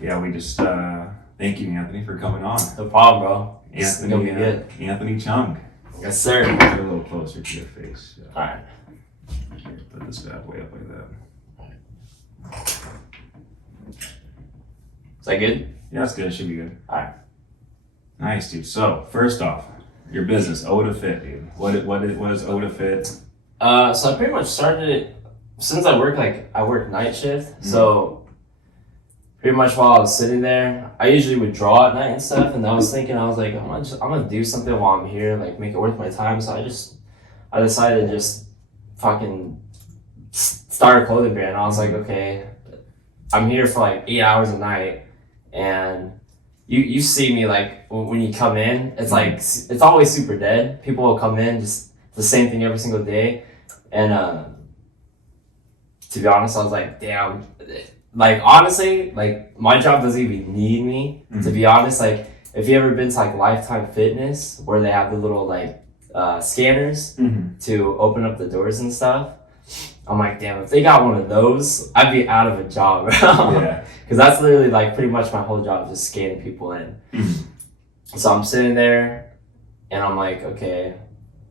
Yeah, we just thank you, Anthony, for coming on. No problem, bro. It's gonna be good. Anthony Chung. Yes, sir. Get a little closer to your face. Yeah. All right. Here, put this bad boy up like that. Is that good? Yeah, that's good. It should be good. All right. Nice, dude. So, first off, your business, Oda Fit, dude. What is Oda Fit? So I pretty much started it since I work night shift. Mm-hmm. So pretty much while I was sitting there, I usually would draw at night and stuff. And I was thinking, I was like, I'm gonna do something while I'm here, like make it worth my time. So I decided to just fucking start a clothing brand. I was like, okay, I'm here for like 8 hours a night, and you see me like when you come in, it's like it's always super dead. People will come in just the same thing every single day, and to be honest, I was like, damn. Like honestly, like my job doesn't even need me. To be honest, like if you ever been to like Lifetime Fitness where they have the little like scanners to open up the doors and stuff, I'm like, damn, if they got one of those, I'd be out of a job. Yeah. Because that's literally like pretty much my whole job, just scanning people in. So I'm sitting there and I'm like, okay,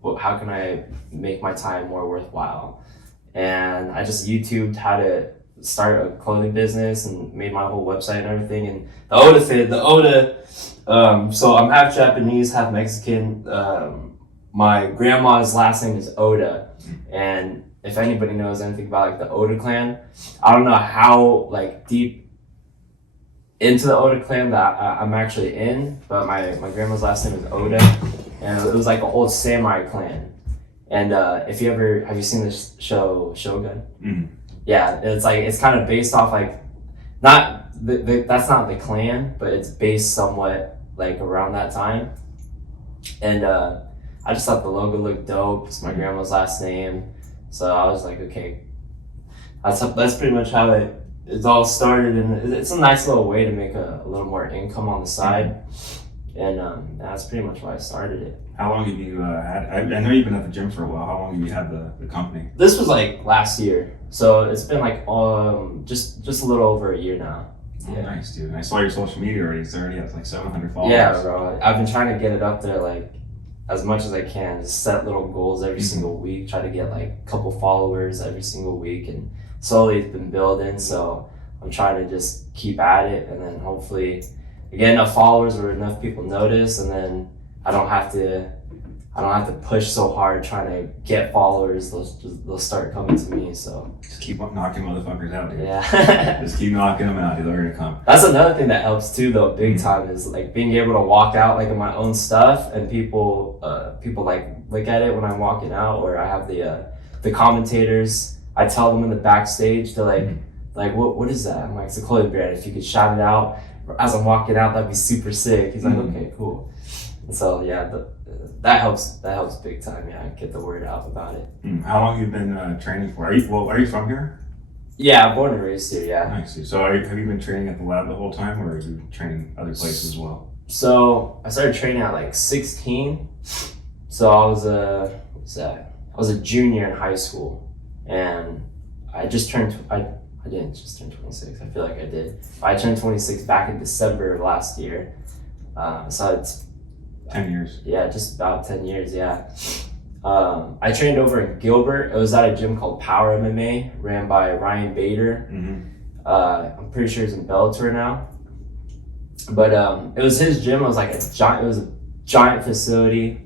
well, how can I make my time more worthwhile? And I just YouTubed how to start a clothing business and made my whole website and everything. And the Oda Fit, so I'm half Japanese, half Mexican. My grandma's last name is Oda, and if anybody knows anything about like the Oda clan, I don't know how like deep into the Oda clan that I'm actually in, but my grandma's last name is Oda, and it was like an old samurai clan. And have you seen this show Shogun? Yeah, it's kind of based off like, not that's not the clan, but it's based somewhat like around that time. And I just thought the logo looked dope. It's my grandma's last name, so I was like, okay, that's pretty much how it's all started, and it's a nice little way to make a little more income on the side. And that's pretty much why I started it. How long have you had? I know you've been at the gym for a while. How long have you had the company? This was like last year, so it's been like just a little over a year now. Oh, yeah. Nice, dude. I saw your social media already. It's already at like 700 followers. Yeah, bro. I've been trying to get it up there like as much as I can. Just set little goals every single week. Try to get like a couple followers every single week, and slowly it's been building. So I'm trying to just keep at it, and then hopefully I get enough followers where enough people notice, and then I don't have to push so hard trying to get followers. They'll start coming to me. So just keep knocking motherfuckers out, dude. Yeah. Just keep knocking them out. They're gonna come. That's another thing that helps too, though, big time, is like being able to walk out like in my own stuff, and people like look at it when I'm walking out, or I have the commentators. I tell them in the backstage, they're like what is that? I'm like, it's a clothing brand. If you could shout it out as I'm walking out, that'd be super sick. He's like, okay, cool. And so yeah, that helps big time. Yeah, get the word out about it. How long have you been training for? Are you from here? Yeah, I'm born and raised here. Yeah. Nice. So have you been training at the lab the whole time, or are you training other places as well? So I started training at like 16. So I was a junior in high school, and I didn't just turn 26. I feel like I did. I turned 26 back in December of last year. So it's 10 years. Yeah, just about 10 years, yeah. I trained over in Gilbert. It was at a gym called Power MMA, ran by Ryan Bader. I'm pretty sure he's in Bellator now. But it was his gym. It was like a giant facility,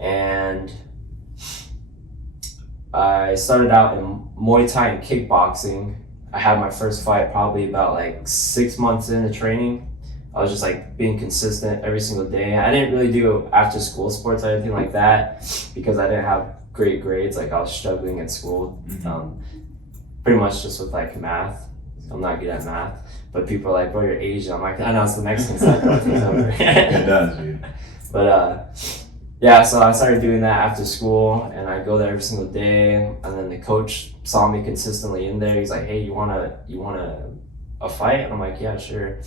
and I started out in Muay Thai and kickboxing. I had my first fight probably about like 6 months into training. I was just like being consistent every single day. I didn't really do after school sports or anything like that because I didn't have great grades. Like I was struggling at school, pretty much just with like math. I'm not good at math, but people are like, bro, you're Asian. I'm like, I know, it's the Mexican side that takes over. It does, dude. But yeah, so I started doing that after school, and I go there every single day. And then the coach saw me consistently in there. He's like, hey, you want a fight? And I'm like, yeah, sure.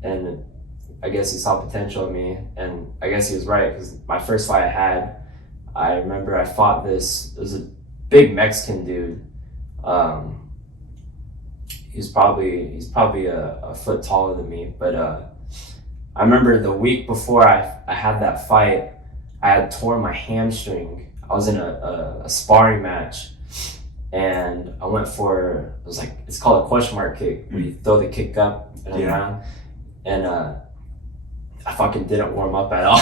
And I guess he saw potential in me, and I guess he was right, because my first fight I remember I fought it was a big Mexican dude. he's probably a foot taller than me. But I remember the week before I had that fight, I had torn my hamstring. I was in a sparring match, and I went for, it was like, it's called a question mark kick, where you throw the kick up and around, and I fucking didn't warm up at all.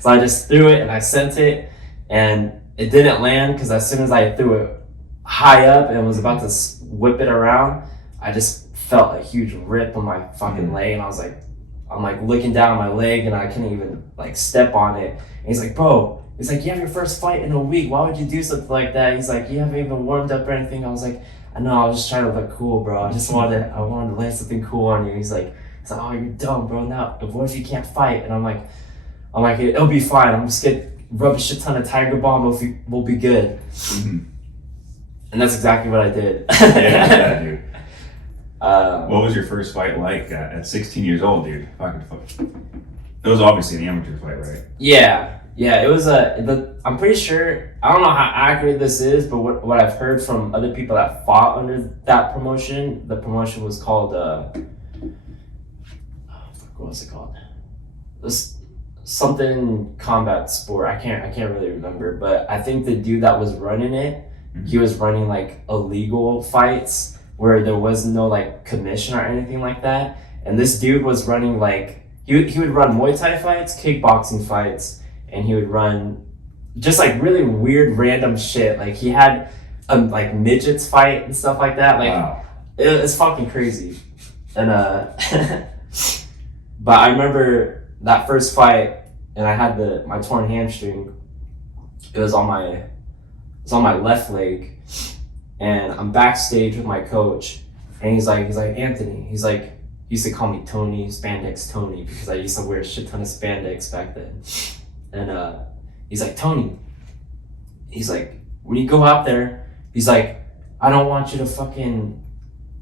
So I just threw it and I sent it, and it didn't land because as soon as I threw it high up and was about to whip it around, I just felt a huge rip on my fucking leg, and I'm like looking down my leg and I couldn't even like step on it. And he's like, bro, he's like, you have your first fight in a week. Why would you do something like that? He's like, you haven't even warmed up or anything. I was like, I know, I was just trying to look cool, bro. I wanted to land something cool on you. He's like, oh, you're dumb, bro. Now, what if you can't fight? And I'm like, it'll be fine. I'm just gonna rub a shit ton of Tiger Balm. We'll be good. Mm-hmm. And that's exactly what I did. Yeah, dude. What was your first fight like at 16 years old, dude? It was obviously an amateur fight, right? Yeah. It was I'm pretty sure, I don't know how accurate this is, but what I've heard from other people that fought under that promotion, the promotion was called, what was it called? This something combat sport. I can't really remember, but I think the dude that was running it, he was running like illegal fights where there was no like commission or anything like that. And this dude was running like, he would run Muay Thai fights, kickboxing fights, and he would run just like really weird random shit. Like he had like midgets fight and stuff like that. Like wow. It's fucking crazy. And but I remember that first fight, and I had my torn hamstring. It was on my left leg, and I'm backstage with my coach, and he's like Anthony. He used to call me Tony, Spandex Tony, because I used to wear a shit ton of spandex back then. And he's like, Tony, he's like, when you go out there, he's like, I don't want you to fucking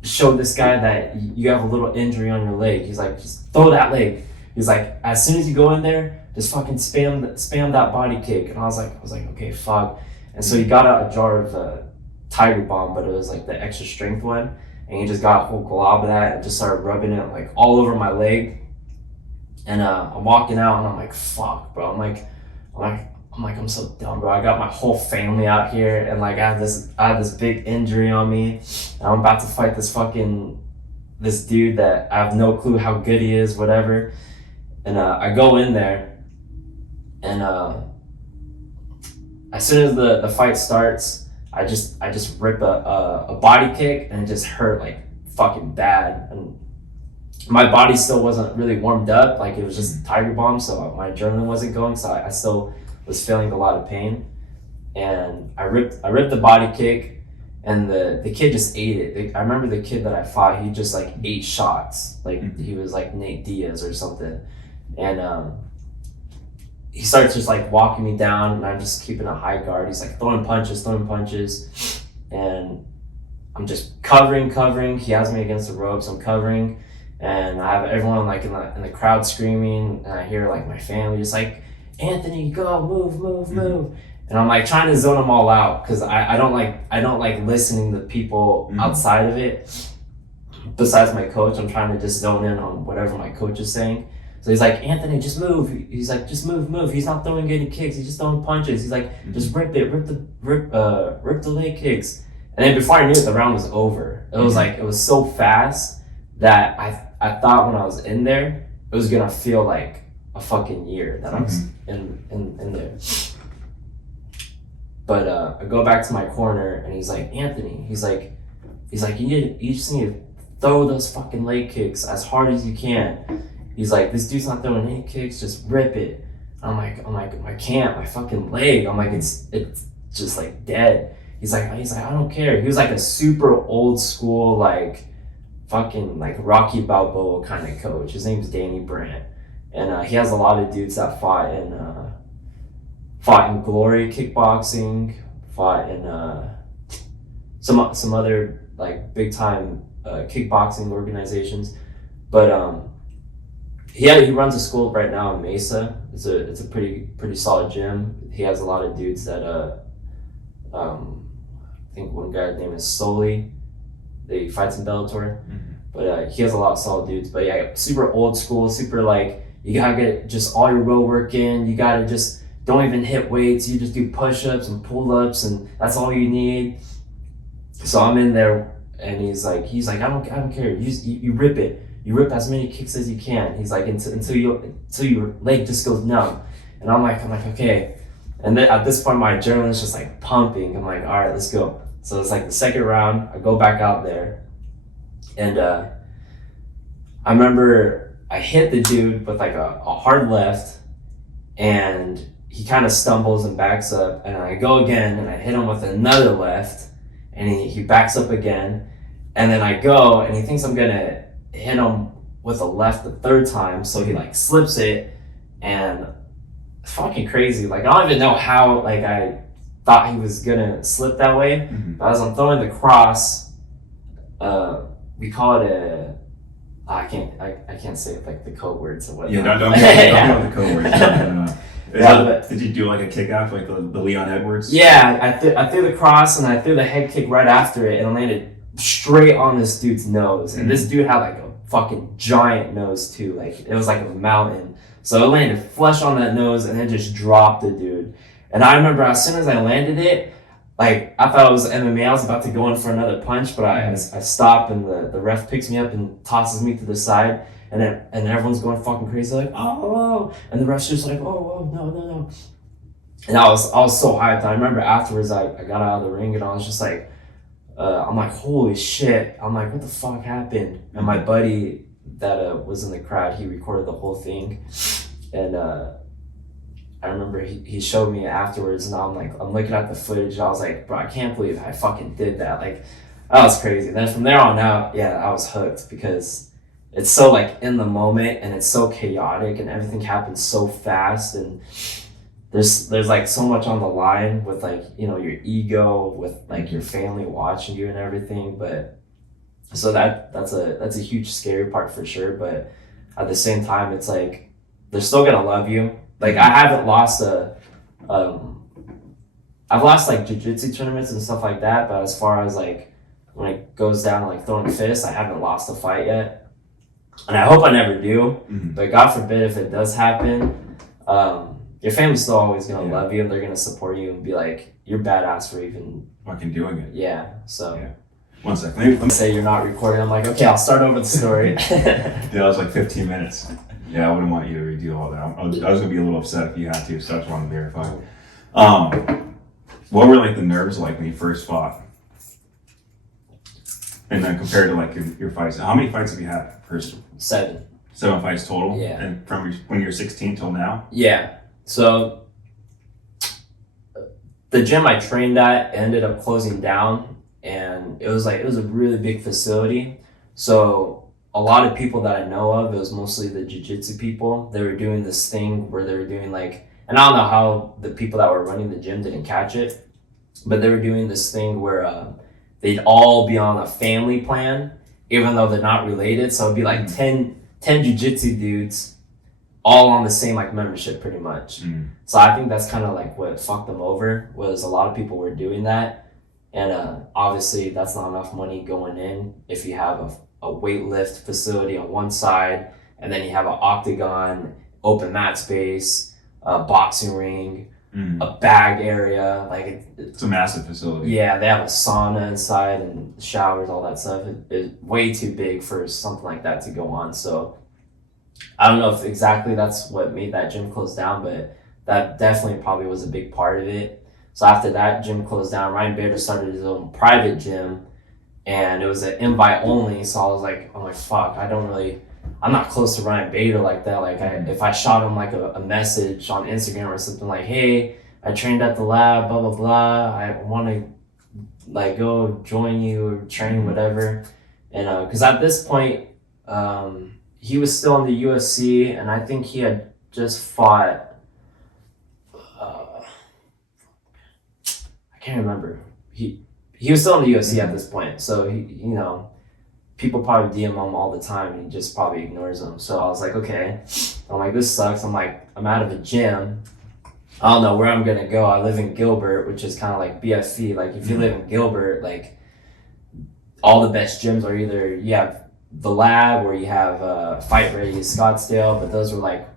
show this guy that you have a little injury on your leg. He's like, just throw that leg. He's like, as soon as you go in there, just fucking spam that body kick. And I was like, okay, fuck. And so he got out a jar of Tiger Balm, but it was like the extra strength one. And he just got a whole glob of that and just started rubbing it like all over my leg. And I'm walking out and I'm like, fuck, bro. I'm so dumb, bro. I got my whole family out here, and like I have this big injury on me, and I'm about to fight this dude that I have no clue how good he is, whatever. And I go in there, and as soon as the fight starts, I just rip a body kick, and it just hurt like fucking bad. And my body still wasn't really warmed up, like it was just Tiger Balm, so my adrenaline wasn't going, so I still was feeling a lot of pain. And I ripped the body kick, and the kid just ate it. I remember the kid that I fought, he just like ate shots, like he was like Nate Diaz or something. And he starts just like walking me down, and I'm just keeping a high guard. He's like throwing punches, and I'm just covering. He has me against the ropes, I'm covering, and I have everyone like in the crowd screaming, and I hear like my family just like, Anthony, go, move. And I'm like trying to zone them all out, because I don't like listening to people outside of it. Besides my coach, I'm trying to just zone in on whatever my coach is saying. So he's like, Anthony, just move. He's like, just move. He's not throwing any kicks. He's just throwing punches. He's like, just rip the leg kicks. And then before I knew it, the round was over. It was like, it was so fast that I thought when I was in there, it was gonna feel like a fucking year that I was in there. But I go back to my corner, and he's like, Anthony, he's like, you just need to throw those fucking leg kicks as hard as you can. He's like, this dude's not throwing any kicks, just rip it. I'm like, I can't, my fucking leg. I'm like, it's just like dead. He's like, I don't care. He was like a super old school, like fucking like Rocky Balboa kind of coach. His name's Danny Brandt. And he has a lot of dudes that fought in Glory Kickboxing, fought in some other like big time kickboxing organizations. But he runs a school right now in Mesa. It's a pretty solid gym. He has a lot of dudes that I think one guy's name is Sully. He fights in Bellator. But he has a lot of solid dudes. But yeah, super old school, super like, you gotta get just all your row work in. You gotta just, don't even hit weights. You just do push-ups and pull-ups, and that's all you need. So I'm in there, and he's like, I don't care. You rip it. You rip as many kicks as you can. He's like, until your leg just goes numb. And I'm like, okay. And then at this point, my adrenaline's just like pumping. I'm like, all right, let's go. So it's like the second round. I go back out there, and I remember I hit the dude with like a hard left, and he kind of stumbles and backs up. And I go again, and I hit him with another left, and he backs up again. And then I go, and he thinks I'm gonna hit him with a left the third time, so he like slips it, and it's fucking crazy. Like, I don't even know how, like, I thought he was gonna slip that way. But as I'm throwing the cross, we call it I can't say it, like the code words or whatnot. Yeah, don't get the code words. Did you do like a kick out, like the Leon Edwards? Yeah, I threw the cross, and I threw the head kick right after it, and I landed straight on this dude's nose. And this dude had like a fucking giant nose too. Like, it was like a mountain. So it landed flush on that nose, and then just dropped the dude. And I remember as soon as I landed it, like, I thought it was MMA. I was about to go in for another punch, but I stop, and the ref picks me up and tosses me to the side, and everyone's going fucking crazy, like, oh, and the ref's just like, oh, no. And I was so hyped. I remember afterwards, I got out of the ring, and I was just like, I'm like, holy shit. I'm like, what the fuck happened? And my buddy that was in the crowd, he recorded the whole thing, and I remember he showed me afterwards, and I'm looking at the footage, and I was like, bro, I can't believe I fucking did that. Like, that was crazy. And then from there on out, yeah, I was hooked, because it's so like in the moment, and it's so chaotic, and everything happens so fast, and there's like so much on the line with, like, you know, your ego, with like your family watching you and everything. But so that's a huge scary part for sure. But at the same time, it's like, they're still gonna love you. Like, I haven't lost I've lost like jiu-jitsu tournaments and stuff like that, but as far as like when it goes down to like throwing fists, I haven't lost a fight yet. And I hope I never do, but God forbid if it does happen, your family's still always gonna love you, and they're gonna support you and be like, you're badass for even fucking doing it. Yeah, so. Yeah. 1 second. Let me say you're not recording. I'm like, okay, I'll start over the story. Yeah, that was like 15 minutes. Yeah, I wouldn't want you to redo all that. I was gonna be a little upset if you had to, so I just wanted to verify. What were like the nerves like when you first fought? And then compared to like your fights, how many fights have you had personally? 7. 7 fights total? Yeah. And from when you were 16 till now? Yeah. So the gym I trained at ended up closing down, and it was a really big facility. So a lot of people that I know of, it was mostly the jiu-jitsu people. They were doing this thing where they were doing like, and I don't know how the people that were running the gym didn't catch it, but they were doing this thing where they'd all be on a family plan, even though they're not related. So it'd be like 10 jiu-jitsu dudes all on the same like membership pretty much. So I think that's kind of like what fucked them over, was a lot of people were doing that. And obviously that's not enough money going in if you have a weightlift facility on one side, and then you have an octagon, open mat space, a boxing ring, a bag area. Like it's a massive facility. Yeah, they have a sauna inside and showers, all that stuff. It's way too big for something like that to go on. So I don't know if exactly that's what made that gym close down, but that definitely probably was a big part of it. So after that gym closed down, Ryan Bader started his own private gym, and it was an invite only. So I was like, fuck, I'm not close to Ryan Bader like that. Like, if I shot him like a message on Instagram or something like, hey, I trained at the lab, blah, blah, blah, I want to like go join you or train, whatever. And because at this point, he was still in the UFC, and I think he had just fought, I can't remember. He was still in the UFC at this point, so he, you know, people probably DM him all the time, and he just probably ignores them. So I was like, okay. I'm like, this sucks. I'm like, I'm out of a gym. I don't know where I'm gonna go. I live in Gilbert, which is kind of like BFC. Like, if you live in Gilbert, like, all the best gyms are either you have the lab or you have Fight Ready Scottsdale, but those were like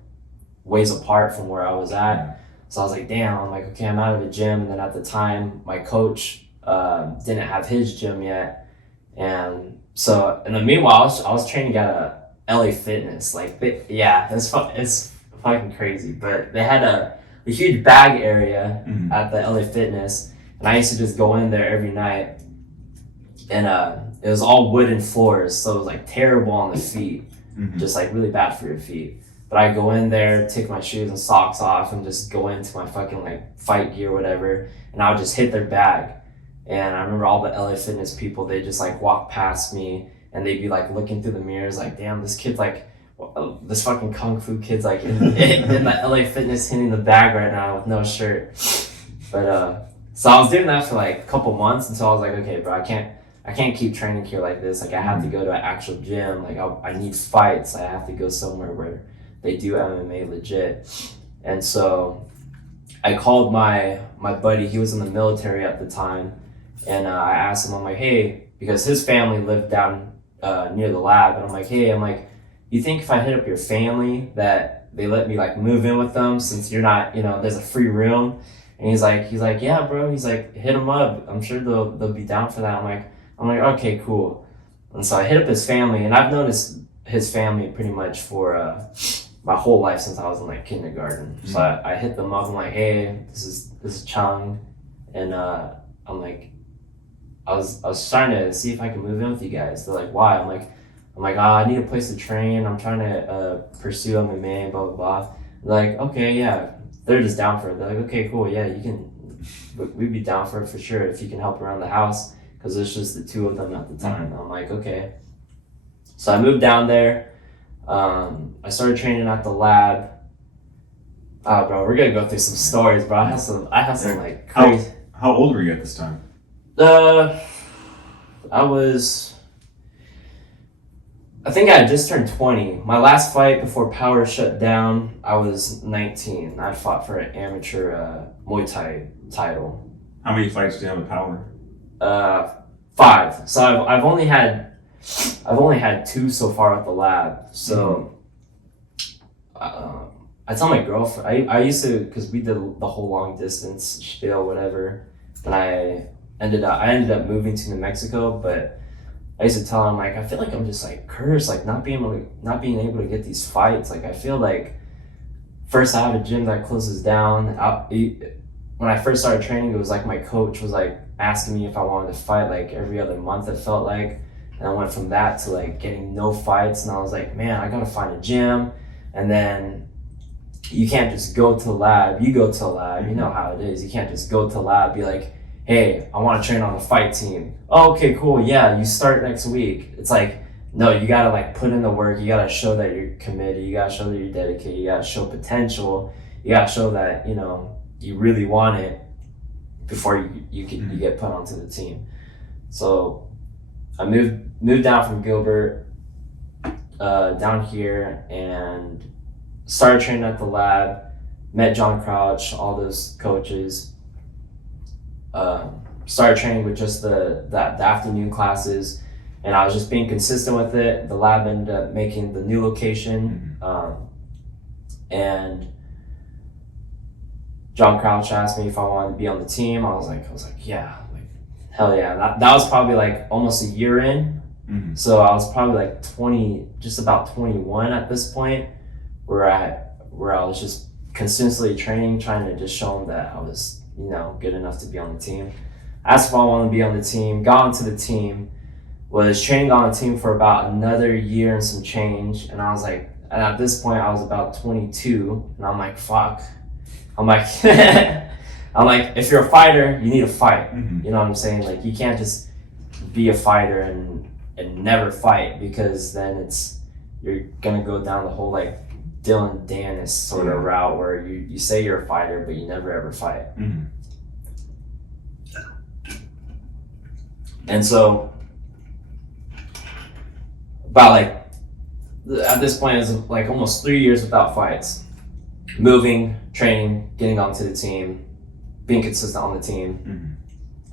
ways apart from where I was at. So I was like, damn, I'm like, okay, I'm out of the gym. And then at the time, my coach didn't have his gym yet. And so in the meanwhile, I was training at a LA Fitness. Like, it's fucking crazy. But they had a huge bag area at the LA Fitness. And I used to just go in there every night. And it was all wooden floors. So it was like terrible on the feet. Just like really bad for your feet. But I go in there, take my shoes and socks off, and just go into my fucking like fight gear or whatever, and I would just hit their bag. And I remember all the LA Fitness people, they just like walk past me, and they'd be like looking through the mirrors, like, damn, this kid's like, this fucking kung fu kid's like in the LA Fitness hitting the bag right now with no shirt. But so I was doing that for like a couple months until I was like, okay, bro, I can't keep training here like this. Like I have to go to an actual gym. Like I need fights. I have to go somewhere where they do MMA legit. And so I called my buddy, he was in the military at the time, and I asked him, I'm like, hey, because his family lived down near the lab, and I'm like, hey, you think if I hit up your family that they let me like move in with them since you're not, there's a free room? And he's like, yeah, bro. He's like, hit them up. I'm sure they'll be down for that. I'm like, okay, cool. And so I hit up his family, and I've noticed his family pretty much for my whole life since I was in like kindergarten. So I hit them up. I'm like, hey, this is Chung, and I'm like, I was trying to see if I can move in with you guys. They're like, why? I'm like, I need a place to train. I'm trying to pursue MMA, blah blah blah. They're like, okay, yeah. They're just down for it. They're like, okay, cool, yeah, you can. We'd be down for it for sure if you can help around the house, because it's just the two of them at the time. I'm like, okay. So I moved down there. I started training at the lab. Oh, bro, we're gonna go through some stories, bro. I have some like crazy. How old were you at this time? I think I had just turned 20. My last fight before Power shut down, I was 19. I fought for an amateur Muay Thai title. How many fights do you have at Power? 5. So I've only had 2 so far at the lab. So I tell my girlfriend, I used to, because we did the whole long distance spiel, whatever, and I ended up moving to New Mexico, but I used to tell him, like, I feel like I'm just like cursed, like not being able to get these fights. Like I feel like first I have a gym that closes down. When I first started training, it was like my coach was like asking me if I wanted to fight like every other month, it felt like. And I went from that to like getting no fights, and I was like, man, I gotta find a gym. And then you can't just go to the lab. You go to the lab, you know how it is. You can't just go to the lab, be like, hey, I want to train on the fight team. Oh, okay, cool. Yeah, you start next week. It's like, no, you got to like put in the work. You got to show that you're committed. You got to show that you're dedicated. You got to show potential. You got to show that, you really want it before you get put onto the team. So I moved down from Gilbert down here and started training at the lab, met John Crouch, all those coaches. Started training with just the afternoon classes, and I was just being consistent with it. The lab ended up making the new location, and John Crouch asked me if I wanted to be on the team. I was like, yeah, like hell yeah. That was probably like almost a year in, so I was probably like 20, just about 21 at this point, where I was just consistently training, trying to just show them that I was good enough to be on the team. Asked if I wanted to be on the team, got onto the team, was training on the team for about another year and some change, and I was like, and at this point I was about 22, and I'm like, fuck. I'm like, if you're a fighter, you need to fight. You know what I'm saying? Like, you can't just be a fighter and never fight, because then you're gonna go down the whole like Dylan Dennis sort of route where you say you're a fighter, but you never ever fight. And so, about like, at this point, it's like almost 3 years without fights. Moving, training, getting onto the team, being consistent on the team.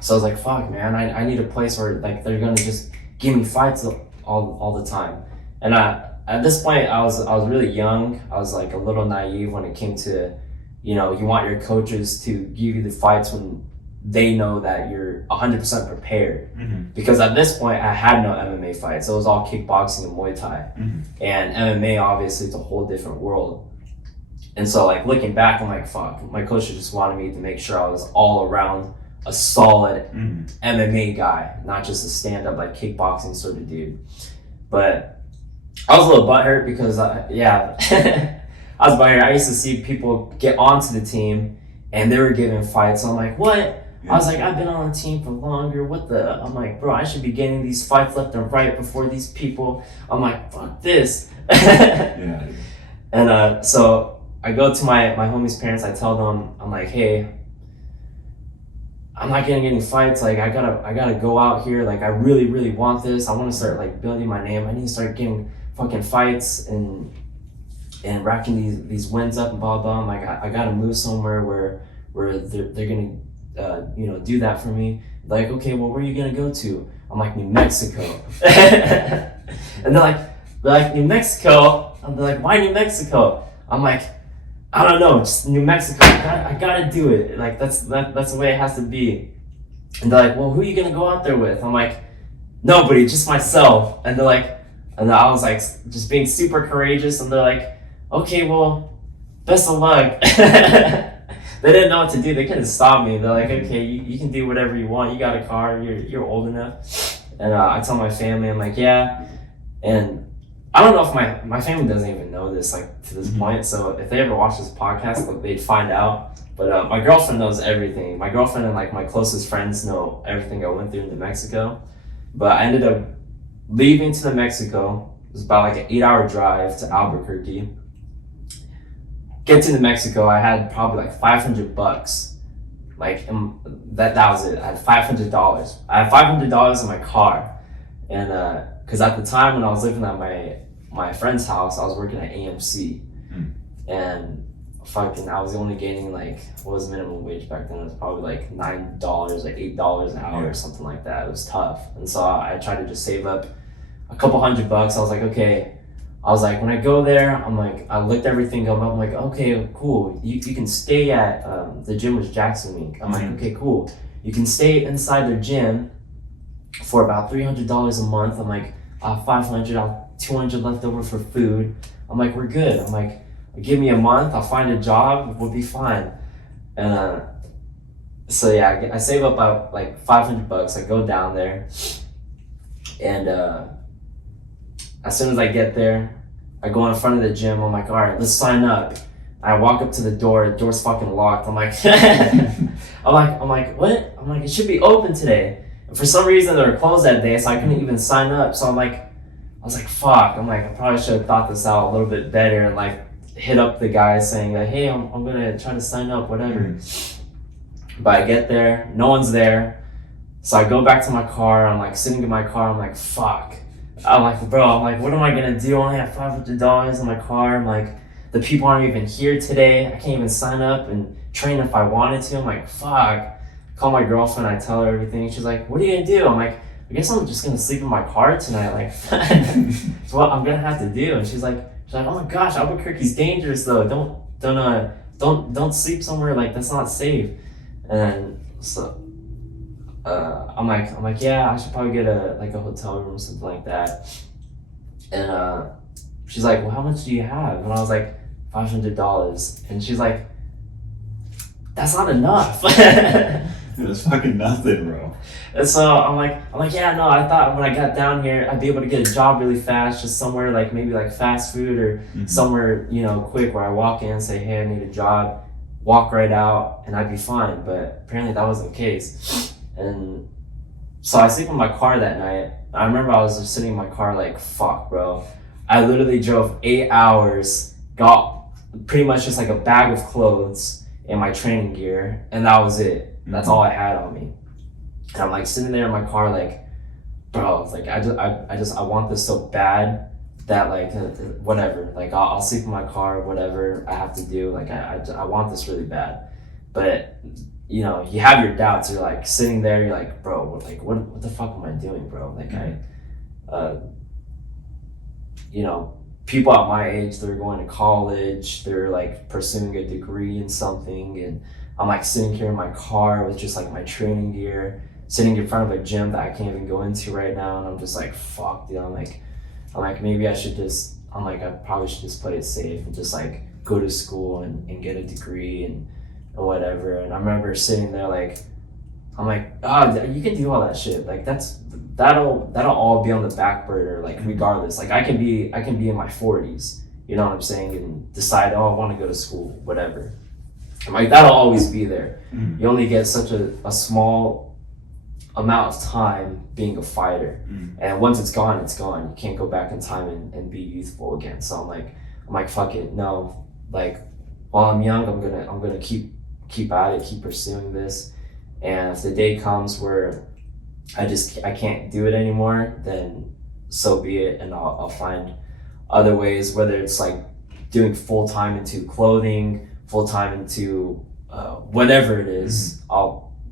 So I was like, fuck, man, I need a place where like they're gonna just give me fights all the time. And at this point, I was really young. I was like a little naive when it came to, you know, you want your coaches to give you the fights when they know that you're 100% prepared. Mm-hmm. Because at this point, I had no MMA fights. It was all kickboxing and Muay Thai. Mm-hmm. And MMA, obviously, is a whole different world. And so, like, looking back, I'm like, fuck, my coach just wanted me to make sure I was all around a solid MMA guy, not just a stand-up, like, kickboxing sort of dude. But I was a little butthurt because, I was butthurt. I used to see people get onto the team, and they were giving fights. I'm like, what? I was like, I've been on the team for longer. What the? I'm like, bro, I should be getting these fights left and right before these people. I'm like, fuck this. Yeah. And so I go to my homie's parents. I tell them, I'm like, hey, I'm not getting any fights. Like, I gotta go out here. Like, I really, really want this. I want to start like building my name. I need to start getting fucking fights and racking these wins up and blah blah. I'm like, I gotta move somewhere where they're gonna do that for me. Like, okay, well, where are you gonna go to? I'm like, New Mexico. And they're like New Mexico. And they're like, why New Mexico? I'm like, I don't know, just New Mexico. I gotta do it. Like, that's the way it has to be. And they're like, well, who are you gonna go out there with? I'm like, nobody, just myself. And they're like, and I was like, just being super courageous. And they're like, okay, well, best of luck. They didn't know what to do. They couldn't stop me. They're like, okay, you can do whatever you want. You got a car. You're old enough. And I tell my family, I'm like, yeah. And I don't know if my family doesn't even know this, like, to this point. So if they ever watch this podcast, like, they'd find out. But my girlfriend knows everything. My girlfriend and like my closest friends know everything I went through in New Mexico. But I ended up leaving to New Mexico. It was about like an 8-hour drive to Albuquerque. Get to New Mexico, I had probably like $500. Like, that was it. I had $500. I had $500 in my car. And because at the time when I was living at my friend's house, I was working at AMC. And fucking, I was only getting like, what was minimum wage back then? It was probably like $9, like $8 an hour or something like that. It was tough. And so I tried to just save up a couple $100. I was like, okay. I was like, when I go there, I'm like, I looked everything up. I'm like, okay, cool. You can stay at, the gym was Jackson Week. I'm like, okay, cool. You can stay inside their gym for about $300 a month. I'm like, $500, I'll $200 left over for food. I'm like, we're good. I'm like, give me a month, I'll find a job, we'll be fine. And so yeah, I save up about like $500. I go down there, and as soon as I get there, I go in front of the gym. I'm like, all right, let's sign up. I walk up to the door's fucking locked. I'm like, I'm like, what? I'm like, it should be open today. And for some reason, they were closed that day, so I couldn't even sign up. So I was like, fuck. I'm like, I probably should have thought this out a little bit better and like hit up the guy saying like, hey, I'm gonna try to sign up, whatever. But I get there, no one's there. So I go back to my car. I'm like sitting in my car. I'm like, fuck. I'm like, bro, I'm like, what am I gonna do? I only have $500 in my car. I'm like, the people aren't even here today. I can't even sign up and train if I wanted to. I'm like, fuck. Call my girlfriend. I tell her everything. She's like, what are you gonna do? I'm like, I guess I'm just gonna sleep in my car tonight. Like, it's what I'm gonna have to do. And she's like, oh my gosh, Albuquerque's dangerous though. Don't sleep somewhere like that's not safe. And so I'm like, yeah, I should probably get a hotel room or something like that. And she's like, well, how much do you have? And I was like, $500. And she's like, that's not enough. That's fucking nothing, bro. And so I'm like, yeah, no, I thought when I got down here, I'd be able to get a job really fast, just somewhere like maybe like fast food or somewhere, quick where I walk in and say, hey, I need a job, walk right out, and I'd be fine. But apparently that wasn't the case. And so I sleep in my car that night. I remember I was just sitting in my car like, fuck, bro. I literally drove 8 hours, got pretty much just like a bag of clothes and my training gear, and that was it. That's all I had on me. And I'm like sitting there in my car like, bro, like I want this so bad that like whatever, like I'll sleep in my car, whatever I have to do, like I want this really bad. But you have your doubts. You're like sitting there, you're like, bro, like what the fuck am I doing, bro? Like uh, you know, people at my age, they're going to college, they're like pursuing a degree in something, and I'm like sitting here in my car with just like my training gear, sitting in front of a gym that I can't even go into right now, and I'm just like, fuck, dude. I'm like, maybe I should just. I'm like, I probably should just play it safe and just like go to school and get a degree and whatever. And I remember sitting there like, I'm like, you can do all that shit. Like that'll all be on the back burner. Like regardless, like I can be in my 40s. You know what I'm saying? And decide, I want to go to school, whatever. I'm like, that'll always be there. You only get such a small amount of time being a fighter, and once it's gone, you can't go back in time and be youthful again. So I'm like fuck it, no, like while I'm young, I'm gonna keep at it, keep pursuing this, and if the day comes where I can't do it anymore, then so be it, and I'll find other ways, whether it's like doing full-time into clothing, full-time into whatever it is.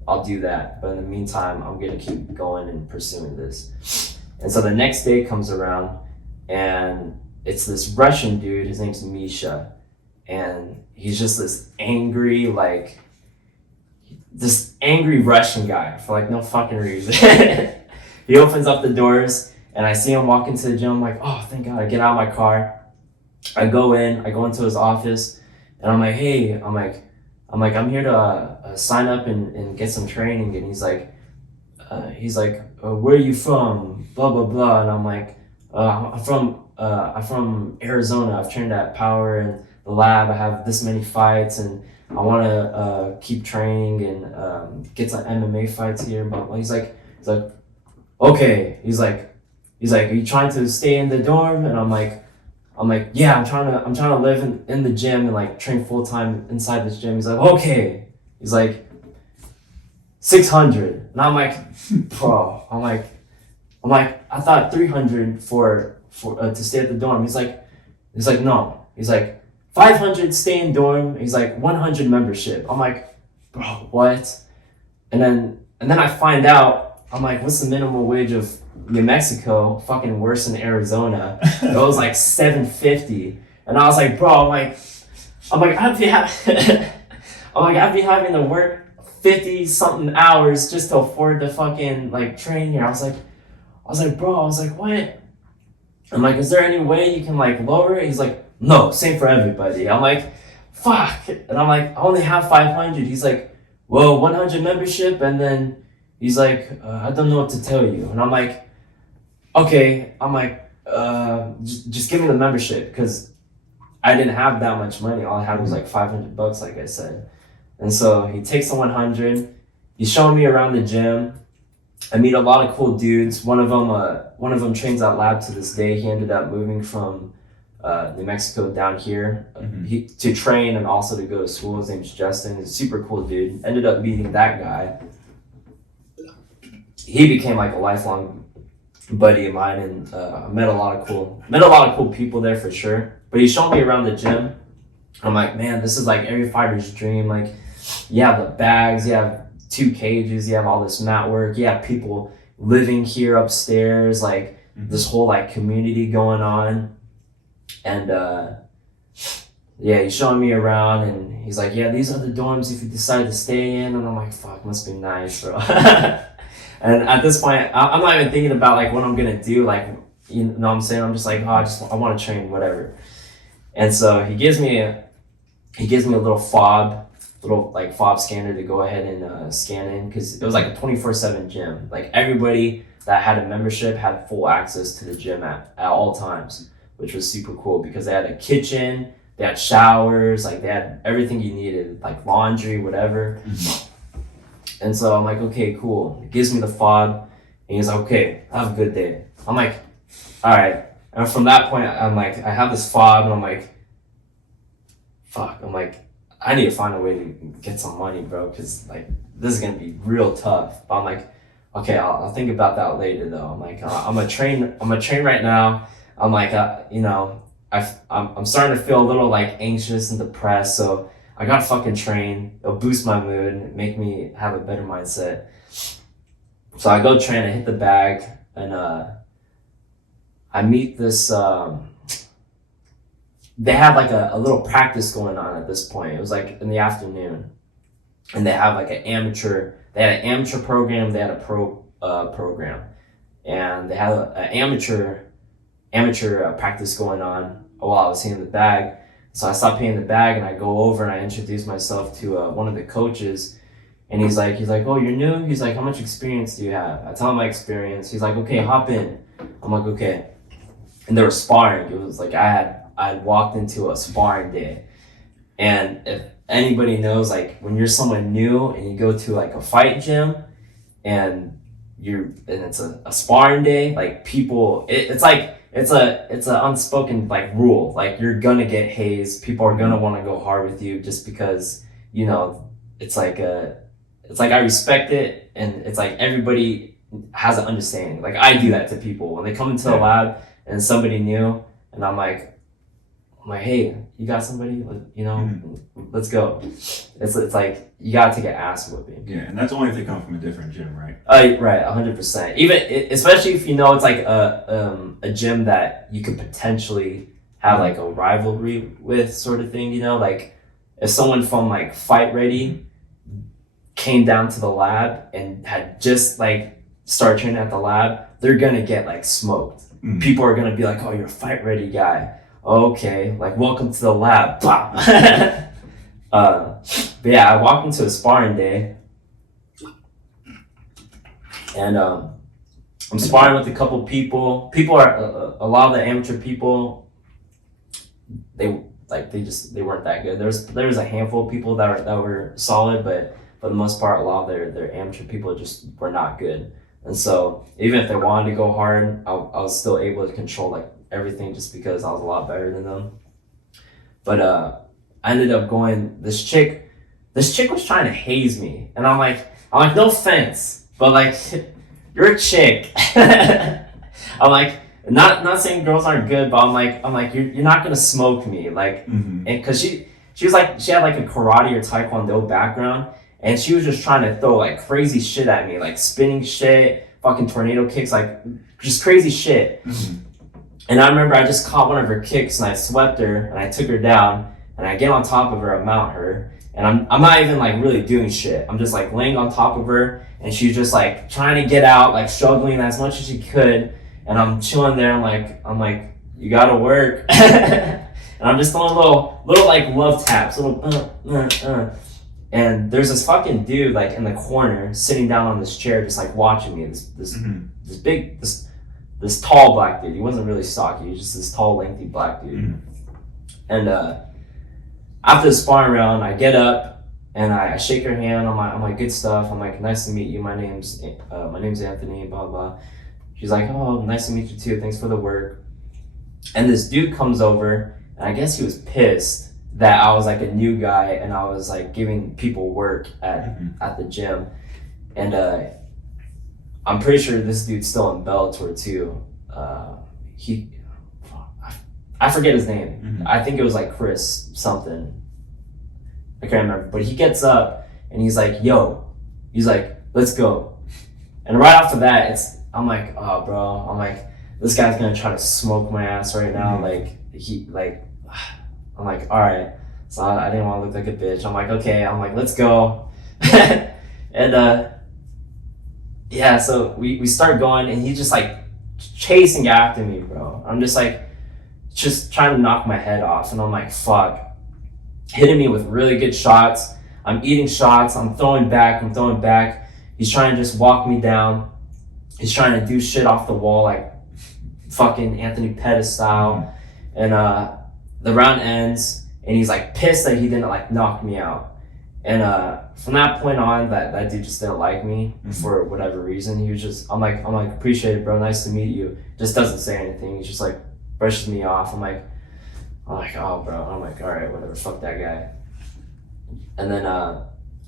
I'll do that. But in the meantime, I'm gonna keep going and pursuing this. And so the next day comes around, and it's this Russian dude, his name's Misha. And he's just this angry Russian guy for like no fucking reason. He opens up the doors, and I see him walk into the gym. I'm like, oh, thank God. I get out of my car. I go into his office, and I'm like, hey, I'm here to sign up and get some training. And he's like, where are you from? Blah, blah, blah. And I'm like, I'm from Arizona. I've trained at Power and the lab. I have this many fights, and I want to keep training and get some MMA fights here. But he's like, okay. He's like, are you trying to stay in the dorm? And I'm like, yeah, I'm trying to live in the gym and like train full time inside this gym. He's like, okay. He's like, 600. And I'm like, bro. I'm like, I thought 300 for to stay at the dorm. He's like, no. He's like, 500 stay in dorm. He's like, 100 membership. I'm like, bro, what? And then I find out. I'm like, what's the minimum wage of New Mexico? Fucking worse than Arizona. It was like $7.50, and I was like, bro, I'm like, I'd be having to work 50 something hours just to afford to fucking like train here. I was like, bro, what? I'm like, is there any way you can like lower it? He's like, no, same for everybody. I'm like, fuck, and I'm like, I only have 500. He's like, well, 100 membership, and then he's like, I don't know what to tell you, and I'm like, okay, I'm like, just give me the membership, because I didn't have that much money. All I had was like $500, like I said. And so he takes the 100. He's showing me around the gym. I meet a lot of cool dudes. One of them trains at lab to this day. He ended up moving from New Mexico down here to train and also to go to school. His name's Justin. He's a super cool dude. Ended up meeting that guy. He became like a lifelong buddy of mine, and I met a lot of cool people there for sure. But he showed me around the gym. I'm like, man, this is like every fighter's dream. Like, you have the bags, you have 2 cages, you have all this mat work, you have people living here upstairs, like this whole like community going on. And yeah, he's showing me around, and he's like, yeah, these are the dorms if you decide to stay in. And I'm like, fuck, must be nice, bro. And at this point, I'm not even thinking about like what I'm gonna do. Like, you know what I'm saying? I'm just like, I want to train, whatever. And so he gives me a little fob scanner to go ahead and scan in, because it was like a 24/7 gym. Like everybody that had a membership had full access to the gym at all times, which was super cool because they had a kitchen, they had showers, like they had everything you needed, like laundry, whatever. And so I'm like, okay, cool. He gives me the fob, and he's like, okay, have a good day. I'm like, all right. And from that point, I'm like, I have this fob, and I'm like, fuck. I'm like, I need to find a way to get some money, bro, because like this is gonna be real tough. But I'm like, okay, I'll think about that later, though. I'm like, I'm gonna train right now. I'm like, you know, I'm starting to feel a little like anxious and depressed, so I gotta fucking train. It'll boost my mood and make me have a better mindset. So I go train. I hit the bag, and I meet this, they have like a little practice going on at this point. It was like in the afternoon. And they have like they had an amateur program, they had a pro program. And they had an amateur practice going on while I was hitting the bag. So I stopped hitting the bag and I go over and I introduce myself to one of the coaches. And he's like, oh, you're new? He's like, how much experience do you have? I tell him my experience. He's like, okay, hop in. I'm like, okay. And they were sparring. It was like I had walked into a sparring day. And if anybody knows, like when you're someone new and you go to like a fight gym and it's a sparring day, like people, it's an unspoken like rule. Like you're gonna get hazed. People are gonna want to go hard with you just because, you know, it's like I respect it, and it's like everybody has an understanding. Like I do that to people when they come into the lab and it's somebody new, and I'm like, hey, you got somebody? You know, let's go. It's like you gotta take an ass whooping. Yeah, and that's only if they come from a different gym, right? Right, 100%. Even especially if you know it's like a gym that you could potentially have like a rivalry with, sort of thing. You know, like if someone from like Fight Ready came down to the lab and had just like started training at the lab, they're gonna get like smoked. People are gonna be like, oh, you're a Fight Ready guy. Okay, like welcome to the lab. But yeah, I walked into a sparring day, and I'm sparring with a couple people. People are a lot of the amateur people. They weren't that good. There was a handful of people that were solid, but for the most part, a lot of their amateur people just were not good. And so even if they wanted to go hard, I was still able to control like everything just because I was a lot better than them. But I ended up going, this chick was trying to haze me, and I'm like, no offense, but like, you're a chick. I'm like, not saying girls aren't good, but I'm like, you're not gonna smoke me, like, and because she was like, she had like a karate or taekwondo background, and she was just trying to throw like crazy shit at me, like spinning shit, fucking tornado kicks, like just crazy shit. And I remember I just caught one of her kicks and I swept her and I took her down and I get on top of her, I mount her, and I'm not even like really doing shit. I'm just like laying on top of her and she's just like trying to get out, like struggling as much as she could, and I'm chilling there. I'm like, you gotta work. And I'm just throwing little like love taps, little And there's this fucking dude like in the corner sitting down on this chair just like watching me. This tall black dude. He wasn't really stocky. He was just this tall, lengthy black dude. And after the sparring round, I get up and I shake her hand. I'm like, good stuff. I'm like, nice to meet you. My name's Anthony. Blah blah. She's like, oh, nice to meet you too. Thanks for the work. And this dude comes over, and I guess he was pissed that I was like a new guy and I was like giving people work at the gym. And I'm pretty sure this dude's still in Bellator too. I forget his name. I think it was like Chris something. I can't remember. But he gets up and he's like, yo, he's like, let's go. And right after that, I'm like, oh bro, I'm like, this guy's gonna try to smoke my ass right now. I'm like, all right. So I didn't want to look like a bitch. I'm like, okay. I'm like, let's go. And yeah, so we start going, and he's just like chasing after me, bro. I'm just like, just trying to knock my head off, and I'm like, fuck. Hitting me with really good shots. I'm eating shots. I'm throwing back. He's trying to just walk me down. He's trying to do shit off the wall, like fucking Anthony Pettis style. And the round ends, and he's like pissed that he didn't like knock me out. And from that point on, that dude just didn't like me for whatever reason. He was just, I'm like, appreciate it, bro. Nice to meet you. Just doesn't say anything. He's just like brushes me off. I'm like, oh, bro. I'm like, all right, whatever. Fuck that guy. And then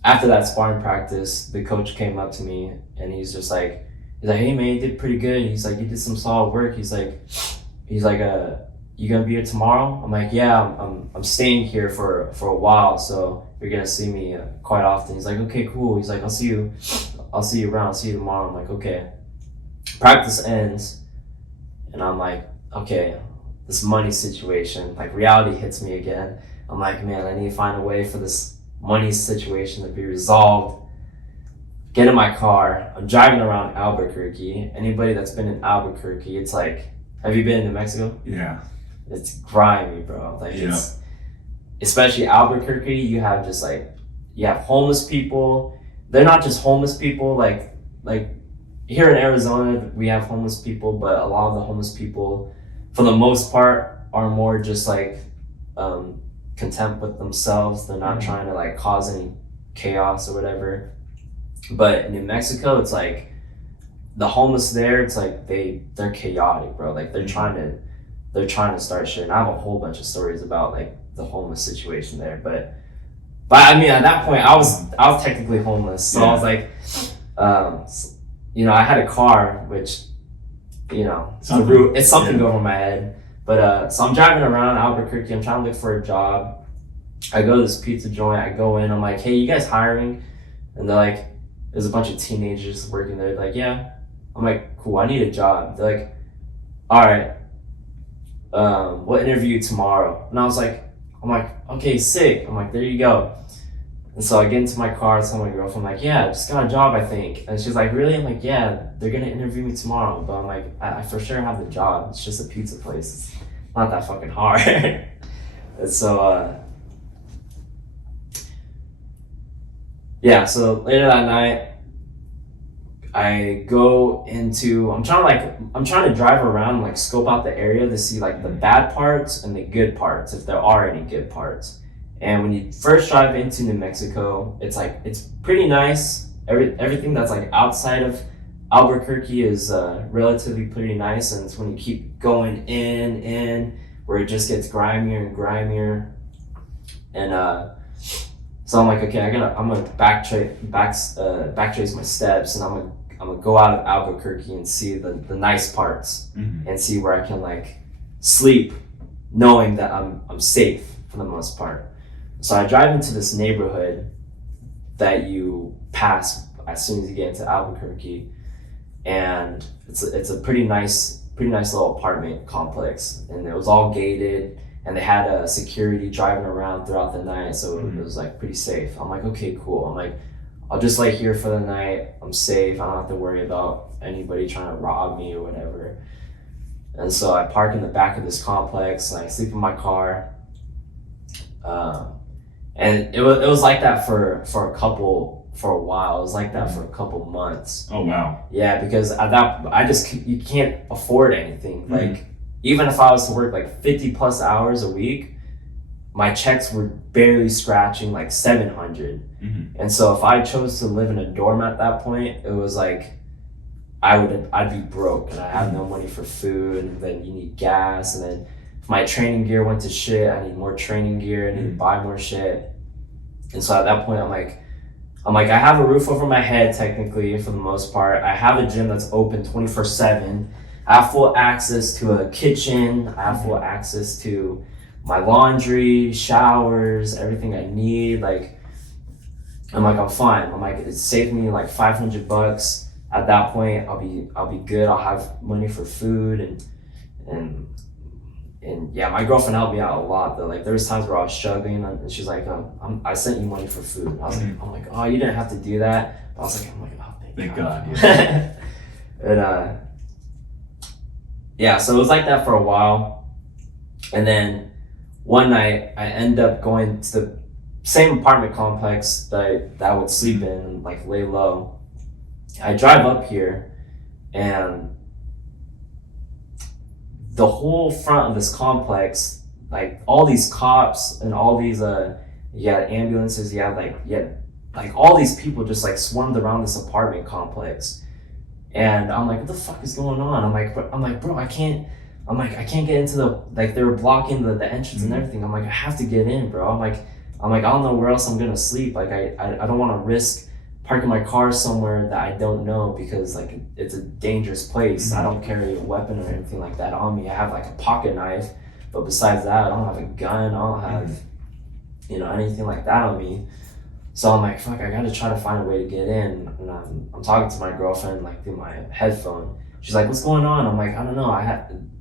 after that sparring practice, the coach came up to me, and he's like, hey man, you did pretty good. He's like, you did some solid work. He's like, you gonna be here tomorrow? I'm like, yeah, I'm staying here for a while, so you're gonna see me quite often. He's like, okay, cool. He's like, I'll see you around. I'll see you tomorrow. I'm like, okay. Practice ends, and I'm like, okay, this money situation, like reality hits me again. I'm like, man, I need to find a way for this money situation to be resolved. Get in my car. I'm driving around Albuquerque. Anybody that's been in Albuquerque, it's like, have you been to New Mexico? Yeah. It's grimy, bro. Like it's, especially Albuquerque, you have homeless people. They're not just homeless people, like here in Arizona, we have homeless people, but a lot of the homeless people, for the most part, are more just like content with themselves. They're not trying to like cause any chaos or whatever. But in New Mexico, it's like the homeless there, it's like they're chaotic, bro. Like they're trying to start shit. And I have a whole bunch of stories about like the homeless situation there. But I mean, at that point, I was technically homeless, so I was like, I had a car, which, it's something going over my head. But so I'm driving around Albuquerque. I'm trying to look for a job. I go to this pizza joint. I go in. I'm like, hey, you guys hiring? And they're like, there's a bunch of teenagers working there. They're like, yeah. I'm like, cool. I need a job. They're like, all right. We'll interview you tomorrow. And I'm like, okay, sick. I'm like, there you go. And so I get into my car, tell my girlfriend, I'm like, yeah, I just got a job, I think. And she's like, really? I'm like, yeah, they're gonna interview me tomorrow. But I'm like, I for sure have the job. It's just a pizza place. It's not that fucking hard. And so, so later that night, I go into, I'm trying to drive around and like scope out the area to see like the bad parts and the good parts, if there are any good parts. And when you first drive into New Mexico, it's pretty nice. Everything that's like outside of Albuquerque is relatively pretty nice. And it's when you keep going in where it just gets grimier and grimier. And so I'm like, okay, I'm gonna backtrace my steps, and I'm gonna go out of Albuquerque and see the nice parts, and see where I can like sleep, knowing that I'm safe for the most part. So I drive into this neighborhood that you pass as soon as you get into Albuquerque, and it's a pretty nice little apartment complex, and it was all gated, and they had a security driving around throughout the night, so it was like pretty safe. I'm like, okay, cool. I'm like, I'll just lay here for the night. I'm safe. I don't have to worry about anybody trying to rob me or whatever. And so I park in the back of this complex, and I sleep in my car. And it was like that for a while. It was like that for a couple months. Oh wow. Yeah, because at that you can't afford anything. Like even if I was to work like 50 plus hours a week, my checks were barely scratching like 700. And so if I chose to live in a dorm at that point, it was like I'd be broke, and I have no money for food, and then you need gas, and then if my training gear went to shit, I need more training gear, I need to buy more shit. And so at that point, I'm like, I have a roof over my head, technically, for the most part. I have a gym that's open 24/7. I have full access to a kitchen. I have full access to my laundry, showers, everything I need. Like, I'm fine. It saved me like $500. At that point, I'll be good. I'll have money for food, and yeah, my girlfriend helped me out a lot though. Like there was times where I was struggling, and she's like, I sent you money for food. And I'm like, oh, you didn't have to do that. But I'm like, oh, thank God. Yeah. And yeah, so it was like that for a while. And then one night I end up going to the same apartment complex that I would sleep in and like lay low. I drive up here, and the whole front of this complex, like all these cops and all these ambulances, like all these people just like swarmed around this apartment complex. And I'm like, what the fuck is going on? I'm like, bro, I can't get into they were blocking the entrance and everything. I'm like, I have to get in, bro. I'm like, I don't know where else I'm gonna sleep. Like I don't want to risk parking my car somewhere that I don't know, because like it's a dangerous place. I don't carry a weapon or anything like that on me. I have like a pocket knife, but besides that, I don't have a gun. I don't have anything like that on me. So I'm like, fuck, I gotta try to find a way to get in. And I'm talking to my girlfriend like through my headphone. She's like, what's going on? I'm like, I don't know.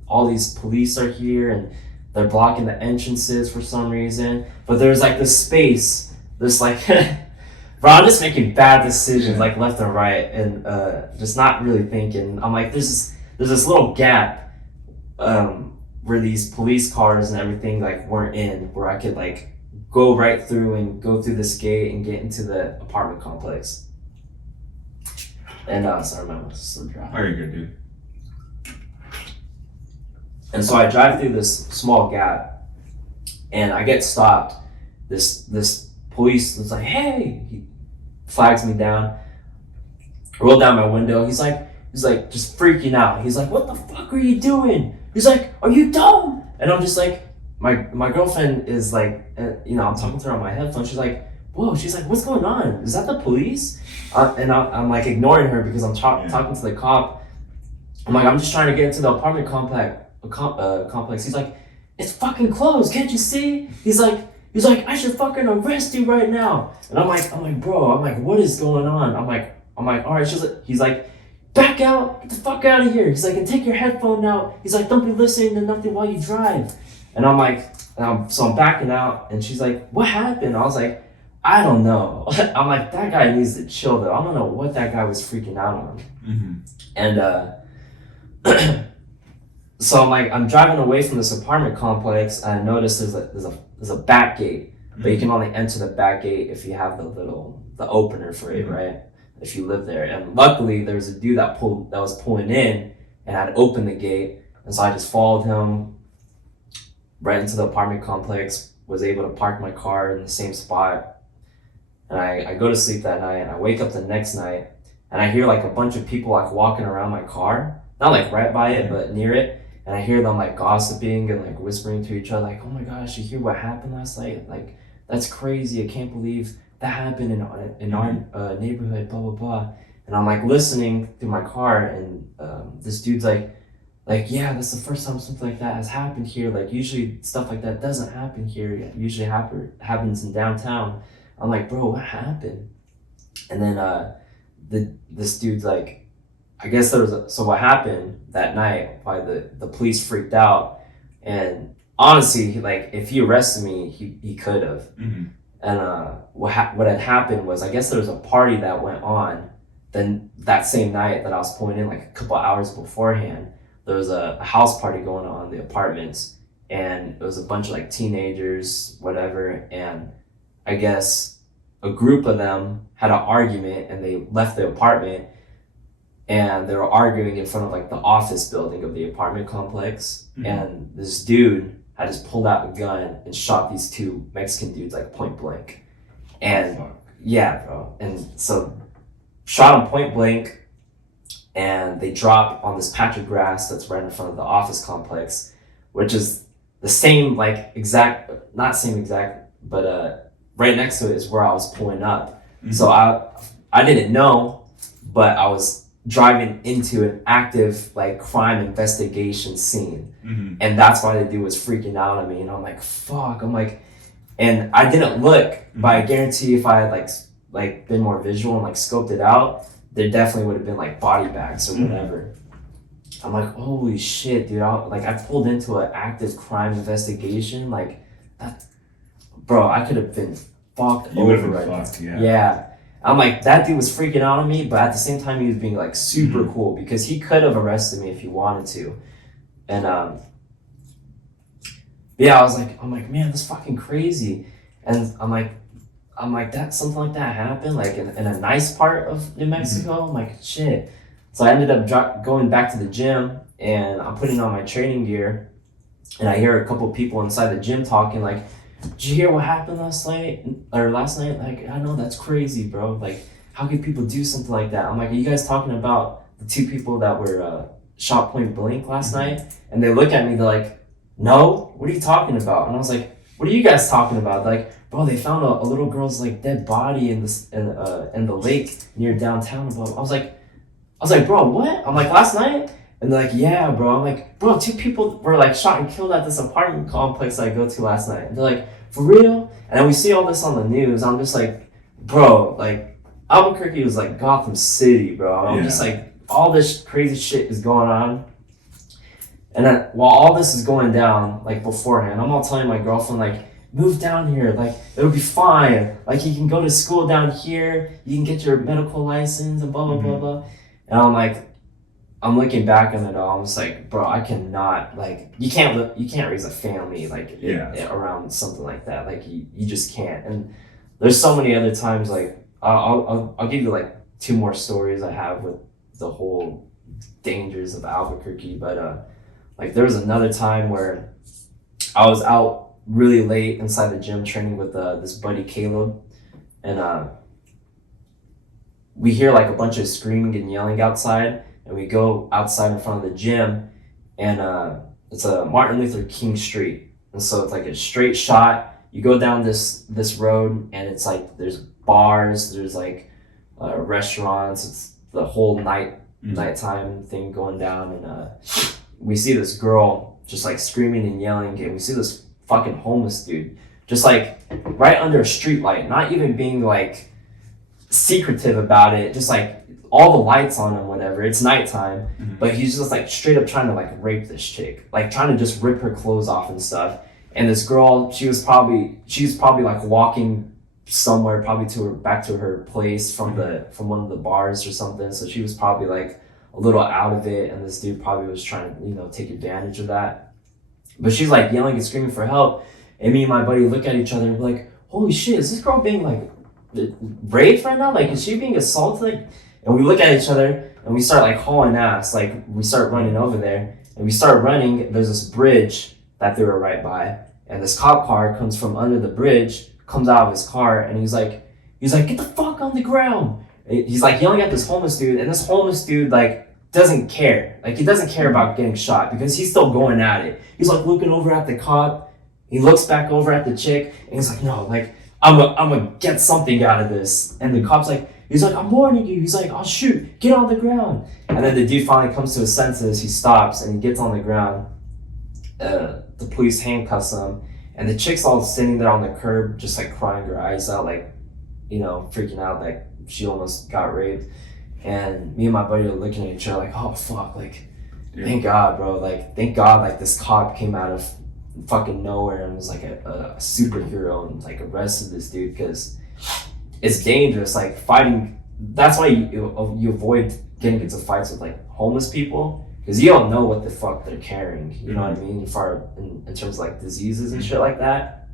All these police are here and they're blocking the entrances for some reason. But there's like this space. There's like, bro, I'm just making bad decisions like left and right and just not really thinking. I'm like, there's this little gap where these police cars and everything like weren't in, where I could like go right through and go through this gate and get into the apartment complex. And sorry, my mouth is so dry. Oh, you're good, dude. And so I drive through this small gap, and I get stopped. This police is like, hey, he flags me down. I roll down my window. He's like just freaking out. He's like, what the fuck are you doing? He's like, are you dumb? And I'm just like, my girlfriend is like, I'm talking to her on my headphones. She's like, whoa. She's like, what's going on? Is that the police? And I'm like ignoring her because I'm talking to the cop. I'm like, I'm just trying to get into the apartment complex. He's like, it's fucking closed. Can't you see? He's like, I should fucking arrest you right now. And I'm like, bro. I'm like, what is going on? I'm like, all right. He's like, back out. Get the fuck out of here. He's like, and take your headphone out. He's like, don't be listening to nothing while you drive. And I'm like, so I'm backing out. And she's like, what happened? I was like, I don't know. I'm like, that guy needs to chill though. I don't know what that guy was freaking out on. Mm-hmm. And so I'm driving away from this apartment complex, and I noticed there's a back gate, but you can only enter the back gate if you have the opener for it, right? If you live there. And luckily there was a dude that was pulling in and had opened the gate, and so I just followed him right into the apartment complex, was able to park my car in the same spot. And I go to sleep that night, and I wake up the next night, and I hear like a bunch of people like walking around my car, not like right by it, but near it. And I hear them like gossiping and like whispering to each other, like, oh my gosh, you hear what happened last night? Like, that's crazy. I can't believe that happened in our neighborhood, blah, blah, blah. And I'm like listening through my car, and this dude's like, yeah, that's the first time something like that has happened here. Like, usually stuff like that doesn't happen here. It usually happens in downtown. I'm like, bro, what happened? And then this dude's like, I guess so what happened that night, why the police freaked out, and honestly, like, if he arrested me, he could have. Mm-hmm. And what had happened was, I guess there was a party that went on then that same night that I was pulling in, like a couple hours beforehand. There was a house party going on in the apartments, and it was a bunch of like teenagers, whatever, and I guess a group of them had an argument and they left the apartment, and they were arguing in front of like the office building of the apartment complex. Mm-hmm. And this dude had just pulled out a gun and shot these two Mexican dudes like point blank. And yeah, bro. And so shot them point blank, and they drop on this patch of grass that's right in front of the office complex, which is the same not same exact, but right next to it is where I was pulling up. Mm-hmm. So I didn't know, but I was driving into an active like crime investigation scene. Mm-hmm. And that's why the dude was freaking out on me, and I'm like, fuck. I'm like, and I didn't look, but I guarantee if I had like been more visual and like scoped it out, there definitely would have been like body bags or whatever. I'm like, holy shit, dude. I pulled into an active crime investigation. Like, that, bro, I could have been fucked over right now. Yeah. I'm like, that dude was freaking out on me, but at the same time, he was being like super cool, because he could have arrested me if he wanted to. And yeah, I'm like, man, that's fucking crazy. And I'm like, that something like that happened, like in a nice part of New Mexico. Mm-hmm. I'm like, shit. So I ended up going back to the gym, and I'm putting on my training gear, and I hear a couple of people inside the gym talking like, did you hear what happened last night? Like, I know, that's crazy, bro. Like, how could people do something like that? I'm like, are you guys talking about the two people that were shot point blank last night? And they look at me, they're like, no, what are you talking about? And I was like, what are you guys talking about? Like, bro, they found a little girl's like dead body in the lake near downtown. I was like, bro, what? I'm like, last night? And they're like, yeah, bro. I'm like, bro, 2 people were like shot and killed at this apartment complex I go to last night. And they're like, for real? And then we see all this on the news. I'm just like, bro, like, Albuquerque was like Gotham City, bro. I'm just like, all this crazy shit is going on. And then while all this is going down, like beforehand, I'm all telling my girlfriend, like, move down here, like, it'll be fine. Like, you can go to school down here, you can get your medical license and blah, blah, blah, blah. And I'm like, I'm looking back on it all, I'm just like, bro, I cannot, like, you can't raise a family, like, around something like that. Like, you just can't. And there's so many other times, like, I'll give you, like, 2 more stories I have with the whole dangers of Albuquerque, but, like, there was another time where I was out really late inside the gym training with this buddy Caleb, and we hear like a bunch of screaming and yelling outside, and we go outside in front of the gym, and it's a Martin Luther King Street, and so it's like a straight shot. You go down this road, and it's like there's bars, there's like restaurants, it's the whole nighttime thing going down, and we see this girl just like screaming and yelling, and we see this fucking homeless dude just like right under a street light, not even being like secretive about it, just like all the lights on and whatever, it's nighttime, but he's just like straight up trying to like rape this chick, like trying to just rip her clothes off and stuff. And this girl, she was probably like walking somewhere, probably back to her place from one of the bars or something, so she was probably like a little out of it, and this dude probably was trying to, take advantage of that. But she's like yelling and screaming for help, and me and my buddy look at each other and we're like, holy shit, is this girl being like raped right now? Like, is she being assaulted? And we look at each other and we start like hauling ass, like we start running over there, and we start running. There's this bridge that they were right by, and this cop car comes from under the bridge, comes out of his car, and he's like, get the fuck on the ground. He's like yelling at this homeless dude, and this homeless dude like doesn't care. Like, he doesn't care about getting shot because he's still going at it. He's like looking over at the cop. He looks back over at the chick, and he's like, no, like, I'm gonna get something out of this. And the cop's like, he's like, I'm warning you. He's like, I'll shoot. Get on the ground. And then the dude finally comes to his senses. He stops and he gets on the ground. The police handcuffs him, and the chick's all sitting there on the curb, just like crying her eyes out, like, freaking out, like she almost got raped. And me and my buddy are looking at each other like, oh fuck, like, thank God, bro, like, thank God, like, this cop came out of fucking nowhere and was like a superhero and like arrested this dude, because it's dangerous, like, fighting. That's why you avoid getting into fights with like homeless people, because you don't know what the fuck they're carrying, you know what I mean, in terms of like diseases and shit like that.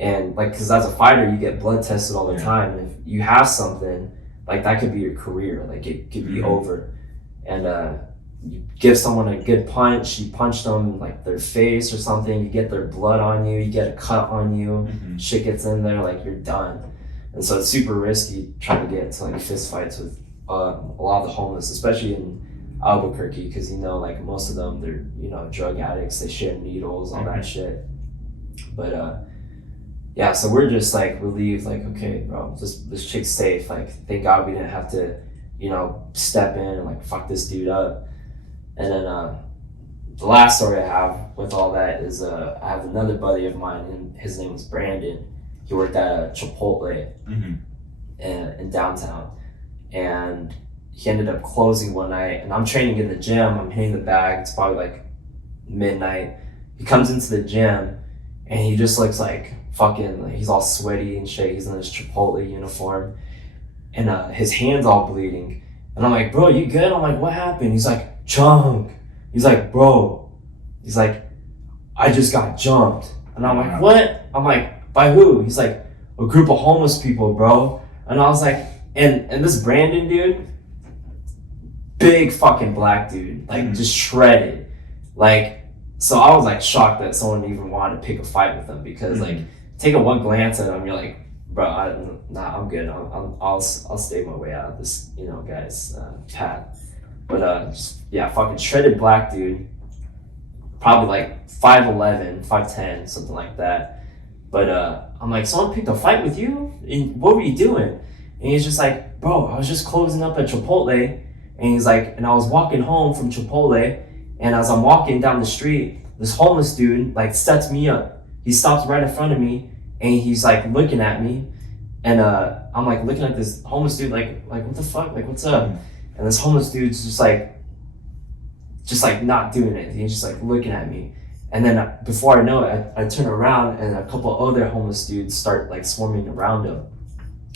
And like, because as a fighter you get blood tested all the time, and if you have something like that, could be your career, like it could be over. And you give someone a good punch, you punch them like their face or something, you get their blood on you, you get a cut on you, shit gets in there, like you're done. And so it's super risky trying to get into like fist fights with a lot of the homeless, especially in Albuquerque, because like most of them, they're drug addicts, they share needles, all that shit. But yeah, so we're just like relieved, like, okay, bro, this chick's safe, like, thank God we didn't have to step in and like fuck this dude up. And then the last story I have with all that is I have another buddy of mine, and his name was Brandon. He worked at a Chipotle in downtown, and he ended up closing one night, and I'm training in the gym, I'm hitting the bag, it's probably like midnight. He comes into the gym and he just looks like fucking, like, he's all sweaty and shit, he's in his Chipotle uniform, and his hand's all bleeding. And I'm like, bro, you good? I'm like, what happened? He's like, Chung. He's like, bro. He's like, I just got jumped. And I'm like, what? I'm like, by who? He's like, a group of homeless people, bro. And I was like, and this Brandon dude, big fucking black dude, like just shredded. Like, so I was like shocked that someone even wanted to pick a fight with him, because like, take a one glance at him, you're like, bro, I'm good. I'll stay my way out of this, guy's path. But just, yeah, fucking shredded black dude, probably like 5'11", 5'10", something like that. But I'm like, someone picked a fight with you? And what were you doing? And he's just like, bro, I was just closing up at Chipotle. And he's like, and I was walking home from Chipotle, and as I'm walking down the street, this homeless dude like sets me up. He stops right in front of me, and he's like looking at me, and I'm like looking at this homeless dude like what the fuck, like what's up? and this homeless dude's just like not doing anything. He's just like looking at me. And then before I know it, I turn around and a couple other homeless dudes start like swarming around him.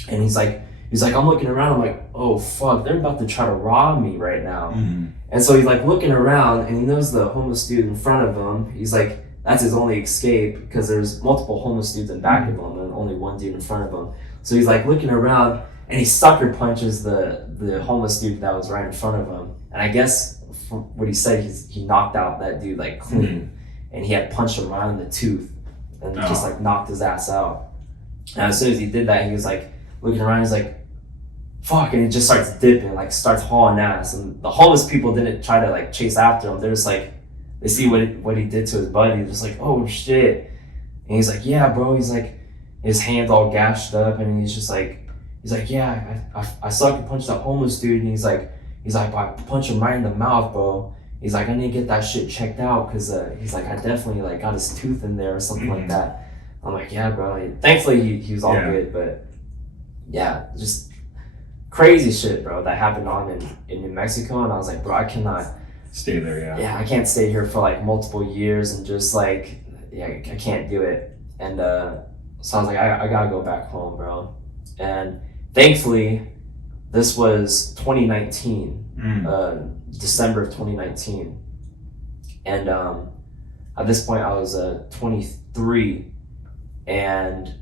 And he's like, I'm looking around. I'm like, oh fuck, they're about to try to rob me right now. Mm-hmm. And so he's like looking around, and he knows the homeless dude in front of him. He's like, that's his only escape, because there's multiple homeless dudes in back of him and only one dude in front of him. So he's like looking around, and he sucker punches the homeless dude that was right in front of him. And I guess from what he said, he knocked out that dude like clean, and he had punched him right in the tooth, and just like knocked his ass out. And as soon as he did that, he was like looking around. He's like, fuck, and he just starts dipping, like starts hauling ass. And the homeless people didn't try to like chase after him. They're just like, they see what he did to his buddy. They're just like, oh shit. And he's like, yeah, bro. He's like, his hands all gashed up, and he's like, yeah, I sucker punched that homeless dude. And he's like, I punched him right in the mouth, bro. He's like, I need to get that shit checked out, because he's like, I definitely like got his tooth in there or something like that. I'm like, yeah, bro. Like, thankfully he was all good, but yeah, just crazy shit, bro, that happened in New Mexico. And I was like, bro, I cannot stay there. Yeah, I can't stay here for like multiple years and just like, yeah, I can't do it. And so I was like, I gotta go back home, bro. And thankfully, this was 2019, December of 2019. And at this point, I was 23, and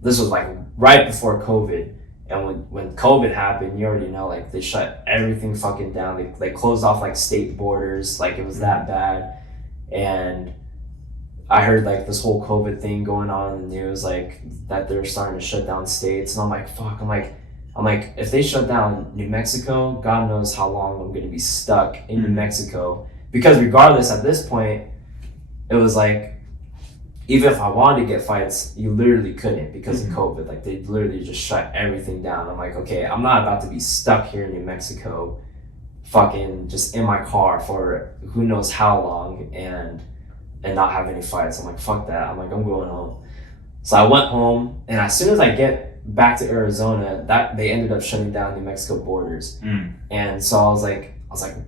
this was like right before COVID. And when COVID happened, you already know, like, they shut everything fucking down. They closed off like state borders, like it was that bad. And I heard like this whole COVID thing going on in the news, like that they're starting to shut down states. And I'm like, fuck, I'm like, if they shut down New Mexico, God knows how long I'm gonna be stuck in New Mexico. Because regardless, at this point, it was like, even if I wanted to get fights, you literally couldn't because of COVID. Like, they literally just shut everything down. I'm like, okay, I'm not about to be stuck here in New Mexico, fucking just in my car for who knows how long and not have any fights. I'm like, fuck that. I'm like, I'm going home. So I went home, and as soon as I get back to Arizona, that they ended up shutting down New Mexico borders. And so I was like,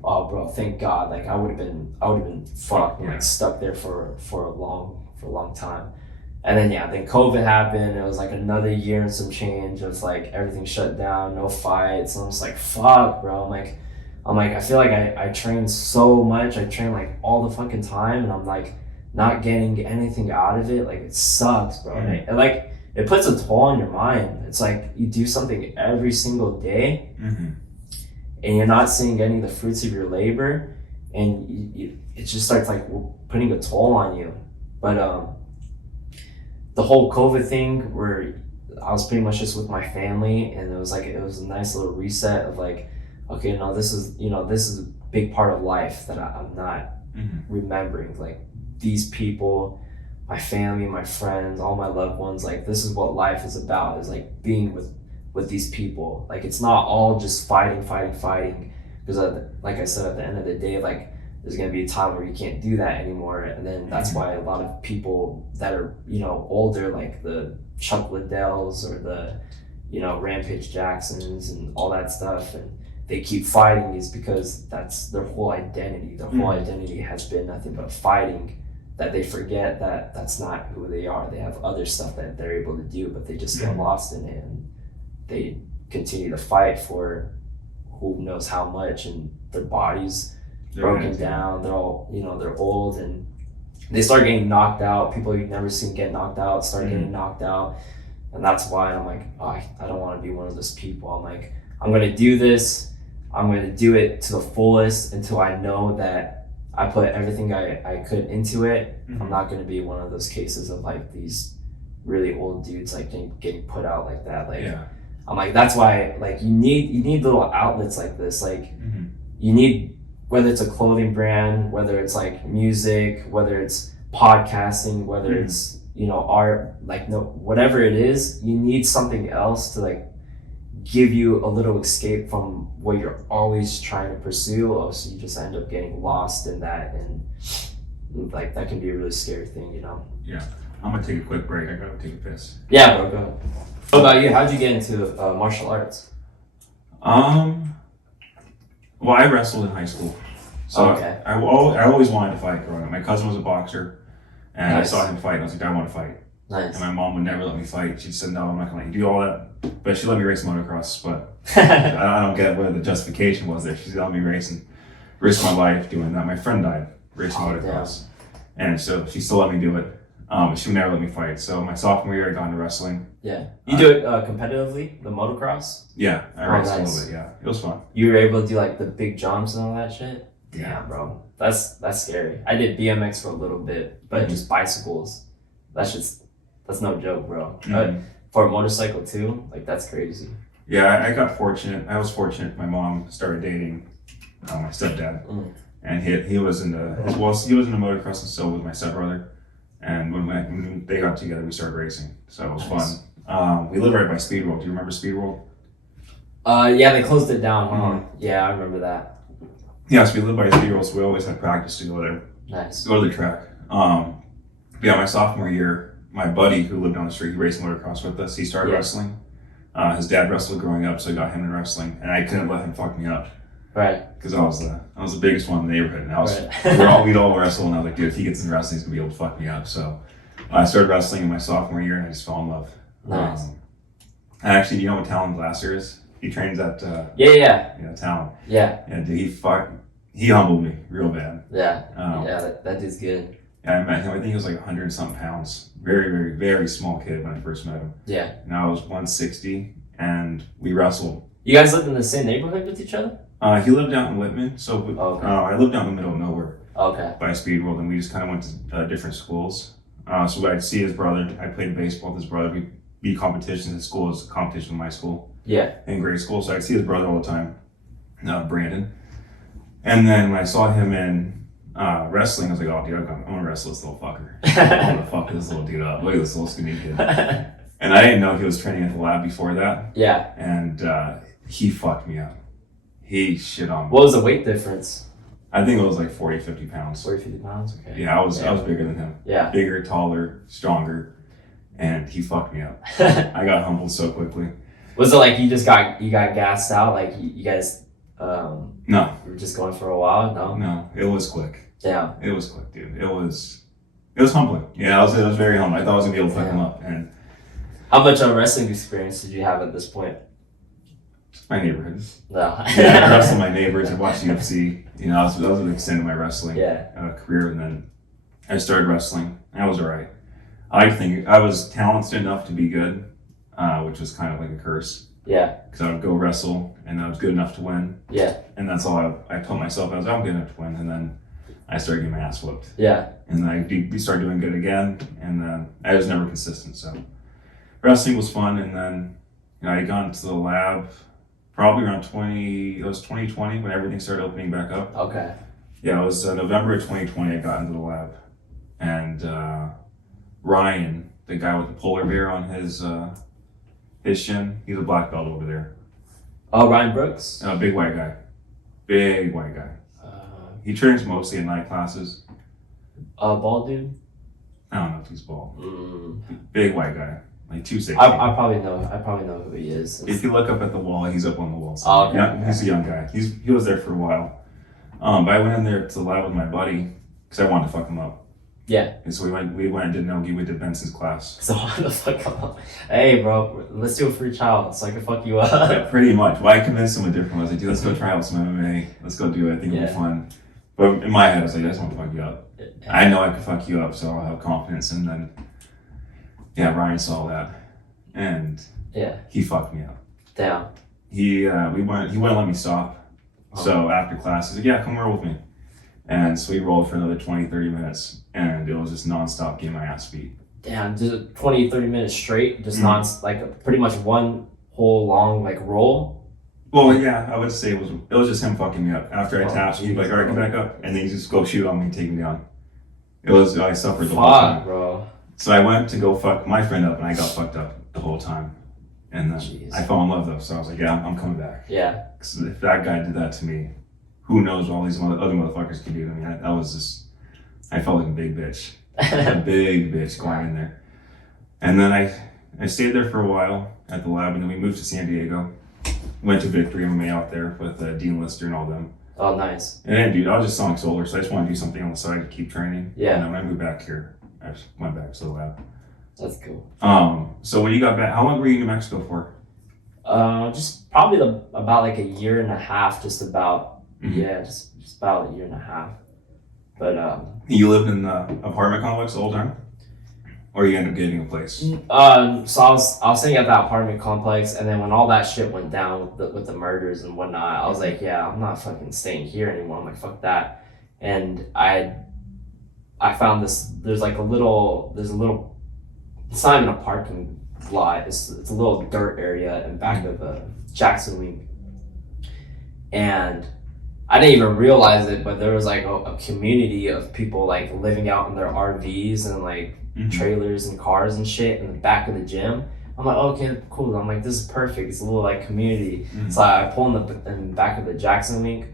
oh bro, thank God. Like, I would have been fucked, like stuck there for a long time. And then then COVID happened. It was like another year and some change of like everything shut down, no fights. And I'm just like, fuck, bro. I'm like, I feel like I trained so much. I trained like all the fucking time, and I'm like not getting anything out of it. Like, it sucks, bro. And like, it puts a toll on your mind. It's like you do something every single day, and you're not seeing any of the fruits of your labor, and it just starts like putting a toll on you. But the whole COVID thing, where I was pretty much just with my family, and it was a nice little reset of like, okay, no, this is a big part of life that I'm not remembering. Like, these people, my family, my friends, all my loved ones, like, this is what life is about, is like being with these people. Like, it's not all just fighting, because like I said, at the end of the day, like, there's going to be a time where you can't do that anymore. And then that's why a lot of people that are, older, like the Chuck Liddells or the, Rampage Jacksons and all that stuff, and they keep fighting, is because that's their whole identity. Their whole identity has been nothing but fighting, that they forget that that's not who they are. They have other stuff that they're able to do, but they just get lost in it, and they continue to fight for who knows how much, and their bodies broken down. They're all, they're old, and they start getting knocked out. People you've never seen get knocked out start getting knocked out. And that's why I'm like, oh, I don't want to be one of those people. I'm like, I'm going to do this. I'm going to do it to the fullest until I know that I put everything I could into it. I'm not going to be one of those cases of like these really old dudes like getting put out like that. Like, I'm like, that's why, like, you need little outlets like this. Like, you need, whether it's a clothing brand, whether it's like music, whether it's podcasting, whether it's, art, like, no, whatever it is, you need something else to like give you a little escape from what you're always trying to pursue, or so you just end up getting lost in that, and like that can be a really scary thing, Yeah. I'm gonna take a quick break. I gotta take a piss. Yeah, bro, go ahead. What about you? How'd you get into martial arts? Well, I wrestled in high school. So Okay. I always wanted to fight growing up. My cousin was a boxer, and Nice. I saw him fight, and I was like, I want to fight. Nice. And my mom would never let me fight. She'd said, no, I'm not going to let you do all that. But she let me race motocross. But I don't get what the justification was there. She let me race and risk my life doing that. My friend died racing motocross. And so she still let me do it. But she would never let me fight. So my sophomore year, I got into wrestling. Yeah. You do it competitively, the motocross? Yeah, I raced a nice. little bit. Yeah, it was fun. You were able to do like the big jumps and all that shit? Yeah. Damn, bro. That's scary. I did BMX for a little bit, but just bicycles. That's no joke, bro. For a motorcycle too, like that's crazy. Yeah, I got fortunate. I was fortunate. My mom started dating my stepdad, and he was into he was into motocross, and so was my stepbrother. And when they got together, we started racing, so it was fun. We live right by Speed World. Do you remember Speed World? Yeah, they closed it down, huh? Yeah, I remember that. Yeah, so we live by Speed World, so we always had practice to go there. Nice. Go to the track. Yeah, my sophomore year, my buddy who lived down the street, he raced motocross with us. He started wrestling. His dad wrestled growing up, so I got him in wrestling, and I couldn't let him fuck me up. Right. Because I was the biggest one in the neighborhood, and we'd all wrestle, and I was like, dude, if he gets in wrestling, he's gonna be able to fuck me up. So I started wrestling in my sophomore year, and I just fell in love. Nice. And actually, you know what Talon Glasser is? He trains at Talon. Yeah. Yeah, dude, he humbled me real bad. Yeah. That dude's good. Yeah, I met him. I think he was like 100 something pounds. Very, very, very small kid when I first met him. Yeah. And I was 160, and we wrestled. You guys lived in the same neighborhood with each other? He lived out in Whitman, so I lived out in the middle of nowhere. Okay. By Speed World, and we just kind of went to different schools. So I'd see his brother. I played baseball with his brother. We'd be competitions at school, as competition in my school. Yeah. In grade school, so I'd see his brother all the time, Brandon. And then when I saw him in wrestling, I was like, oh, dude, I'm gonna wrestle this little fucker. I'm gonna fuck this little dude up. Look at this little skinny kid. And I didn't know he was training at the lab before that. Yeah. And he fucked me up. He shit on me. What was the weight difference? I think it was like 40, 50 pounds. 40, 50 pounds? Okay. Yeah, I was bigger than him. Yeah. Bigger, taller, stronger. And he fucked me up. I got humbled so quickly. Was it like you got gassed out? Like you guys No. were just going for a while? No, it was quick. Yeah. It was quick, dude. It was humbling. Yeah, it was very humbling. I thought I was gonna be able to fuck him up. And how much wrestling experience did you have at this point? my neighborhood. No. Yeah, I wrestled my neighbors. I watched UFC. You know, that was an extent of my wrestling career. And then I started wrestling. I was alright. I think I was talented enough to be good, which was kind of like a curse. Yeah. Because I would go wrestle, and I was good enough to win. Yeah. And that's all I told myself. I'm good enough to win. And then I started getting my ass whooped. Yeah. And then we started doing good again. And then I was never consistent. So wrestling was fun. And then I got into the lab probably around 2020 when everything started opening back up. Okay. Yeah, it was November of 2020 I got into the lab. And Ryan, the guy with the polar bear on his shin, he's a black belt over there. Oh, Ryan Brooks? Big white guy. Big white guy. He trains mostly in night classes. Bald dude? I don't know if he's bald. Big white guy. Like 260. I probably know who he is. If you look up at the wall, he's up on the wall. So okay. Yeah, he's a young guy. He was there for a while. But I went in there to the lab with my buddy because I wanted to fuck him up. Yeah. And so we went and did Nogi. We did Benson's class. So I wanted to fuck him up. Hey, bro, let's do a free trial so I can fuck you up. Yeah, pretty much. Well, I convinced him with different ones. I was like, dude, let's go try out some MMA. Let's go do it. I think it'll be fun. But in my head, I was like, I just want to fuck you up. I know I could fuck you up, so I'll have confidence. And then, Ryan saw that, and he fucked me up. Damn. He wouldn't let me stop. So after class, he's like, yeah, come roll with me. And so we rolled for another 20, 30 minutes, and it was just nonstop getting my ass beat. Damn, just 20, 30 minutes straight, just like pretty much one whole long like roll. Well, yeah, I would say it was just him fucking me up. After I tapped, he'd be like, all right, come back up, and then he'd just go shoot on me and take me down. I suffered the whole time. Bro. So I went to go fuck my friend up, and I got fucked up the whole time. And then I fell in love though, so I was like, yeah, I'm coming back. Yeah. Because if that guy did that to me, who knows what all these other motherfuckers can do to me. I felt like a big bitch. A big bitch going in there. And then I stayed there for a while at the lab, and then we moved to San Diego. Went to Victory MMA out there with Dean Lister and all them. Oh, nice. And dude, I was just Sonic Solar, so I just want to do something on the side to keep training. Yeah. And then when I moved back here, I just went back to the lab. That's cool. So when you got back, how long were you in New Mexico for? Just probably about like a year and a half, just about. Mm-hmm. Yeah, just about a year and a half. But You lived in the apartment complex the whole time, or you ended up getting a place? so I was staying at that apartment complex, and then when all that shit went down with the murders and whatnot, I was like, yeah, I'm not fucking staying here anymore. I'm like, fuck that. And I found this. There's a little. It's not even a parking lot. It's a little dirt area in back of Jackson Wink, and I didn't even realize it, but there was like a community of people like living out in their RVs and like trailers and cars and shit in the back of the gym. I'm like, okay, cool. I'm like, this is perfect. It's a little like community. So I pull in the back of the Jackson Wink,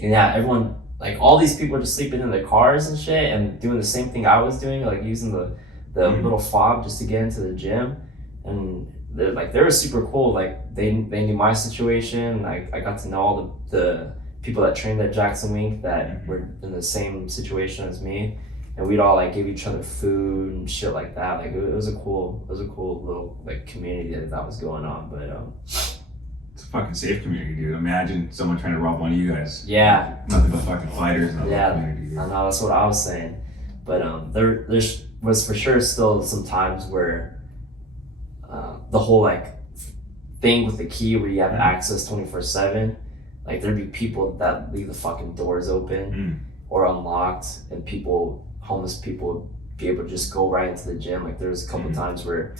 and yeah, everyone, like all these people are just sleeping in their cars and shit and doing the same thing I was doing, like using the little fob just to get into the gym. And they were super cool. Like they knew my situation. I got to know all the people that trained at Jackson Wink that were in the same situation as me, and we'd all like give each other food and shit like that. Like it was a cool little like community that was going on. But it's a fucking safe community, dude. Imagine someone trying to rob one of you guys. Yeah. Nothing but fucking fighters in Yeah, that community, dude. I know, that's what I was saying. But there was for sure still some times where the whole like thing with the key where you have access 24/7, like there'd be people that leave the fucking doors open or unlocked, and homeless people would be able to just go right into the gym. Like there was a couple times where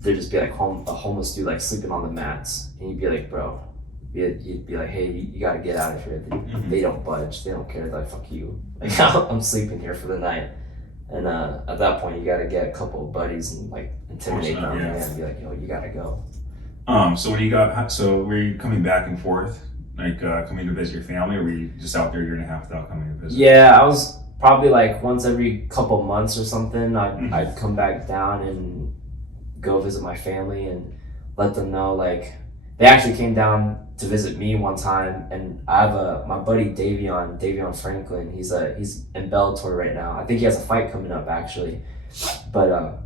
there'd just be like a homeless dude like sleeping on the mats, and you'd be like, bro, you'd be like, hey, you gotta get out of here. They don't budge. They don't care. They're like, fuck you. Like I'm sleeping here for the night. And at that point, you gotta get a couple of buddies and like intimidate them and be like, yo, you gotta go. So were you coming back and forth, like coming to visit your family, or were you just out there a year and a half without coming to visit? Yeah, I was probably like once every couple months or something. I'd come back down and go visit my family and let them know. Like they actually came down to visit me one time, and I have my buddy Davion Franklin. He's in Bellator right now. I think he has a fight coming up actually, but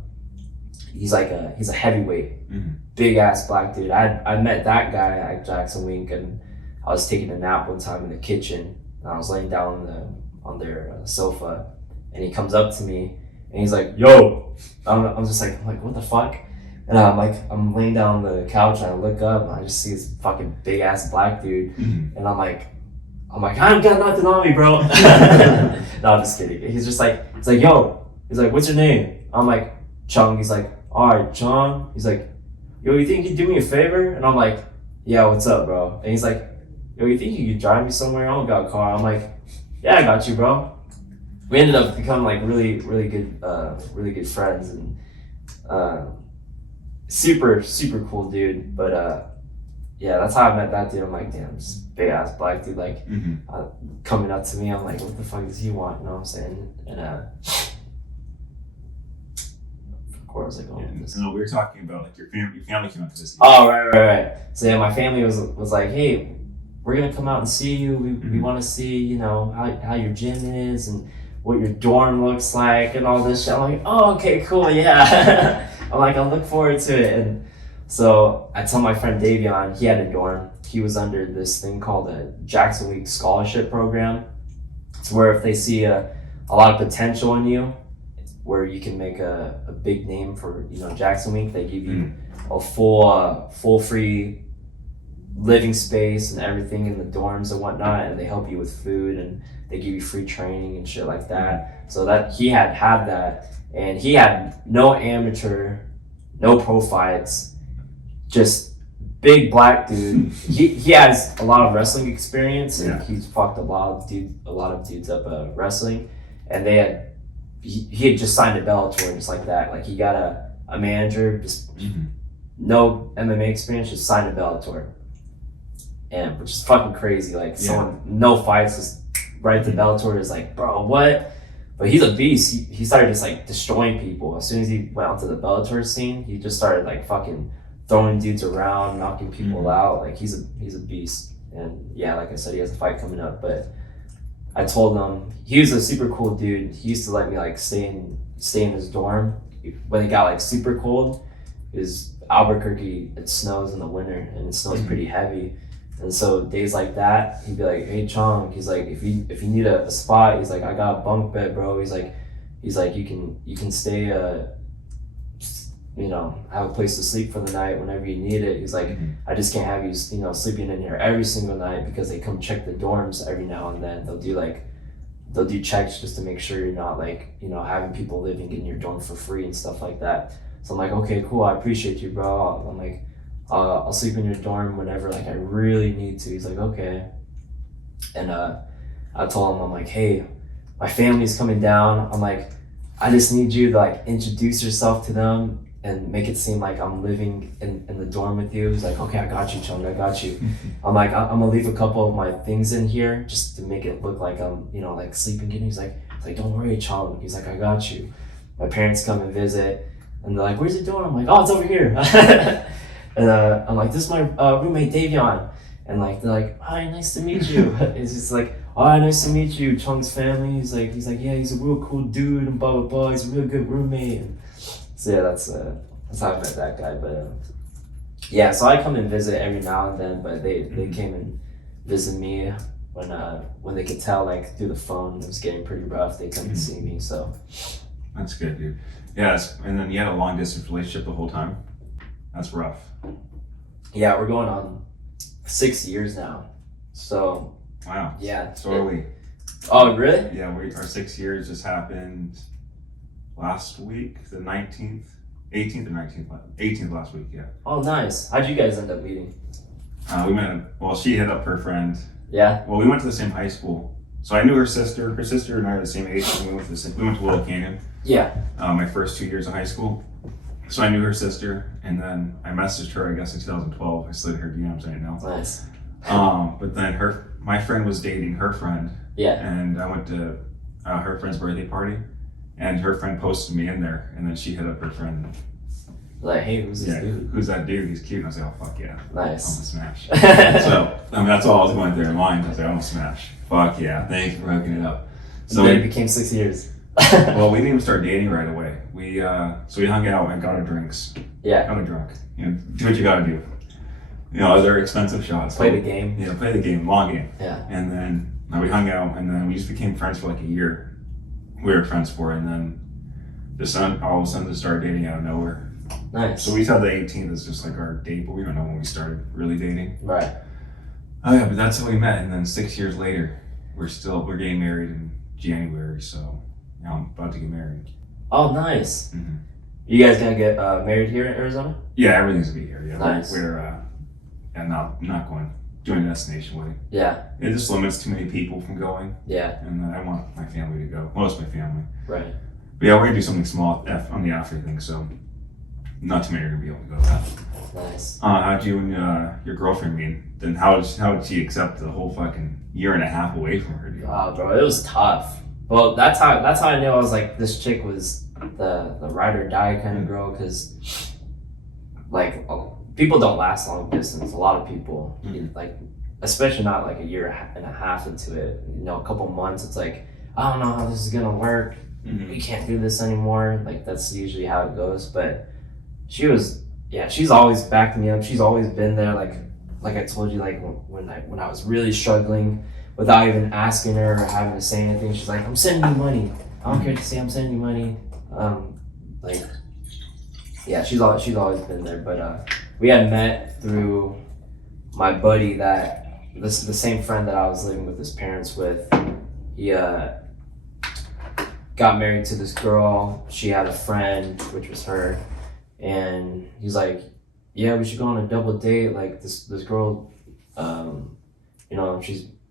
he's a heavyweight, big ass black dude. I met that guy at Jackson Wink, and I was taking a nap one time in the kitchen, and I was laying down on their sofa, and he comes up to me and he's like, yo. I'm just like, what the fuck? And I'm laying down on the couch and I look up and I just see this fucking big ass black dude, and I'm like, I ain't got nothing on me, bro. No, I'm just kidding. He's like, yo. He's like, what's your name? I'm like, Chung. He's like, all right, Chung. He's like, yo, you think you'd do me a favor? And I'm like, yeah, what's up, bro? And he's like, yo, you think you could drive me somewhere? I don't got a car. I'm like, yeah, I got you, bro. We ended up becoming like really good friends, and super cool dude. But yeah, that's how I met that dude. I'm like, damn, this big ass black dude like coming up to me. I'm like, what the fuck does he want? You know what I'm saying? And where was I going with this? No, we were talking about like your family came up to visit you. Oh, right. So yeah, my family was like, hey, we're gonna come out and see you. We want to see, you know, how your gym is and what your dorm looks like and all this shit. I'm like, oh, okay, cool, yeah. I'm like, I'll look forward to it. And so I tell my friend Davion, he had a dorm. He was under this thing called a Jackson Week scholarship program. It's where if they see a lot of potential in you, where you can make a big name for, you know, Jackson Week, they give you a full free living space and everything in the dorms and whatnot, and they help you with food and they give you free training and shit like that. So that he had that, and he had no amateur, no pro fights, just big black dude. he has a lot of wrestling experience, and he's fucked a lot of dudes up wrestling, and he had just signed a Bellator just like that. Like he got a manager, just no MMA experience, just signed a Bellator. And which is fucking crazy. Like someone no fights just right to Bellator is like, bro, what? But he's a beast. He started just like destroying people. As soon as he went onto the Bellator scene, he just started like fucking throwing dudes around, knocking people out. Like he's a beast. And yeah, like I said, he has a fight coming up. But I told him he was a super cool dude. He used to let me like stay in his dorm when it got like super cold. Is Albuquerque, it snows in the winter and it snows pretty heavy. And so days like that, he'd be like, "Hey Chung," he's like, if you need a spot, he's like, "I got a bunk bed, bro." He's like, you can stay have a place to sleep for the night whenever you need it. He's like, "I just can't have you sleeping in here every single night because they come check the dorms every now and then. They'll do checks just to make sure you're not like, having people living in your dorm for free and stuff like that." So I'm like, "Okay, cool. I appreciate you, bro." I'm like, "I'll sleep in your dorm whenever like I really need to." He's like, "Okay." And I told him, I'm like, "Hey, my family's coming down. I'm like, I just need you to like introduce yourself to them and make it seem like I'm living in the dorm with you." He's like, "Okay, I got you, Chung. I got you." I'm like, "I'm gonna leave a couple of my things in here just to make it look like I'm, like sleeping in." He's like, "Don't worry, Chung." He's like, "I got you." My parents come and visit, and they're like, "Where's the dorm?" I'm like, "Oh, it's over here." And I'm like, "This is my roommate Davion," and like they're like, "Hi, nice to meet you." It's just like, "Oh, nice to meet you, Chung's family." He's like, "Yeah, he's a real cool dude and blah blah blah. He's a real good roommate." And so yeah, that's how I met that guy. But yeah, so I come and visit every now and then. But they came and visit me when they could tell like through the phone it was getting pretty rough. They come and see me. So that's good, dude. Yeah, and then you had a long distance relationship the whole time. That's rough. Yeah, we're going on 6 years now. So wow. Yeah. So are we. Oh, really? Yeah, our 6 years just happened last week, the 19th, 18th or 18th last week, yeah. Oh, nice. How'd you guys end up meeting? We met, she hit up her friend. Yeah? Well, we went to the same high school. So I knew her sister. Her sister and I are the same age. And we went to Little Canyon. Yeah. My first 2 years of high school. So I knew her sister, and then I messaged her, I guess, in 2012. I slid her DMs right now. Nice. But then my friend was dating her friend. Yeah. And I went to her friend's birthday party, and her friend posted me in there, and then she hit up her friend. Like, "Hey, who's this dude? Who's that dude? He's cute." And I was like, "Oh, fuck yeah." Nice. I'm gonna smash. So, that's all I was going through in mind. I was like, "I'm gonna smash." Fuck yeah. Thank you for hooking it up. So it became 6 years. Well, we didn't even start dating right away. We hung out and got our drinks. Yeah. Got a drunk. Do what you gotta do. They're expensive shots. Play the game. Yeah, play the game, long game. Yeah. And then we hung out, and then we just became friends for like a year. We were friends for, and then all of a sudden just started dating out of nowhere. Nice. So we saw the 18th as just like our date, but we don't know when we started really dating. Right. Oh yeah, but that's how we met, and then 6 years later, we're getting married in January. So I'm about to get married. Oh, nice. Mm-hmm. You guys gonna get married here in Arizona? Yeah, everything's gonna be here. Yeah, nice. We're not going doing a destination wedding. Yeah. It just limits too many people from going. Yeah. And I want my family to go. Most of my family. Right. But yeah, we're gonna do something small on the after thing, so not too many are gonna be able to go to that. Nice. How'd you and your girlfriend meet? Then how did she accept the whole fucking year and a half away from her? Dude? Oh, bro, it was tough. Well, that's how I knew I was like, this chick was the ride or die kind of girl, because like people don't last long distance. A lot of people, like, especially not like a year and a half into it, a couple months, it's like, I don't know how this is gonna work. We can't do this anymore. Like, that's usually how it goes. But she's always backed me up. She's always been there. Like I told you, like when I was really struggling, without even asking her or having to say anything, she's like, "I'm sending you money. I don't care to say I'm sending you money." She's always been there. But we had met through my buddy the same friend that I was living with his parents with. He got married to this girl. She had a friend, which was her, and he's like, "Yeah, we should go on a double date. Like this girl,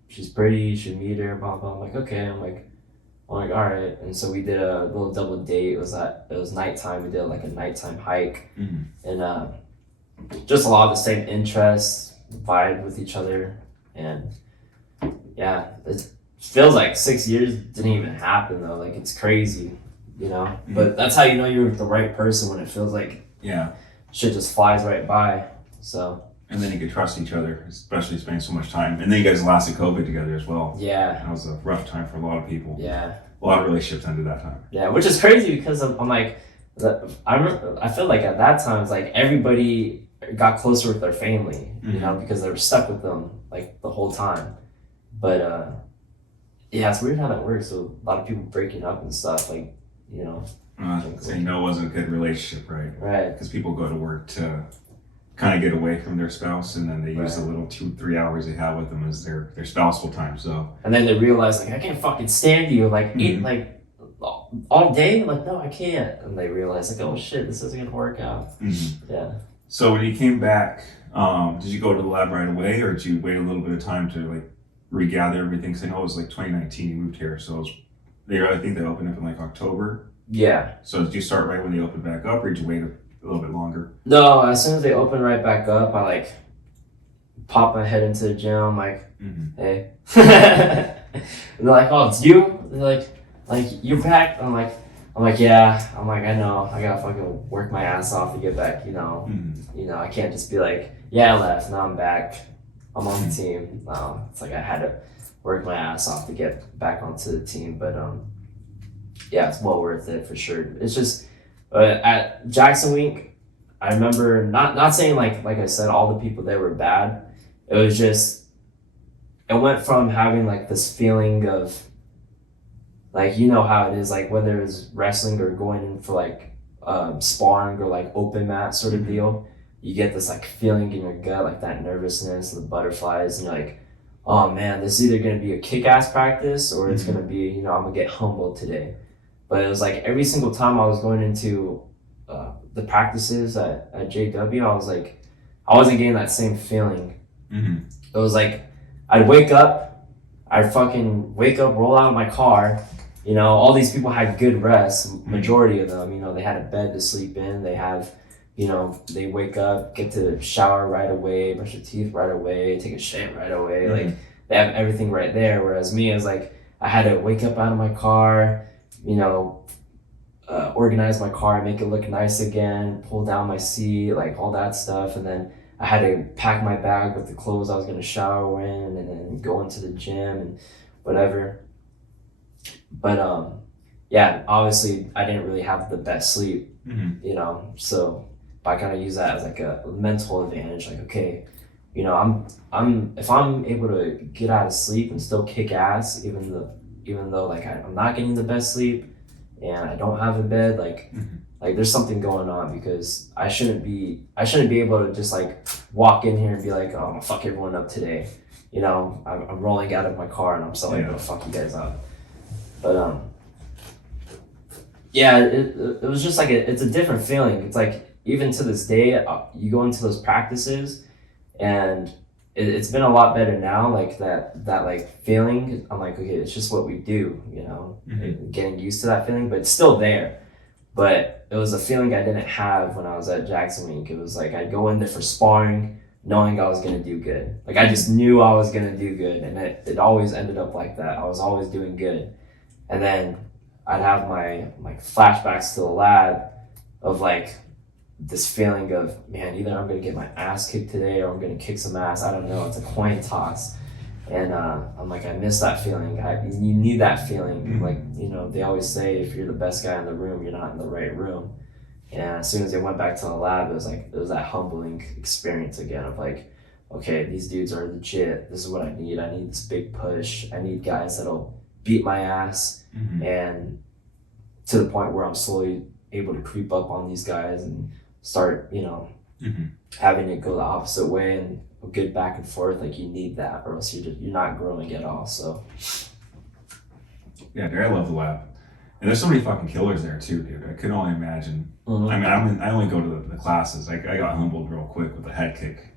she's pretty. You should meet her." Blah blah. I'm like, okay. I'm like, all right. And so we did a little double date. It was nighttime. We did like a nighttime hike, and just a lot of the same interests, vibe with each other, and yeah, it feels like 6 years didn't even happen though. Like, it's crazy, But that's how you know you're with the right person, when it feels like shit just flies right by. So. And then you could trust each other, especially spending so much time. And then you guys lasted COVID together as well. Yeah. That was a rough time for a lot of people. Yeah. A lot of relationships ended that time. Yeah, which is crazy because I'm like, I feel like at that time it's like everybody got closer with their family, you know, because they were stuck with them like the whole time. But yeah, it's weird how that works. So a lot of people breaking up and stuff, like, you know. Saying no wasn't a good relationship, right? Right. Because people go to work to kind of get away from their spouse, and then they use the little 2-3 hours they have with them as their spouseful time. So. And then they realize like I can't fucking stand you like eat like all day. Like no, I can't. And they realize like oh shit, this isn't gonna work out. Yeah. So when you came back, did you go to the lab right away, or did you wait a little bit of time to like regather everything? Because I know it was like 2019 you moved here, so I think they opened up in like October. Yeah. So did you start right when they opened back up, or did you wait a little bit longer? No, as soon as they opened right back up, I like pop my head into the gym, like, hey. And they're like, oh, it's you? They're like you're back? I'm like, yeah. I'm like, I know. I gotta fucking work my ass off to get back, you know. You know, I can't just be like, yeah, I left, now I'm back. I'm on the team. No, it's like I had to work my ass off to get back onto the team. But yeah, it's well worth it for sure. It's just at Jackson Week, I remember not saying like I said all the people there were bad. It was just it went from having like this feeling of like you know how it is like whether it's wrestling or going in for like sparring or like open mat sort of deal, you get this like feeling in your gut, like that nervousness, the butterflies, and you're like, oh man, this is either gonna be a kick-ass practice or it's gonna be, you know, I'm gonna get humbled today. But it was like every single time I was going into the practices at JW, I was like, I wasn't getting that same feeling. It was like, I'd wake up, roll out of my car, you know, all these people had good rest, majority of them, you know, they had a bed to sleep in, they have, you know, they wake up, get to shower right away, brush their teeth right away, take a shit right away, like, they have everything right there, whereas me, it was like, I had to wake up out of my car, you know, organize my car, make it look nice again, pull down my seat, like all that stuff. And then I had to pack my bag with the clothes I was going to shower in and then go into the gym and whatever. But yeah, obviously I didn't really have the best sleep, you know, so I kind of use that as like a mental advantage. Like, okay, you know, if I'm able to get out of sleep and still kick ass, even though like I'm not getting the best sleep and I don't have a bed, like there's something going on, because I shouldn't be able to just like walk in here and be like, oh, I'm gonna fuck everyone up today. You know, I'm rolling out of my car and I'm still like, gonna fuck you guys up. But yeah, it was just like it's a different feeling. It's like even to this day, you go into those practices and it's been a lot better now, like that like feeling. I'm like, okay, it's just what we do, you know, getting used to that feeling, but it's still there. But it was a feeling I didn't have when I was at Jackson Week. It was like I'd go in there for sparring, knowing I was gonna do good. Like I just knew I was gonna do good, and it always ended up like that. I was always doing good, and then I'd have my like flashbacks to the lab of like this feeling of, man, either I'm gonna get my ass kicked today or I'm gonna kick some ass. I don't know. It's a coin toss. And I'm like, I miss that feeling. You need that feeling. Like, you know, they always say if you're the best guy in the room, you're not in the right room. And as soon as I went back to the lab, it was that humbling experience again of like, okay, these dudes are legit. This is what I need. I need this big push. I need guys that'll beat my ass. And to the point where I'm slowly able to creep up on these guys and start, you know, having it go the opposite way and a good back and forth. Like you need that, or else you're not growing at all. So yeah, dude, I love the lab, and there's so many fucking killers there too, dude. I could only imagine. I mean, I only go to the classes. I got humbled real quick with a head kick.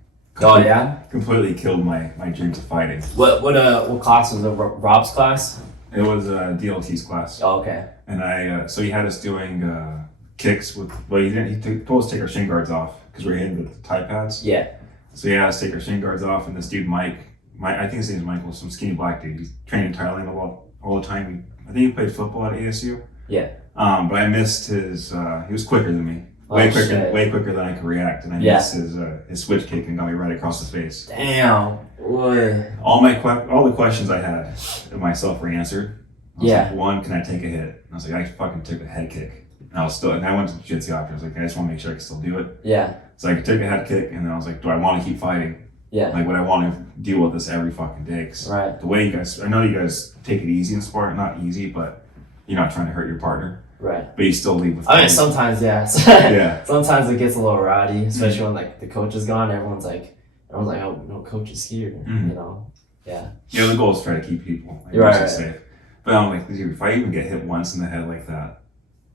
Completely killed my dreams of fighting. What class was it? Rob's class? It was DLT's class. Oh, okay. And so he had us doing kicks with. Well, he told us to take our shin guards off because we're hitting the Thai pads. Yeah. So he had us take our shin guards off, and this dude Mike, I think his name is Michael, some skinny black dude. He's trained in Thailand all the time. I think he played football at ASU. Yeah. But I missed his. He was quicker than me. way quicker than I could react, and I missed his switch kick and got me right across the face. Damn. Boy. All the questions I had myself were answered. I was like, one, can I take a hit? And I was like, I fucking took a head kick. And I went to jiu-jitsu after. I was like, I just want to make sure I can still do it. Yeah. So I could take a head kick, and then I was like, do I want to keep fighting? Yeah. Like, would I want to deal with this every fucking day? 'Cause right. The way you guys, I know you guys take it easy in sport, not easy, but you're not trying to hurt your partner. Right. But you still leave with. I mean, sometimes, yeah. Yeah. Sometimes it gets a little rowdy, especially when like the coach is gone. Everyone's like, oh, no coach is here. You know. Yeah. Yeah. The goal is to try to keep people safe. But I'm like, dude, if I even get hit once in the head like that,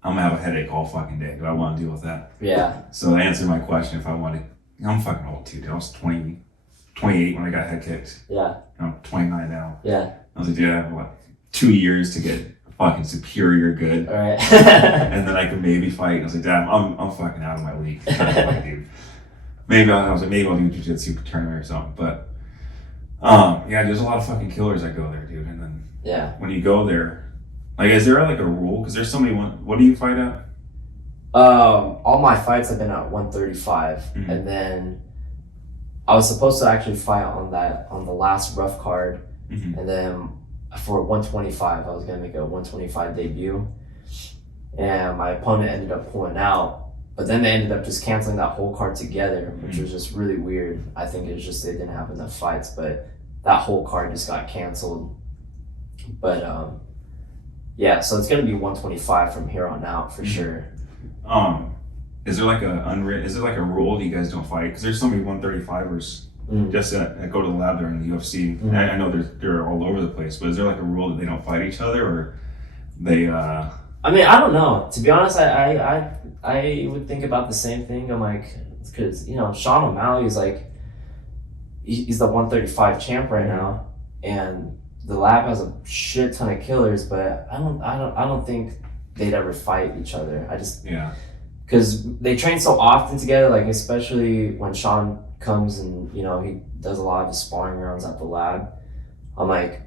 I'm gonna have a headache all fucking day. Do I want to deal with that? Yeah. So to answer my question, if I want to, I'm fucking old too, dude. I was 28 when I got head kicked. Yeah. I'm 29 now. Yeah. I was like, dude, I have 2 years to get fucking superior good. All right. And then I could maybe fight. I was like, damn, I'm fucking out of my league. Dude. Maybe I'll do jiu-jitsu tournament or something. But yeah, there's a lot of fucking killers that go there, dude. And then when you go there, like, is there like a rule? Because there's somebody. What do you fight at? All my fights have been at 135, and then I was supposed to actually fight on the last rough card, and then for 125, I was gonna make a 125 debut, and my opponent ended up pulling out. But then they ended up just canceling that whole card together, which was just really weird. I think it was just they didn't have enough fights, but that whole card just got canceled. But yeah, so it's gonna be 125 from here on out for sure. Is there like a rule that you guys don't fight? Because there's so many 135ers just that go to the lab during the UFC. I know they're all over the place, but is there like a rule that they don't fight each other, or they? I mean, I don't know. To be honest, I would think about the same thing. I'm like, because Sean O'Malley is like, he's the 135 champ right now, and the lab has a shit ton of killers, but I don't think they'd ever fight each other. Because they train so often together, like especially when Sean comes and he does a lot of his sparring rounds at the lab. I'm like,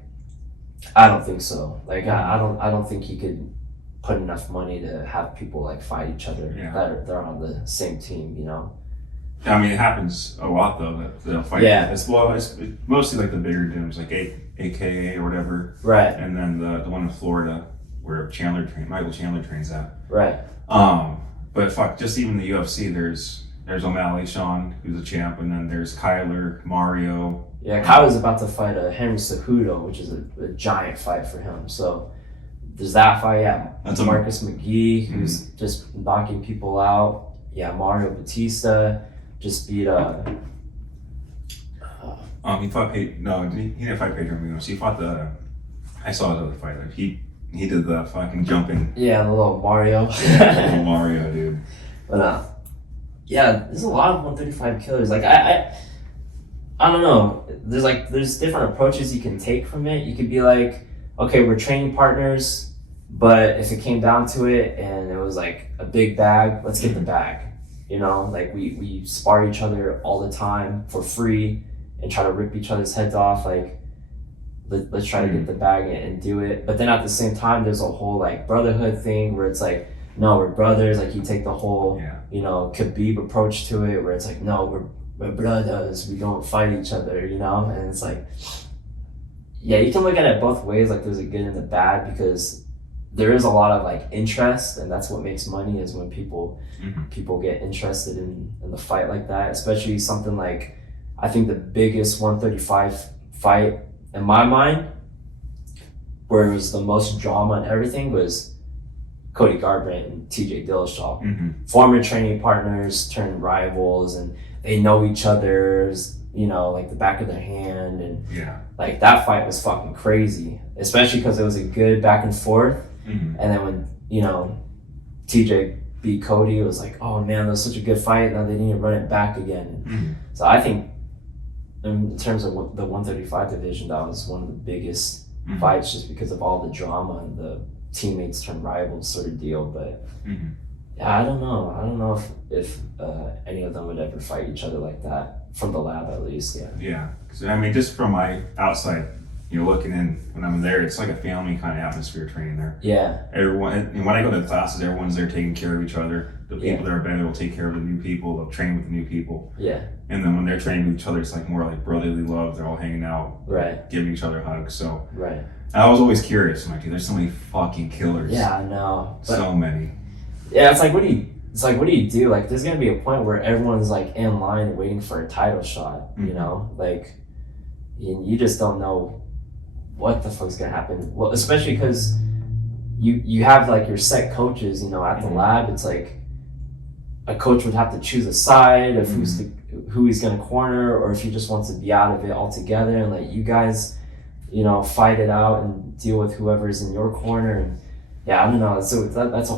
I don't think so. Like I don't think he could put enough money to have people like fight each other that they're on the same team. I mean, it happens a lot though that they'll fight. Yeah. It's mostly like the bigger gyms, like AKA or whatever. Right. And then the one in Florida where Michael Chandler trains at. Right. But fuck, just even the UFC, there's O'Malley, Sean, who's a champ, and then there's Kyler, Mario. Yeah, Kyler's about to fight Henry Cejudo, which is a giant fight for him. So there's that fight. Yeah, that's Marcus McGee, who's just knocking people out. Yeah, Mario Batista just beat he fought he didn't fight Pedro Munoz. He fought I saw his other fight. Like he did the fucking jumping. Yeah, the little Mario. Yeah, little Mario, dude. But yeah, there's a lot of 135 killers. Like I don't know. There's different approaches you can take from it. You could be like, okay, we're training partners, but if it came down to it and it was like a big bag, let's get the bag. Like we spar each other all the time for free and try to rip each other's heads off. Like let's try to get the bag and do it. But then at the same time, there's a whole like brotherhood thing where it's like, no, we're brothers. Like you take the whole, Khabib approach to it where it's like, no, we're brothers. We don't fight each other, And it's like, yeah, you can look at it both ways. Like there's a good and the bad because there is a lot of like interest, and that's what makes money is when people get interested in the fight like that. Especially something like, I think the biggest 135 fight in my mind, where it was the most drama and everything, was Cody Garbrandt and TJ Dillashaw. Former training partners turned rivals, and they know each other's, like the back of their hand. And like that fight was fucking crazy, especially because it was a good back and forth. And then when, TJ beat Cody, it was like, oh man, that was such a good fight. Now they need to run it back again. So I think in terms of the 135 division, that was one of the biggest fights just because of all the drama and the teammates turn rivals sort of deal. But yeah, I don't know if any of them would ever fight each other like that from the lab, at least. Yeah. Because I mean, just from my outside you know, looking in when I'm there, it's like a family kind of atmosphere training there. Yeah. Everyone, and when I go to the classes, everyone's there taking care of each other. The people Yeah. that are better will take care of the new people. They'll train with the new people. Yeah. And then when they're training with each other, it's like more like brotherly love. They're all hanging out, Right. giving each other hugs. So Right. I was always curious. I'm like, dude, there's so many fucking killers. Yeah, I know. But So many. yeah, it's like what do you do? Like there's gonna be a point where everyone's like in line waiting for a title shot, you know? Like you just don't know what the fuck's gonna happen. Well, especially because you have like your set coaches, you know, at the lab. It's like a coach would have to choose a side of who he's gonna corner, or if he just wants to be out of it altogether, and like you guys, you know, fight it out and deal with whoever's in your corner. And yeah, I don't know. So that's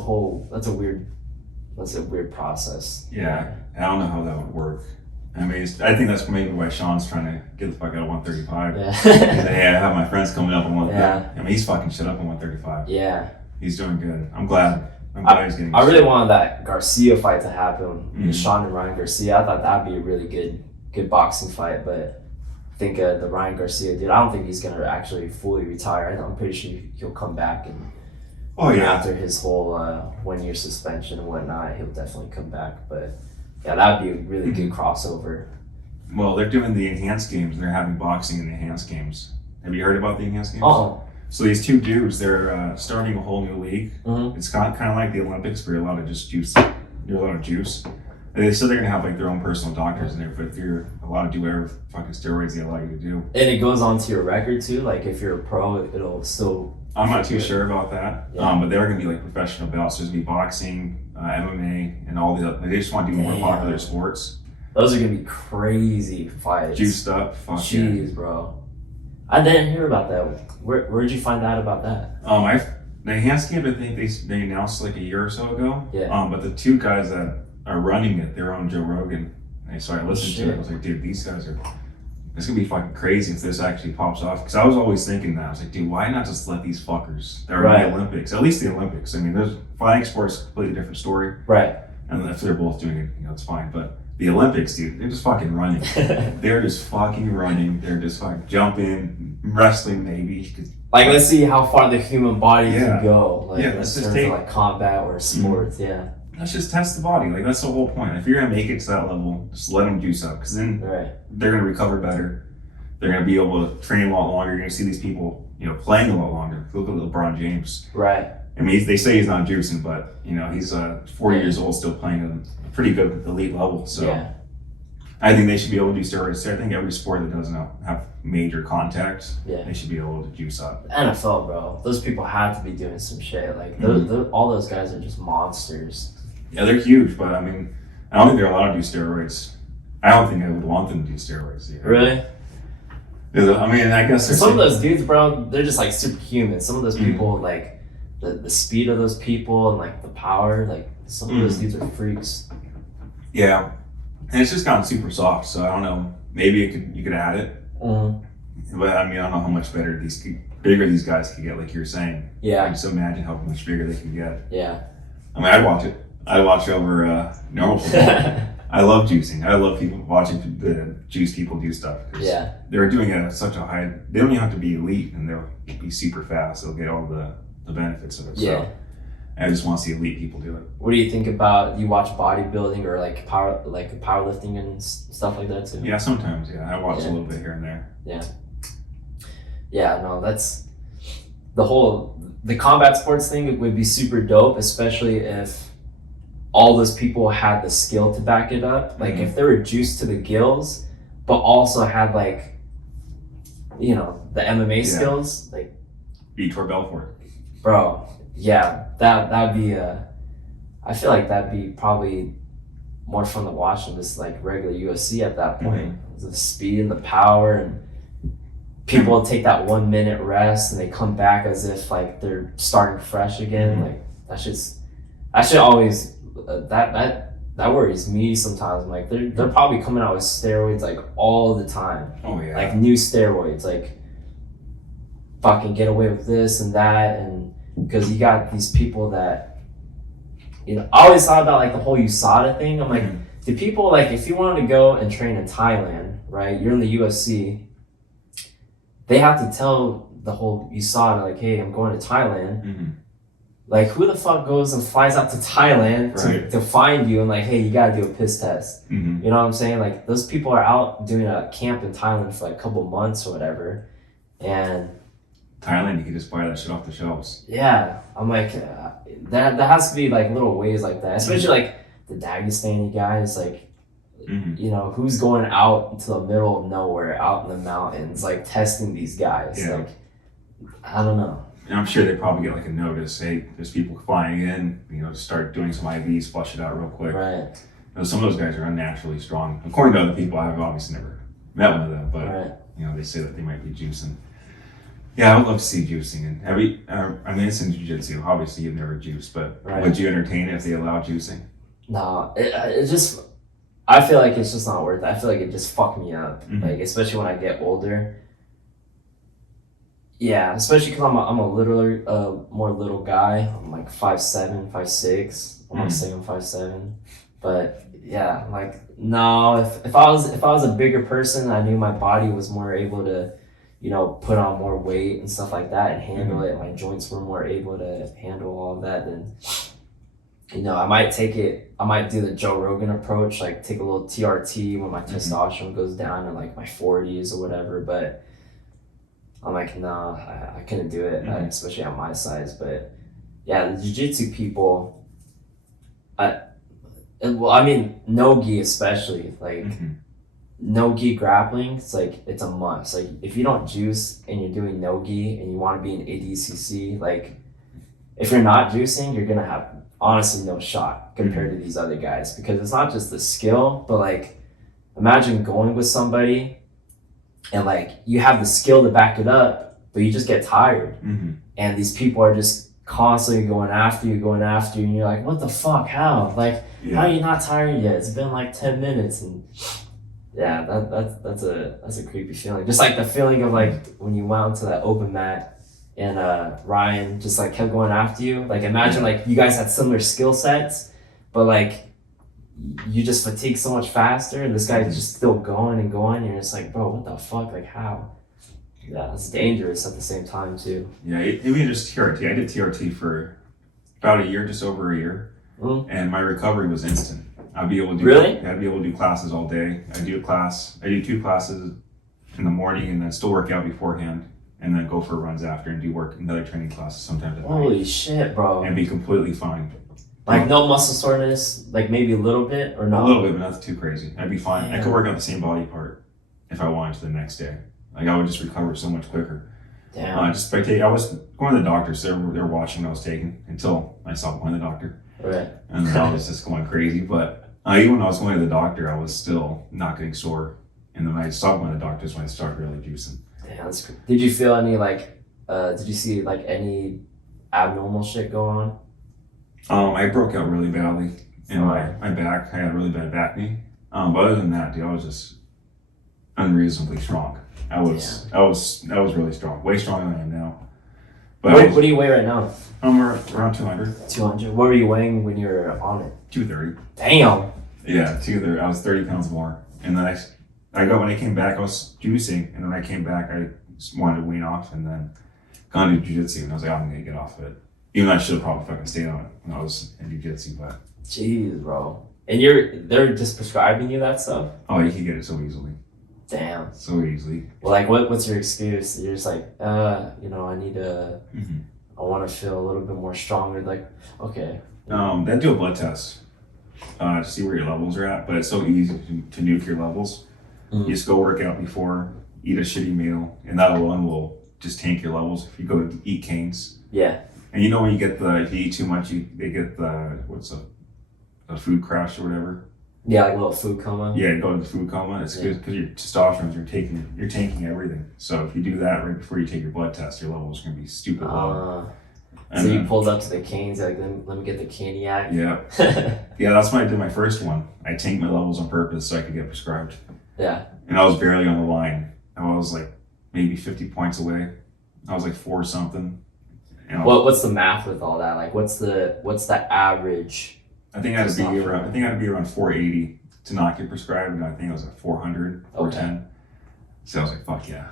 a weird process. Yeah, I don't know how that would work. I mean, I think that's maybe why Sean's trying to get the fuck out of 135. Yeah. Hey, I have my friends coming up on 135. Yeah. I mean, he's fucking shit up on 135. Yeah. He's doing good. I'm glad he's getting. I really wanted that Garcia fight to happen. Mhm. Sean and Ryan Garcia. I thought that'd be a really good boxing fight, but I think the Ryan Garcia dude, I don't think he's gonna actually fully retire. I'm pretty sure he'll come back and after his whole 1 year suspension and whatnot, he'll definitely come back. But yeah, that'd be a really good crossover. Well, they're doing the enhanced games. They're having boxing in the enhanced games. Have you heard about the enhanced games? Oh. So these two dudes, they're starting a whole new league. Mm-hmm. It's kind of like the Olympics, where you're allowed to just juice. You're allowed to juice. And they said they're gonna have like their own personal doctors in there, but if you're allowed to do whatever fucking steroids they allow you to do. And it goes onto your record too. Like if you're a pro, it'll still. I'm not too sure about that, Yeah. but they're gonna be like professional bouts. There's gonna be boxing, MMA, and all the. They just want to do more popular sports. Those are gonna be crazy fights. Juiced up, fuck Jeez, bro. I didn't hear about that. Where'd you find out about that? The enhanced game, I think they announced like a year or so ago. Yeah. But the two guys that are running it, they're on Joe Rogan. And so I listened to it. I was like, dude, these guys are. It's gonna be fucking crazy if this actually pops off. Because I was always thinking that. I was like, dude, why not just let these fuckers that are in the Olympics? At least the Olympics. I mean, there's fighting sports, completely different story. Right. And if they're both doing it, you know, it's fine. But the Olympics, dude, they're just fucking running. They're just fucking running. They're just fucking jumping, wrestling, maybe. Like, let's see how far the human body can go. Like, let's in just terms of like combat or sports. Yeah. Let's just test the body. Like, that's the whole point. If you're gonna make it to that level, just let them juice up, because then they're gonna recover better. They're gonna be able to train a lot longer. You're gonna see these people, you know, playing a lot longer. Look at LeBron James. Right. I mean, they say he's not juicing, but you know, he's 40 years old, still playing at a pretty good elite level. So I think they should be able to do steroids. I think every sport that doesn't have major contact, they should be able to juice up. NFL, bro, those people have to be doing some shit. Like all those guys are just monsters. Yeah, they're huge, but I mean, I don't think they're allowed to do steroids. I don't think I would want them to do steroids either. Really? I mean, I guess some of those dudes, bro, they're just like superhuman. Some of those people, like the speed of those people and like the power, like some of those dudes are freaks. Yeah, and it's just gotten super soft. So I don't know. Maybe you could add it. But I mean, I don't know how much bigger these guys could get. Like you're saying. Yeah. I just imagine how much bigger they can get. Yeah. I mean, I'd watch it. I'd watch over normal football. I love juicing. I love people watching the juice people do stuff. Yeah. They're doing it at such a high. They don't even have to be elite, and they'll be super fast. They'll get all the benefits of it. Yeah. So I just want to see elite people do it. What do you think about? You watch bodybuilding or like powerlifting and stuff like that too? Yeah, sometimes. Yeah, I watch a little bit here and there. Yeah. Yeah. No, that's the combat sports thing. It would be super dope, especially if all those people had the skill to back it up. Like if they were juiced to the gills, but also had like, you know, the MMA skills, like Vitor Belfort. Bro, yeah, that'd be I feel like that'd be probably more fun to watch than just like regular UFC at that point. The speed and the power, and people take that 1 minute rest and they come back as if like they're starting fresh again. Like that shit always that worries me sometimes. I'm like they're probably coming out with steroids like all the time. Oh yeah. Like new steroids, like fucking get away with this and that, and because you got these people that, you know, I always thought about like the whole USADA thing. I'm like, do people, like, if you wanted to go and train in Thailand, right? You're in the UFC. they have to tell the whole USADA, like, hey, I'm going to Thailand. Mm-hmm. Like, who the fuck goes and flies out to Thailand to find you and like, hey, you gotta do a piss test? Mm-hmm. You know what I'm saying? Like, those people are out doing a camp in Thailand for like a couple months or whatever, and Thailand, you can just buy that shit off the shelves. yeah, I'm like, that has to be like little ways like that, especially like the Dagestani guys, like. You know, who's going out into the middle of nowhere, out in the mountains, like testing these guys? Yeah. Like, I don't know. And I'm sure they probably get like a notice. Hey, there's people flying in. You know, start doing some IVs, flush it out real quick. Right. You know, some of those guys are unnaturally strong. According to other people, I've obviously never met one of them, but you know, they say that they might be juicing. Yeah, I would love to see juicing. And I mean, it's in jiu-jitsu. Obviously, you've never juiced, but would you entertain it if they allowed juicing? No, it just. I feel like it's just not worth it. I feel like it just fucked me up. Like, especially when I get older. Yeah, especially because I'm a little more little guy. I'm like 5'7", 5'6". I want to say I'm 5'7", but yeah, like no. If I was a bigger person, I knew my body was more able to, you know, put on more weight and stuff like that and handle it. My joints were more able to handle all of that. Then, you know, I might do the Joe Rogan approach, like take a little TRT when my testosterone goes down in like my 40s or whatever. But I'm like, nah, I couldn't do it, especially at my size. But yeah, the jiu-jitsu people, I mean, no-gi especially, like no-gi grappling, it's like, it's a must. Like, if you don't juice and you're doing no-gi and you want to be an ADCC, like, if you're not juicing, you're gonna have honestly no shot compared to these other guys, because it's not just the skill, but like, imagine going with somebody and like you have the skill to back it up, but you just get tired, and these people are just constantly going after you, and you're like, what the fuck, how? Like, how are you not tired yet? It's been like 10 minutes, and yeah, that's a creepy feeling. Just like the feeling of like when you went onto that open mat and Ryan just like kept going after you. Like, imagine like you guys had similar skill sets, but like you just fatigue so much faster, and this guy's just still going and going, and you're just like, bro, what the fuck? Like, how? Yeah, it's dangerous at the same time too. Yeah, even just TRT. I did TRT for about a year, just over a year, and my recovery was instant. I'd be able to do I'd be able to do classes all day. I do 2 classes in the morning, and then still work out beforehand, and then go for runs after, and do another training classes sometimes at night. Holy shit, bro! And be completely fine. Like, no muscle soreness, like maybe a little bit or not? A little bit, but not too crazy. I'd be fine. Damn. I could work out the same body part if I wanted to the next day. Like, I would just recover so much quicker. Damn. I was going to the doctor, so they were watching what I was taking until I stopped going to the doctor. Right. And then I was just going crazy. But even when I was going to the doctor, I was still not getting sore. And then when I stopped going to the doctor is when I started really juicing. Damn, that's crazy. Did you feel any, like, did you see, like, any abnormal shit going on? I broke out really badly in my back. I had a really bad back knee. But other than that, dude, I was just unreasonably strong. I was really strong, way stronger than I am now. But what do you weigh right now? I'm around 200. 200. What were you weighing when you were on it? 230. Damn. Yeah, 230. I was 30 pounds more, and then when I came back, I was juicing, and then I came back, I just wanted to wean off, and then got into jiu-jitsu, and I was like, I'm gonna get off it. Even though I should have probably fucking stayed on it when I was in jiu-jitsu, but. Jeez, bro. And they're just prescribing you that stuff? Oh, you can get it so easily. Damn. So easily. Well, like, what's your excuse? You're just like, you know, I need to, I want to feel a little bit more stronger. Like, okay. They do a blood test to see where your levels are at, but it's so easy to nuke your levels. You just go work out before, eat a shitty meal, and that alone will just tank your levels if you go to eat canes. Yeah. And you know when if you eat too much, they get a food crash or whatever. Yeah, like a little food coma. Yeah, go to the food coma. It's good because your testosterone, you're tanking everything. So if you do that right before you take your blood test, your levels are gonna be stupid low. So you pulled up to the canes, like, let me get the caniac. Yeah. Yeah, that's when I did my first one. I tanked my levels on purpose so I could get prescribed. Yeah. And I was barely on the line. I was like maybe 50 points away. I was like 4 something. What's the math with all that? Like, what's the average? I think I had to be around 480 to not get prescribed, and I think it was at 400, 410. So I was like, fuck yeah.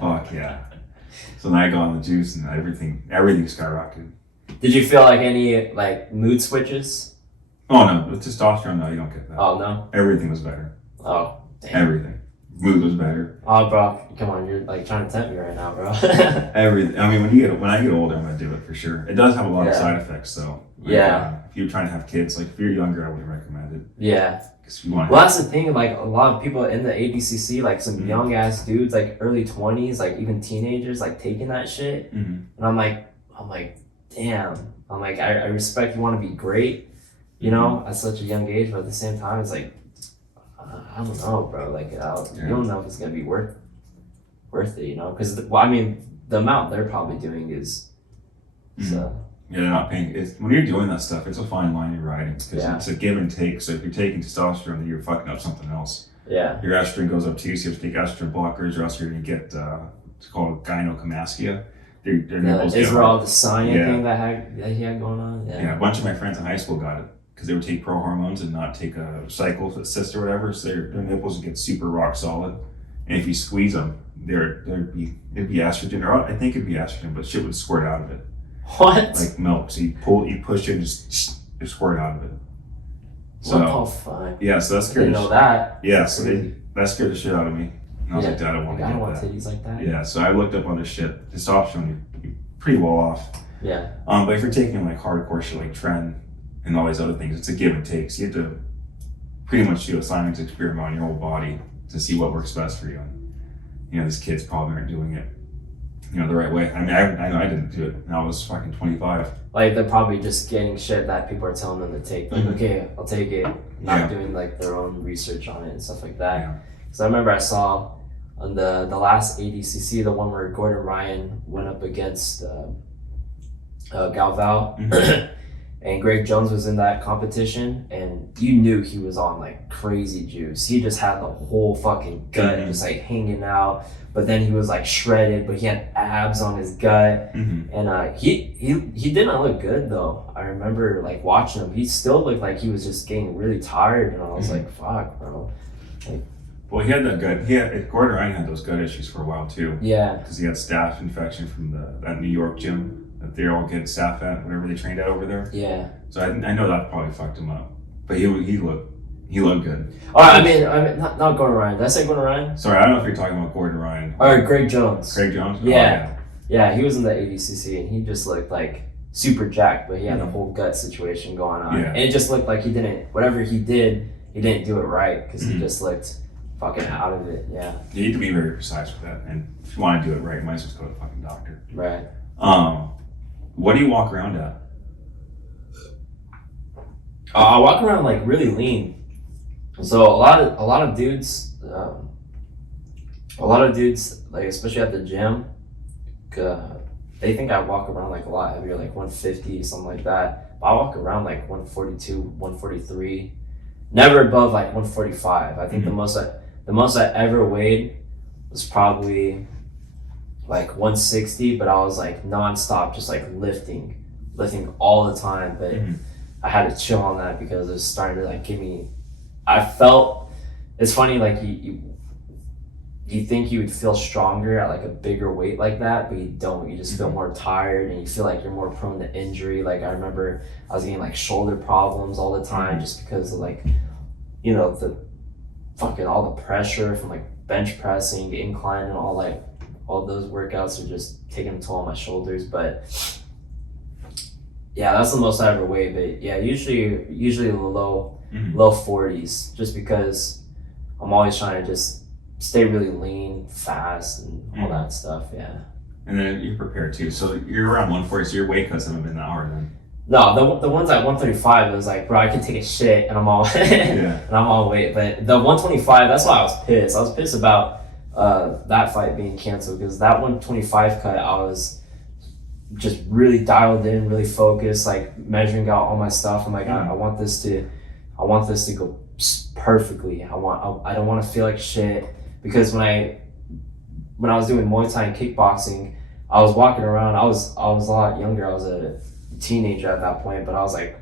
Fuck yeah. So then I got on the juice and everything skyrocketed. Did you feel like any like mood switches? Oh no, with testosterone, no, you don't get that. Oh no. Everything was better. Oh damn. Everything. Mood was better. Oh bro, come on, you're like trying to tempt me right now, bro. Everything. I mean, when I get older, I'm gonna do it for sure. It does have a lot of side effects, though. Like, if you're trying to have kids, like if you're younger, I wouldn't recommend it. Yeah. Because you want. Well, that's the thing. Like a lot of people in the ADCC, like some young ass dudes, like early 20s, like even teenagers, like taking that shit. And I'm like, damn. I'm like, I respect you want to be great, you know, at such a young age, but at the same time, it's like, I don't know, bro. Like, you don't know if it's gonna be worth it, you know? Because I mean, the amount they're probably doing is so. Yeah, they're not paying. When you're doing that stuff, it's a fine line you're riding because it's a give and take. So if you're taking testosterone, then you're fucking up something else. Yeah. Your estrogen goes up too, so you have to take estrogen blockers, or else you're gonna get it's called gynecomastia. Their nipples get Israel Desanya thing that he had going on. Yeah, a bunch of my friends in high school got it because they would take pro hormones and not take a cycle assist or whatever. So their nipples would get super rock solid, and if you squeeze them, it'd be estrogen, or I think it'd be estrogen, but shit would squirt out of it. What? Like milk. So you push it, and just squirt out of it. So, what the fuck? Yeah, so that scared. I didn't know that. Yeah, so that scared the shit out of me. And I was like, I don't want to get that. Titties like that. Yeah, so I looked up other shit. Testosterone, you're pretty well off. Yeah. But if you're taking like hardcore shit like tren and all these other things, it's a give and take. So you have to pretty much do a science experiment on your whole body to see what works best for you. And you know, these kids probably aren't doing it, you know, the right way. I mean, I know I didn't do it. And I was fucking 25. Like they're probably just getting shit that people are telling them to take. Like, okay, I'll take it. Not doing like their own research on it and stuff like that. Yeah. So I remember I saw on the last ADCC, the one where Gordon Ryan went up against Galval, and Greg Jones was in that competition, and you knew he was on like crazy juice. He just had the whole fucking gut just like hanging out, but then he was like shredded, but he had abs on his gut, and he didn't look good though. I remember like watching him; he still looked like he was just getting really tired, and I was like, "Fuck, bro." Like, well, he had that gut. Gordon Ryan had those gut issues for a while too. Yeah. Because he had staph infection from that New York gym that they all get staph at whenever they trained at over there. Yeah. So I know that probably fucked him up. But he looked good. Oh, I mean, not Gordon Ryan. Did I say Gordon Ryan? Sorry, I don't know if you're talking about Gordon Ryan. Or Greg Jones. Greg Jones? Yeah. Oh, yeah, he was in the ADCC and he just looked like super jacked, but he had a whole gut situation going on. Yeah. And it just looked like whatever he did, he didn't do it right because he just looked fucking out of it. Yeah. You need to be very precise with that. And if you want to do it right, you might as well go to a fucking doctor. Right. What do you walk around at? I walk around like really lean. So a lot of dudes, like especially at the gym, they think I walk around like a lot heavier, like 150, something like that. But I walk around like 142, 143, never above like 145. I think the most I ever weighed was probably like 160, but I was like nonstop, just like lifting all the time. But I had to chill on that because it was starting to like give me. I felt it's funny, like you think you would feel stronger at like a bigger weight like that, but you don't. You just feel more tired and you feel like you're more prone to injury. Like I remember I was getting like shoulder problems all the time just because of like, you know, the fucking all the pressure from like bench pressing, incline, and all those workouts are just taking a toll on my shoulders. But yeah, that's the most I ever weighed. But yeah, usually low 40s, just because I'm always trying to just stay really lean, fast, and all that stuff. Yeah. And then you're prepared too. So you're around 140. So your weight cuts haven't been that hard then. No, the ones at 135, it was like, bro, I can take a shit and I'm all and I'm all weight. But the 125, that's why I was pissed. I was pissed about that fight being canceled because that 125 cut, I was just really dialed in, really focused, like measuring out all my stuff. I'm like, I want this to go perfectly. I don't want to feel like shit, because when I was doing Muay Thai and kickboxing, I was walking around. I was a lot younger. I was a teenager at that point, but I was like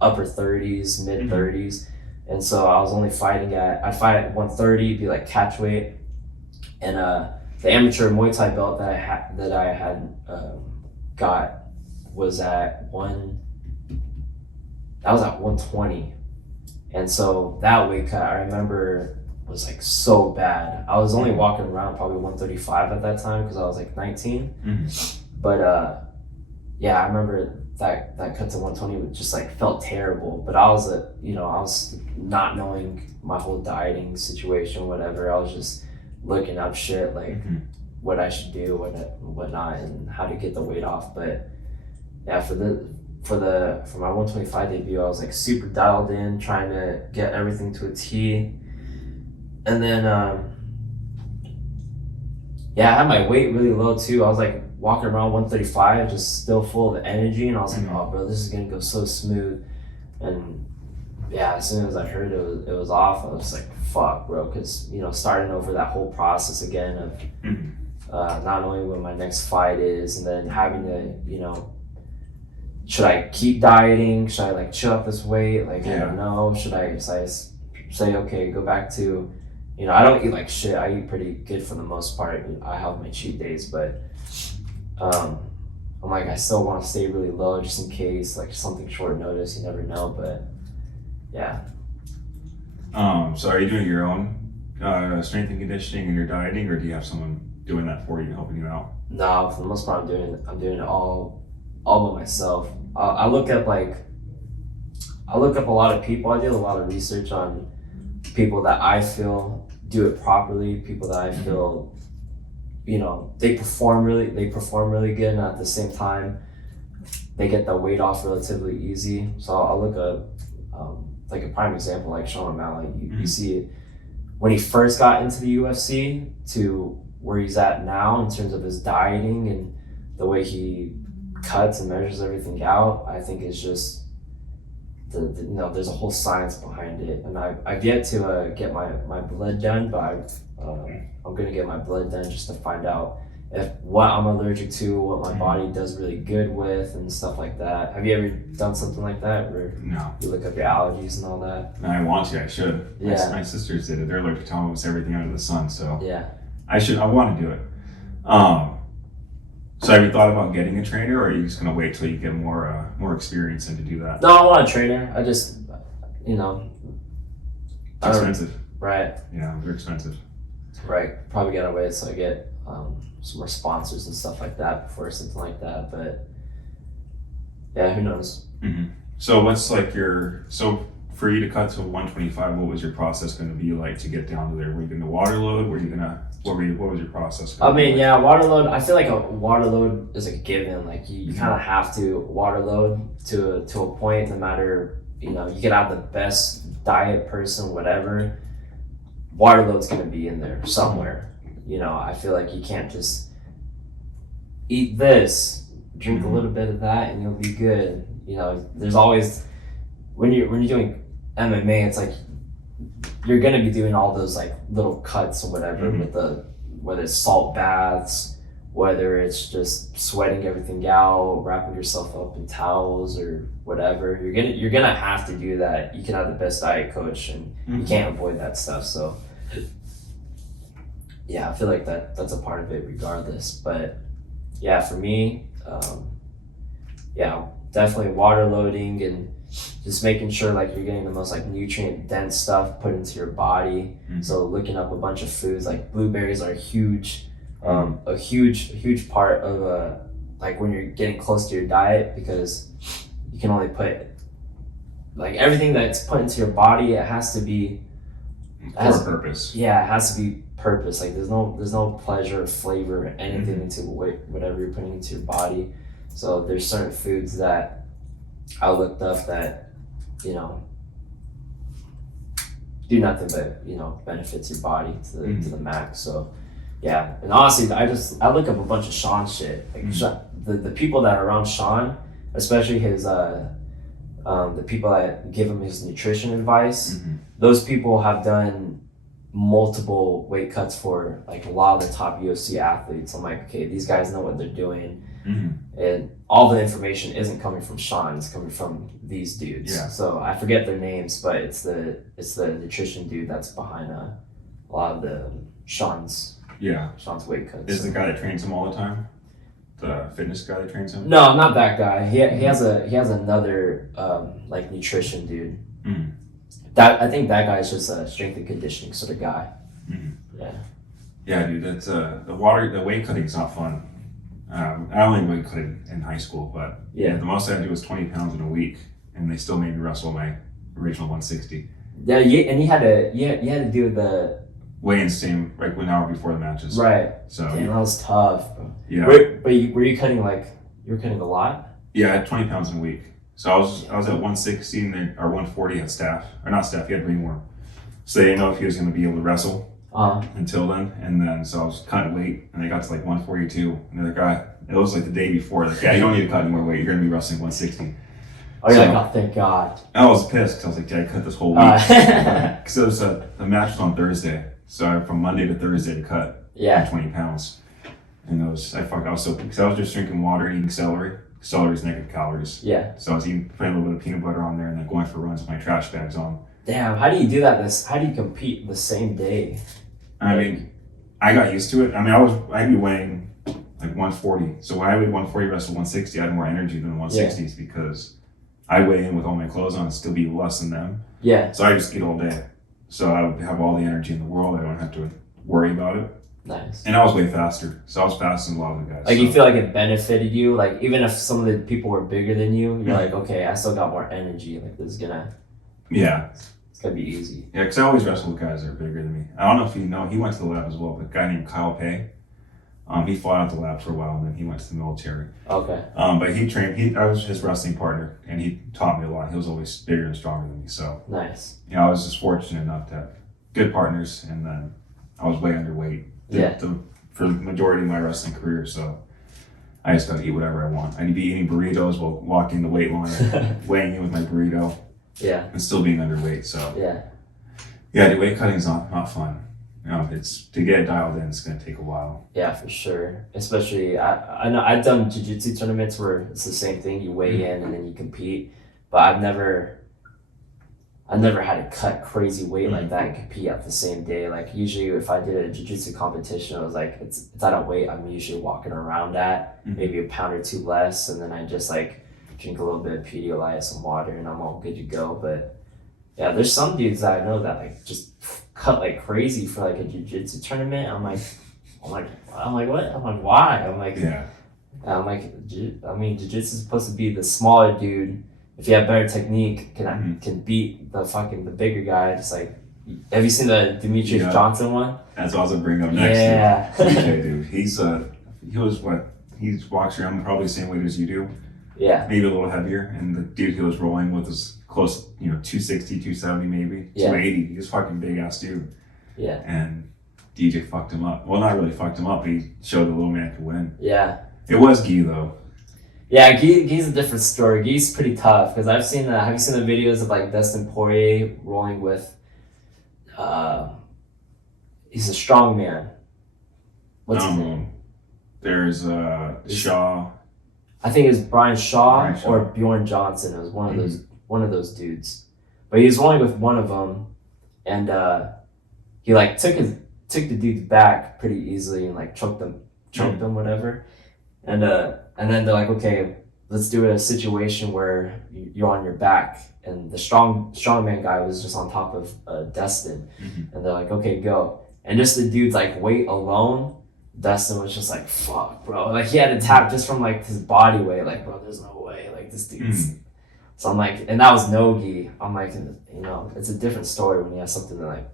upper 30s, mid 30s, And so I was only I'd fight at 130, be like catch weight. And the amateur Muay Thai belt that I had got was at 120. And so that weight cut, I remember, was like so bad. I was only walking around probably 135 at that time because I was like 19. Mm-hmm. But yeah, I remember that cut to 120 just like felt terrible. But I was I was not knowing my whole dieting situation, whatever. I was just looking up shit like what I should do, what not, and how to get the weight off. But yeah, for my 125 debut, I was like super dialed in, trying to get everything to a T. And then yeah, I had my weight really low too. I was like walking around 135, just still full of energy, and I was like, oh bro, this is gonna go so smooth. And yeah, as soon as I heard it was off, I was like, fuck bro, because starting over that whole process again of not knowing when my next fight is, and then having to should I keep dieting, should I like chill up this weight, like I don't know, should I say okay, go back to I don't eat like shit. I eat pretty good for the most part. I have my cheat days, but I'm like, I still want to stay really low just in case, like something short notice, you never know. But yeah. So are you doing your own strength and conditioning and your dieting, or do you have someone doing that for you, helping you out? No, for the most part, I'm doing it all by myself. I look up a lot of people. I did a lot of research on people that I feel do it properly, people that I feel they perform really good, and at the same time they get the weight off relatively easy. So I'll look up like a prime example, like Sean O'Malley. You see it when he first got into the UFC to where he's at now in terms of his dieting and the way he cuts and measures everything out. I think it's just there's a whole science behind it, and I've yet to get my blood done, but I'm gonna get my blood done just to find out what I'm allergic to, what my body does really good with, and stuff like that. Have you ever done something like that where No. you look up your allergies and all that? I want to. I should. Yeah. My sisters did it. They're allergic to almost everything under the sun. So Yeah. I want to do it. So have you thought about getting a trainer, or are you just gonna wait till you get more experience and to do that? No, I want a trainer. I just It's expensive. Right. Yeah, they're expensive. Right. Probably gotta wait till I get some more sponsors and stuff like that before something like that. But yeah, who knows? So what's like for you to cut to 125, what was your process going to be like to get down to there? Were you going to water load? What was your process? I mean, yeah, water load. I feel like a water load is a given. Like you kind of have to water load to a point. No matter you could have the best diet person, whatever. Water load's going to be in there somewhere. I feel like you can't just eat this, drink a little bit of that, and you'll be good. There's always when you're doing MMA, it's like you're gonna be doing all those like little cuts or whatever with whether it's salt baths, whether it's just sweating everything out, wrapping yourself up in towels or whatever. You're gonna have to do that. You can have the best diet coach, and you can't avoid that stuff. So yeah, I feel like that's a part of it regardless. But yeah, for me, yeah, definitely water loading and just making sure like you're getting the most like nutrient dense stuff put into your body. So looking up a bunch of foods, like blueberries are huge, a huge part of like when you're getting close to your diet, because you can only put like everything that's put into your body, it has to be for a purpose. Yeah, it has to be purpose. Like there's no pleasure or flavor or anything into whatever you're putting into your body. So there's certain foods that I looked up that do nothing but benefits your body to the max. So yeah, and honestly, I look up a bunch of Sean shit. Like the people that are around Sean, especially his the people that give him his nutrition advice, those people have done multiple weight cuts for like a lot of the top UFC athletes. I'm like, okay, these guys know what they're doing. And all the information isn't coming from Sean, it's coming from these dudes. Yeah. So I forget their names, but it's the nutrition dude that's behind a lot of the Sean's weight cuts. Is the guy that trains him all the time? The fitness guy that trains him? No, not that guy. He has another like nutrition dude. That I think that guy's just a strength and conditioning sort of guy. Yeah. Yeah, dude. That's the weight cutting's not fun. I only weight cut in high school, but the most I had to do was 20 pounds in a week, and they still made me wrestle my original 160. Yeah, and you had to do the weigh-in same like 1 hour before the matches. Right. So damn, that was tough, bro. Yeah. Were you cutting you were cutting a lot? Yeah, I had 20 pounds in a week. So I was at 160 and then, or 140 at staff, or not staff. He had ringworm, so they didn't know if he was going to be able to wrestle. Until then, and then so I was cutting weight, and I got to like 142. And the guy, it was like the day before, like, yeah, you don't need to cut any more weight. You're gonna be wrestling 160. Oh, you're like, oh, thank God. I was pissed because I was like, yeah, I cut this whole week. Because it was the match was on Thursday, so from Monday to Thursday to cut 20 pounds. And I was so because I was just drinking water and eating celery. Celery's negative calories. Yeah. So I was putting a little bit of peanut butter on there, and then going for runs with my trash bags on. Damn, how do you do that? How do you compete the same day? I mean, I got used to it. I mean, I'd be weighing like 140. So when I weighed 140 wrestle 160, I had more energy than the 160s because I weigh in with all my clothes on and still be less than them. Yeah. So I just eat all day. So I would have all the energy in the world. I don't have to worry about it. Nice. And I was way faster. So I was faster than a lot of the guys. Like, you feel like it benefited you? Like, even if some of the people were bigger than you, you're like, okay, I still got more energy. Like, this is gonna... Yeah. It's gonna be easy. Yeah, because I always wrestle with guys that are bigger than me. I don't know if you know, he went to the lab as well, but a guy named Kyle Pay. He fought out the lab for a while, and then he went to the military. Okay. But he trained, I was his wrestling partner, and he taught me a lot. He was always bigger and stronger than me, so. Nice. You know, I was just fortunate enough to have good partners, and then I was way underweight for the majority of my wrestling career, so I just gotta eat whatever I want. I'd be eating burritos while walking the weight line, weighing in with my burrito. Yeah. And still being underweight, so. Yeah, the weight cutting's not fun. You know, it's to get it dialed in, it's gonna take a while. Yeah, for sure. Especially, I know I've done jiu-jitsu tournaments where it's the same thing. You weigh in and then you compete, but I've never had to cut crazy weight like that and compete at the same day. Like, usually if I did a jiu-jitsu competition, it was like, it's at a weight I'm usually walking around at, maybe a pound or two less, and then I just like drink a little bit of Pedialyte, some water, and I'm all good to go. But yeah, there's some dudes that I know that like just cut like crazy for like a jiu-jitsu tournament. I'm like, what? I'm like, why? I mean, jiu-jitsu is supposed to be the smaller dude. If you have better technique, can beat the bigger guy. Just like, have you seen the Demetrius Johnson one? That's what I was gonna bring up next. Yeah, DJ dude, he walks around probably the same weight as you do. Yeah. Maybe a little heavier, and the dude he was rolling with was close, 260, 270 maybe, 280. He was fucking big ass dude. Yeah. And DJ fucked him up. Well, not really fucked him up, but he showed the little man could win. Yeah. It was Guy though. Yeah, Guy's a different story. Guy's pretty tough because have you seen the videos of like Dustin Poirier rolling with? He's a strong man. What's his name? There's Shaw. I think it was Brian Shaw or Bjorn Johnson. It was one of those dudes. But he was rolling with one of them, and he like took the dude's back pretty easily and like choked him, whatever. And then they're like, okay, let's do a situation where you're on your back, and the strongman guy was just on top of Dustin, and they're like, okay, go. And just the dude's like weight alone, Dustin was just like, fuck, bro. Like, he had to tap just from like his body weight. Like, bro, there's no way. Like, this dude's. So I'm like, and that was no-gi. I'm like, it's a different story when you have something to like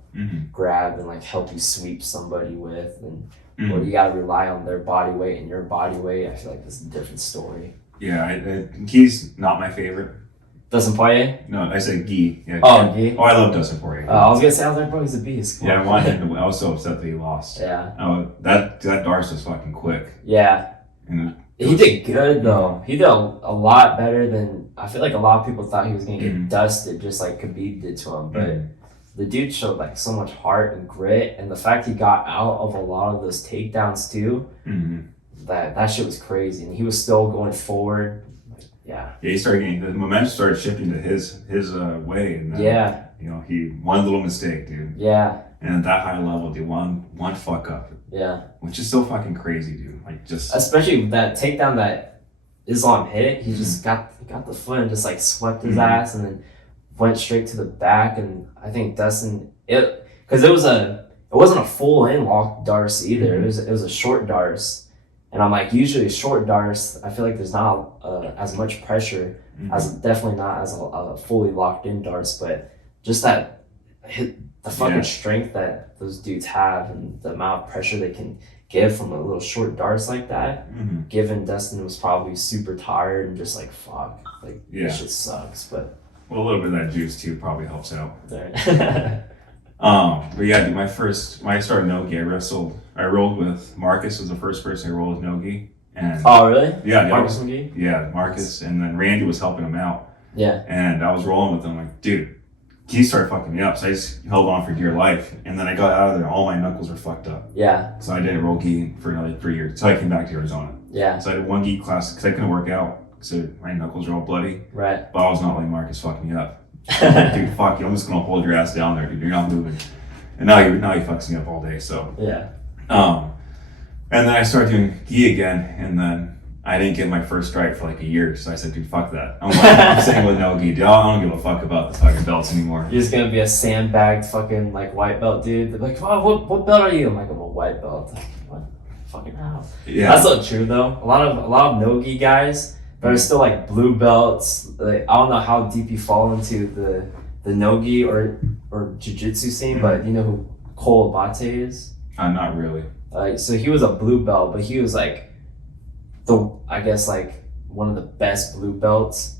grab and like help you sweep somebody with, and or you gotta rely on their body weight and your body weight. I feel like it's a different story. Yeah, Guy's not my favorite. Dustin Poirier? No, I said Guy. Yeah, Guy. Oh, I love Dustin Poirier. I was gonna say, I was like, bro, he's a beast. Yeah, I wanted him to win. I was so upset that he lost. Yeah. Oh, that Darce was fucking quick. Yeah. And he did good though. He did a lot better than I feel like a lot of people thought he was gonna get dusted, just like Khabib did to him. But the dude showed like so much heart and grit, and the fact he got out of a lot of those takedowns too, that shit was crazy, and he was still going forward. Yeah, he started getting the momentum started shifting to his way, and you know, he one little mistake, dude. Yeah. And at that high level, dude, one fuck up. Yeah. Which is so fucking crazy, dude. Like just especially that takedown that Islam hit, he just got the foot and just like swept his ass, and then went straight to the back. And I think Dustin, because it wasn't a full in lock darce either. It was a short darce. And I'm like, usually a short darce, I feel like there's not as much pressure, as definitely not as a fully locked in darce, but just that the fucking strength that those dudes have and the amount of pressure they can give from a little short darce like that. Given Dustin was probably super tired and just like, fuck, like this shit sucks. But a little bit of that juice too probably helps out. There. But yeah, dude, when I started Nogi, I rolled with Marcus. Was the first person I rolled with Nogi. And oh really? Yeah, Marcus Nogi? Yeah, Marcus, and then Randy was helping him out. Yeah. And I was rolling with him, like, dude, he started fucking me up, so I just held on for dear life. And then I got out of there, all my knuckles were fucked up. Yeah. So I didn't roll gi for another 3 years. So I came back to Arizona. Yeah. So I did one gi class because I couldn't work out, so my knuckles were all bloody. Right. But I was not letting Marcus fuck me up. Dude, fuck you, I'm just gonna hold your ass down there, dude. You're not moving. And now he fucks me up all day. So yeah. And then I started doing gi again, and then I didn't get my first strike for like a year. So I said, dude, fuck that. I'm staying with no gi, dude. I don't give a fuck about the fucking belts anymore. You're just gonna be a sandbagged fucking like white belt dude. They're like, oh, what belt are you? I'm like, I'm a white belt. Like, what? Fucking hell. Yeah. That's not true though. A lot of no gi guys that are still like blue belts. Like, I don't know how deep you fall into the no-gi or jiu-jitsu scene, but you know who Cole Abate is? Not really. So he was a blue belt, but he was like I guess like one of the best blue belts.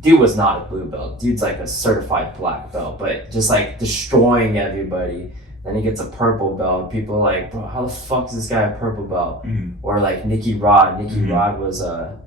Dude was not a blue belt. Dude's like a certified black belt, but just like destroying everybody. Then he gets a purple belt. People are like, bro, how the fuck is this guy a purple belt? Or like Nicky Rod. Nicky Rod was a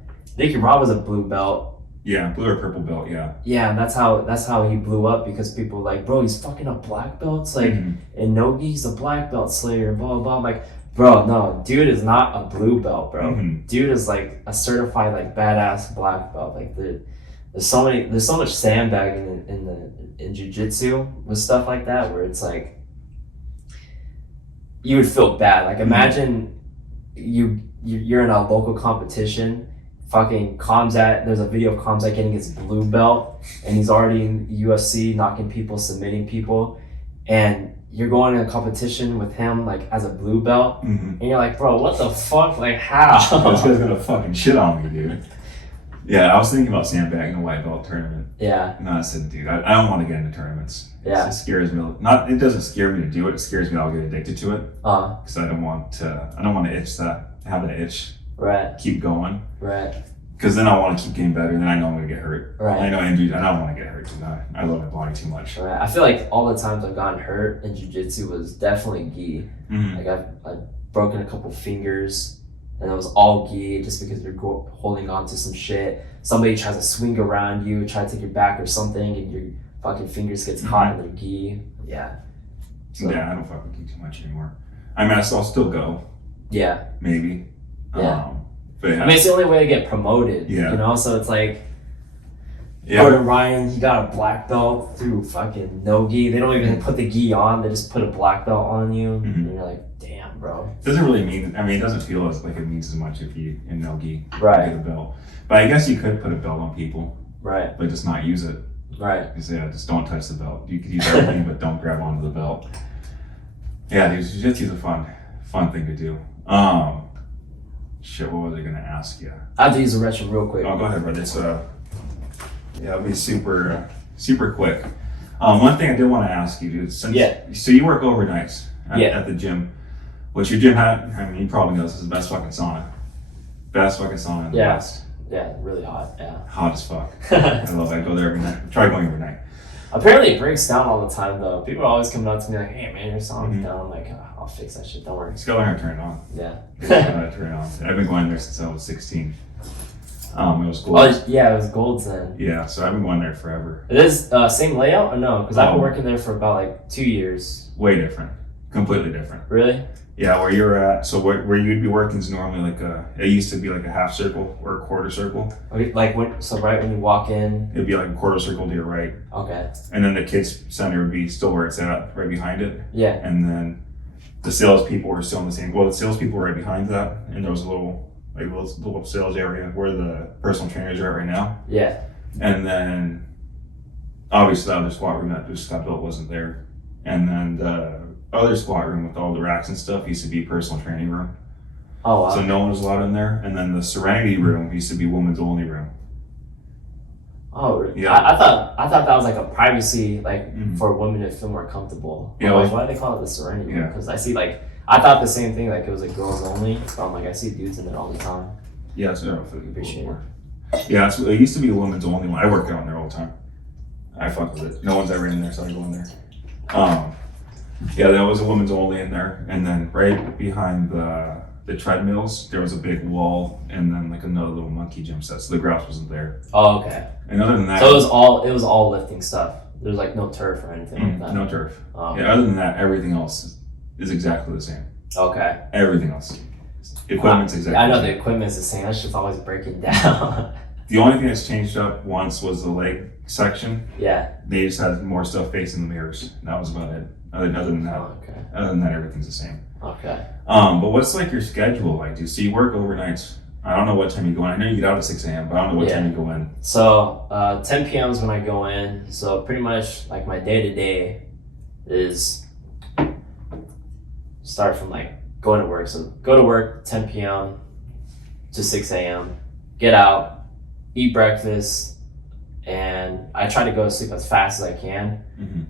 blue belt. Yeah, blue or purple belt, yeah. Yeah, and that's how he blew up, because people were like, bro, he's fucking a black belt. It's like, in Nogi, he's a black belt slayer, blah, blah, blah. I'm like, bro, no, dude is not a blue belt, bro. Dude is like a certified, like, badass black belt. Like, there's so much sandbagging in jiu-jitsu with stuff like that, where it's like, you would feel bad. Like, imagine you're in a local competition, fucking Kamzat, there's a video of Kamzat getting his blue belt, and he's already in UFC, knocking people, submitting people, and you're going in a competition with him, like, as a blue belt, and you're like, bro, what the fuck? Like, how? This guy's gonna fucking shit on me, dude. Yeah, I was thinking about sandbagging a white belt tournament. Yeah. No, I said, dude, I don't want to get into tournaments. Yeah. It scares me. It doesn't scare me to do it. It scares me I'll get addicted to it. Because I don't want to have an itch. Right. Keep going. Right. Because then I want to keep getting better, and then I know I'm going to get hurt. Right. I know injuries, and I don't want to get hurt too much. I love my body too much. Right. I feel like all the times I've gotten hurt in jiu-jitsu was definitely gi. Like, I've broken a couple fingers, and it was all gi, just because you're holding on to some shit. Somebody tries to swing around you, try to take your back or something, and your fucking fingers gets caught in their gi. Yeah. So, yeah, I don't fuck with gi too much anymore. I mean, I'll still go. Yeah. Maybe. Yeah. But yeah. I mean, it's the only way to get promoted. Yeah. You know, so it's like, Gordon Ryan, he got a black belt through fucking no gi. They don't even put the gi on; they just put a black belt on you, and you're like, damn, bro. It doesn't really mean. I mean, it doesn't feel like it means as much if you in no gi right. get a belt. But I guess you could put a belt on people, right? But just not use it, right? Just just don't touch the belt. You could use everything, but don't grab onto the belt. Yeah, dude, jiu-jitsu's a fun thing to do. Shit, what was I gonna ask you? I have to use a retro real quick. Oh, go ahead, brother. It'll be super quick. One thing I did want to ask you, dude. So you work overnights at the gym. What's your gym hat? I mean, you probably know this is the best fucking sauna. Best fucking sauna in the West. Yeah, really hot. Yeah. Hot as fuck. I love it. I go there every night. Try going every night. Apparently it breaks down all the time though. People are always coming up to me like, hey man, your sauna's down. I'm like, I'll fix that shit, don't worry. Just go there and turn it on. Yeah. Turn it on. I've been going there since I was 16. It was gold. Oh yeah, it was Gold's then. Yeah, so I've been going there forever. It is same layout or no? Because I've been working there for about like 2 years. Way different. Completely different. Really? Yeah, where you're at, so where you'd be working is normally like it used to be like a half circle or a quarter circle. Okay, like so right when you walk in. It'd be like a quarter circle to your right. Okay. And then the kids center would be still where it's at, right behind it. Yeah. And then the salespeople were still in the same, well, the salespeople were right behind that, and there was a little sales area where the personal trainers are at right now. Yeah. And then obviously the other squat room that just got built wasn't there. And then the other squat room with all the racks and stuff used to be personal training room. Oh wow. So no one was allowed in there. And then the Serenity room used to be women's only room. Oh really? Yeah. I thought that was like a privacy for women to feel more comfortable. Yeah. Like, why do they call it the Serenity room? Yeah. Because I see I thought the same thing, like it was like girls only. But I'm like, I see dudes in it all the time. Yeah, so I don't feel Appreciate it. Yeah, it used to be a women's only one. I work out in there all the time. I fuck with it. No one's ever in there, so I go in there. Yeah, there was a women's only in there, and then right behind the treadmills, there was a big wall, and then like another little monkey gym set. So the grass wasn't there. Oh okay. And other than that, So it was all lifting stuff. There was like no turf or anything like that. no turf. Oh. Yeah, other than that, everything else is exactly the same. Okay. Everything else. Equipment's exactly. I know the same. the equipment's the same. That shit's always breaking down. The only thing that's changed up once was the leg section. Yeah. They just had more stuff facing the mirrors. That was about it. Other than that, Okay. other than that, everything's the same. Okay. But what's like your schedule like? So you work overnights. I don't know what time you go in. I know you get out at 6 a.m., but I don't know what time you go in. So 10 p.m. is when I go in. So pretty much like my day to day is start from like going to work. So go to work 10 p.m. to 6 a.m. Get out, eat breakfast, and I try to go to sleep as fast as I can. Mm-hmm.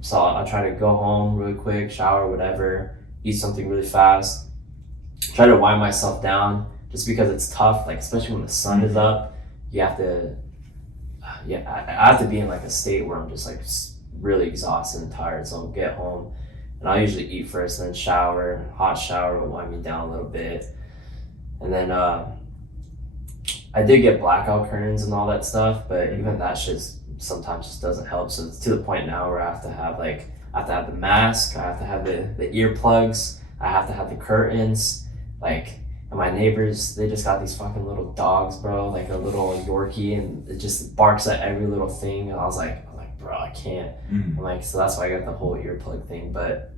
So I'll try to go home really quick, shower, whatever, eat something really fast, try to wind myself down just because it's tough, like especially when the sun is up, you have to, I have to be in like a state where I'm just like really exhausted and tired. So I'll get home and I'll usually eat first and then shower, hot shower will wind me down a little bit. And then I did get blackout curtains and all that stuff, but even that shit sometimes just doesn't help. So it's to the point now where I have to have the mask, I have to have the earplugs, I have to have the curtains, like, and my neighbors, they just got these fucking little dogs, bro, like a little Yorkie, and it just barks at every little thing. And I was like, bro, I can't. Mm-hmm. I'm like, so that's why I got the whole earplug thing. But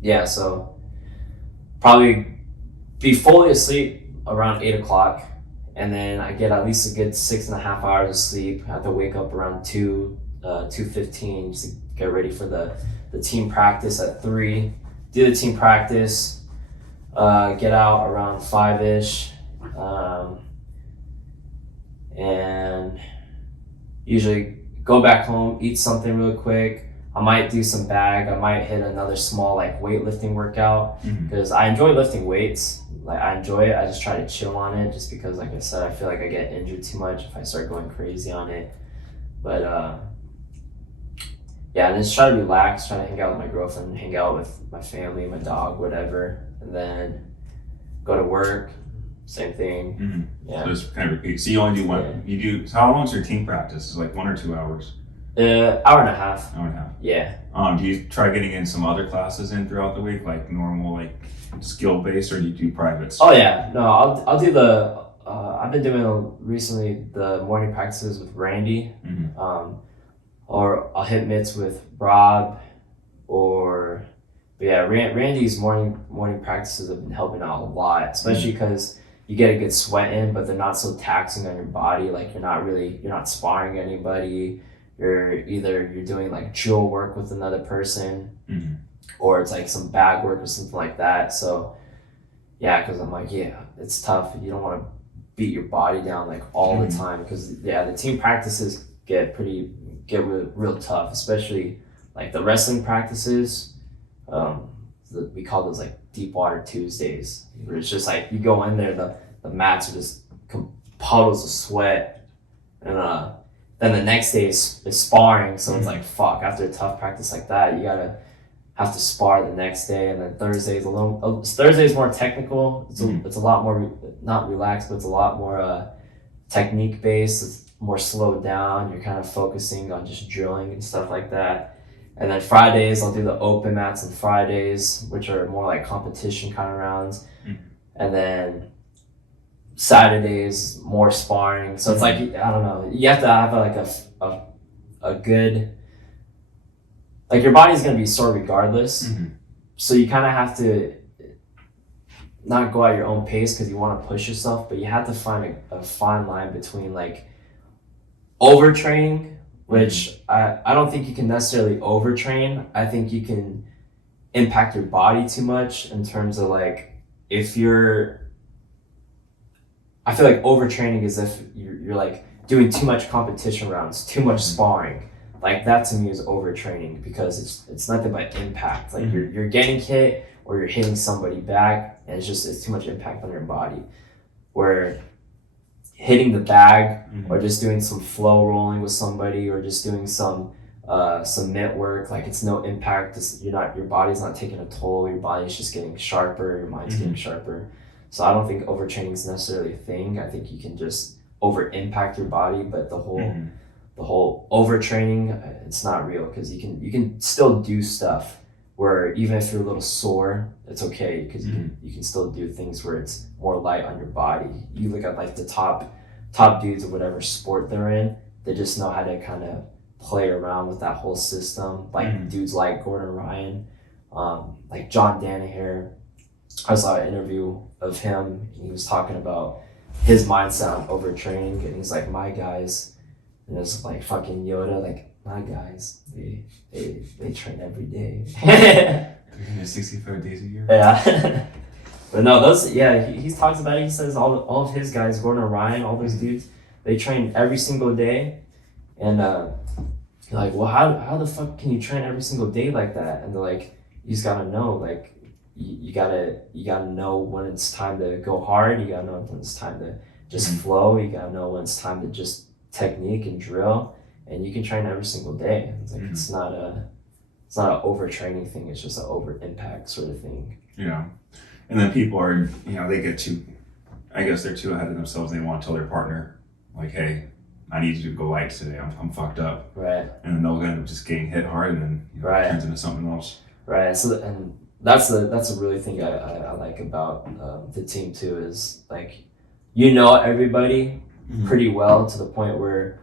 yeah, so probably be fully asleep around 8 o'clock. And then I get at least a good 6.5 hours of sleep. I have to wake up around 2:15 just to get ready for the team practice at 3. Do the team practice, get out around 5-ish, and usually go back home, eat something real quick. I might do some bag. I might hit another small like weightlifting workout because I enjoy lifting weights. Like I enjoy it. I just try to chill on it just because, like I said, I feel like I get injured too much if I start going crazy on it. But yeah, and just try to relax, try to hang out with my girlfriend, hang out with my family, my dog, whatever, and then go to work. Same thing. Mm-hmm. Yeah. So just kind of repeat. So you only do one. Yeah. You do. So how long is your team practice? Is it like 1 or 2 hours? Hour and a half. Hour and a half. Yeah. Do you try getting in some other classes in throughout the week, like normal, like skill based, or do you do privates? Oh yeah. No, I'll do the. I've been doing recently the morning practices with Randy, or I'll hit mitts with Rob, but yeah, Randy's morning practices have been helping out a lot, especially because you get a good sweat in, but they're not so taxing on your body. Like you're not sparring anybody. You're doing like drill work with another person, or it's like some bag work or something like that. So yeah, because I'm like, yeah, it's tough. You don't want to beat your body down like all the time because the team practices get real tough, especially like the wrestling practices. We call those like deep water Tuesdays, where it's just like you go in there, the mats are just puddles of sweat, and then the next day is sparring. So it's like, fuck, after a tough practice like that, you gotta have to spar the next day, and then Thursday's more technical. It's a lot more not relaxed, but it's a lot more technique based. It's more slowed down. You're kind of focusing on just drilling and stuff like that. And then Fridays, I'll do the open mats on Fridays, which are more like competition kind of rounds. And then Saturdays, more sparring. So it's like, I don't know, you have to have like a good, like your body's going to be sore regardless. So you kind of have to not go at your own pace because you want to push yourself, but you have to find a fine line between like overtraining, which I don't think you can necessarily overtrain. I think you can impact your body too much in terms of like, I feel like overtraining is if you're like doing too much competition rounds, too much sparring. Like that to me is overtraining because it's nothing but impact. Like you're getting hit or you're hitting somebody back, and it's too much impact on your body. Where hitting the bag or just doing some flow rolling with somebody or just doing some mitt work, like it's no impact. Your body's not taking a toll. Your body's just getting sharper. Your mind's getting sharper. So I don't think overtraining is necessarily a thing. I think you can just over impact your body, but the whole overtraining, it's not real because you can still do stuff where even if you're a little sore, it's okay because you can still do things where it's more light on your body. You look at like the top dudes of whatever sport they're in, they just know how to kind of play around with that whole system. Like dudes like Gordon Ryan, like John Danaher. I saw an interview of him and he was talking about his mindset on overtraining, and he's like, my guys, and it's like fucking Yoda, like my guys, they train every day. 365 days a year. Yeah. But no, he talks about it. He says all of his guys, Gordon Ryan, all those dudes, they train every single day. And you're like, well, how the fuck can you train every single day like that? And they're like, you just gotta know, like, you gotta know when it's time to go hard. You gotta know when it's time to just flow. You gotta know when it's time to just technique and drill. And you can train every single day. It's like it's not an overtraining thing. It's just an over impact sort of thing. Yeah, and then people are, they get too, I guess they're too ahead of themselves. They want to tell their partner, like, hey, I need you to go light today. I'm fucked up. Right. And then they'll end up just getting hit hard, and then it turns into something else. Right. So and that's a really thing I like about the team too, is like, everybody pretty well to the point where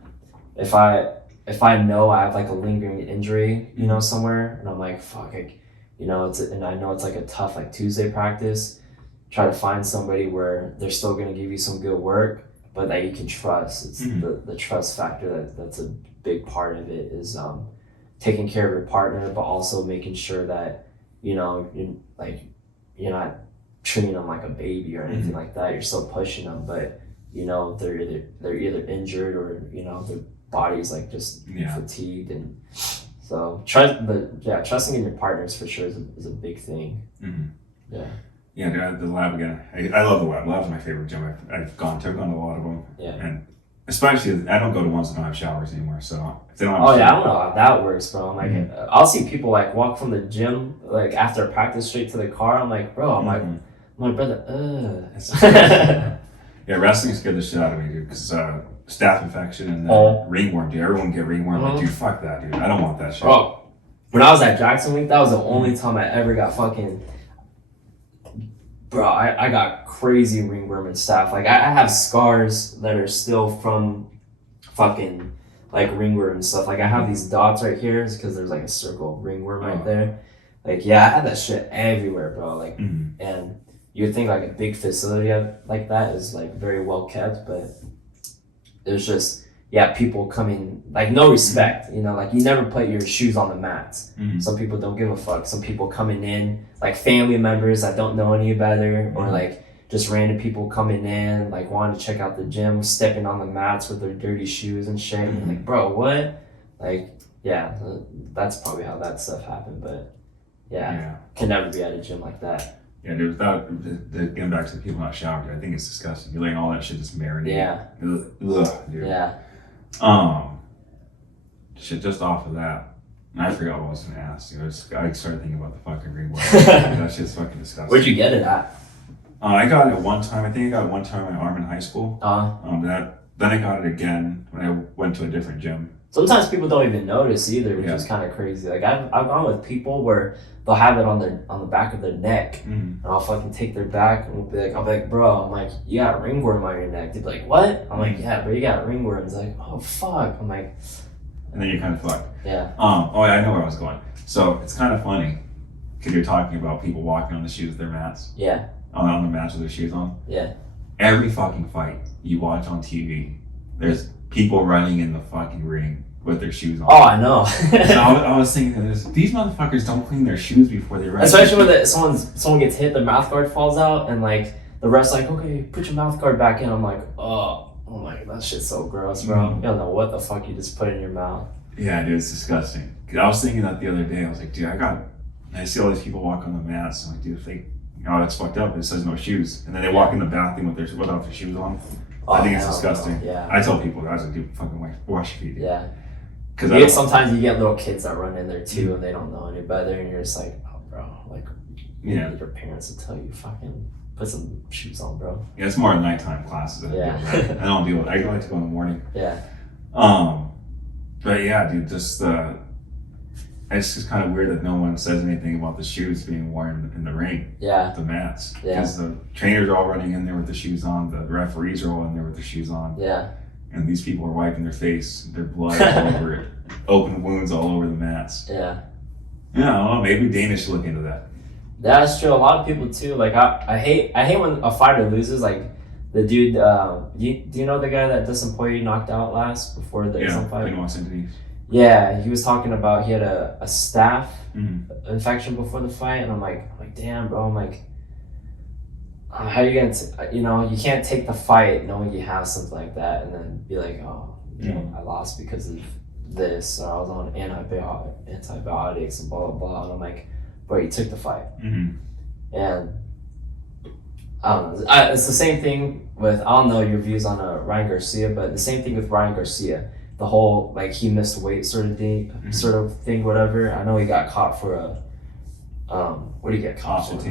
if I know I have like a lingering injury, somewhere, and I'm like, fuck, and I know it's like a tough like Tuesday practice, try to find somebody where they're still gonna give you some good work, but that you can trust. It's the trust factor that's a big part of it, is taking care of your partner, but also making sure that you're not treating them like a baby or anything like that. You're still pushing them, but they're either injured or their body's like just fatigued, and so trusting in your partners for sure is a big thing. Yeah, dude, the lab again. I love the lab. Lab's my favorite gym. I've gone to a lot of them. Yeah. And especially, I don't go to ones that don't have showers anymore. So if they don't have I don't know how that works, bro. I'm like, I'll see people like walk from the gym like after practice straight to the car. I'm like, bro, I'm like, brother, Yeah, wrestling scared the shit out of me, dude, because staph infection and then ringworm, dude. Everyone get ringworm. Like, dude, fuck that, dude. I don't want that shit. Bro, when I was at Jackson Week, that was the only time I ever got fucking... Bro, I got crazy ringworm and staph. Like, I have scars that are still from fucking, like, ringworm and stuff. Like, I have these dots right here because there's, like, a circle of ringworm right there. Like, yeah, I had that shit everywhere, bro. Like, and you would think, like, a big facility like that is, like, very well kept, but there's just... people coming, like, no respect, like, you never put your shoes on the mats. Some people don't give a fuck. Some people coming in, like, family members that don't know any better, or, like, just random people coming in, like, wanting to check out the gym, stepping on the mats with their dirty shoes and shit. And like, bro, what? Like, that's probably how that stuff happened, but, can never be at a gym like that. Yeah, dude, without getting back to the people not showering, I think it's disgusting. You're letting all that shit just marinate. Yeah. Ugh, dude. Yeah. Shit, just off of that, I forgot what I was gonna ask. I started thinking about the fucking ring. That shit's fucking disgusting. Where'd you get it at? I got it one time. I think I got it one time in my arm in high school. Then I got it again when I went to a different gym. Sometimes people don't even notice either, which is kind of crazy. Like I've gone with people where they'll have it on the back of their neck, and I'll fucking take their back and I'll be like, bro, I'm like, you got ringworm on your neck. They'd be like, what? I'm like, yeah, bro, you got ringworms. Like, oh fuck. I'm like, and then you're kind of fucked. Yeah. Oh yeah, I know where I was going. So it's kind of funny because you're talking about people walking on the shoes with their mats. Yeah. On the mats with their shoes on. Yeah. Every fucking fight you watch on TV, there's people running in the fucking ring with their shoes on. Oh, I know. So I was thinking, these motherfuckers don't clean their shoes before they run. Especially when someone gets hit, their mouth guard falls out, and like the ref's like, okay, put your mouth guard back in. I'm like, oh my god, that shit's so gross, bro. You don't know what the fuck you just put in your mouth. Yeah, dude, it's disgusting. I was thinking that the other day. I was like, dude, I see all these people walk on the mats. I'm like, dude, if they, that's fucked up. It says no shoes, and then they walk in the bathroom without their shoes on. I think it's disgusting. Yeah. I tell people, guys, like, dude, fucking wash your feet. Dude. Yeah. Because sometimes you get little kids that run in there too, and they don't know any better, and you're just like, oh, bro, like, you need your parents to tell you, fucking put some shoes on, bro. Yeah, it's more nighttime classes. I don't deal with. I like to go in the morning. Yeah. But yeah, dude, it's just kind of weird that no one says anything about the shoes being worn in the ring. Yeah. The mats. Yeah. Because the trainers are all running in there with the shoes on. The referees are all in there with their shoes on. Yeah. And these people are wiping their face, their blood all over it, open wounds all over the mats. Yeah. Yeah, I don't know. Maybe Dana should look into that. That's true. A lot of people too. Like I hate when a fighter loses. Like the dude. Do you know the guy that Dustin Poirier knocked out last before the fight? Yeah, he was talking about he had a staph infection before the fight, and I'm like, damn, bro. I'm like, how are you gonna, you can't take the fight knowing you have something like that, and then be like, oh, I lost because of this, or I was on antibiotics and blah blah blah, and I'm like, bro, you took the fight, and I don't know. It's the same thing with, I don't know your views on Ryan Garcia, but the same thing with Ryan Garcia. The whole like he missed weight sort of thing, whatever. I know he got caught for what did he get caught for?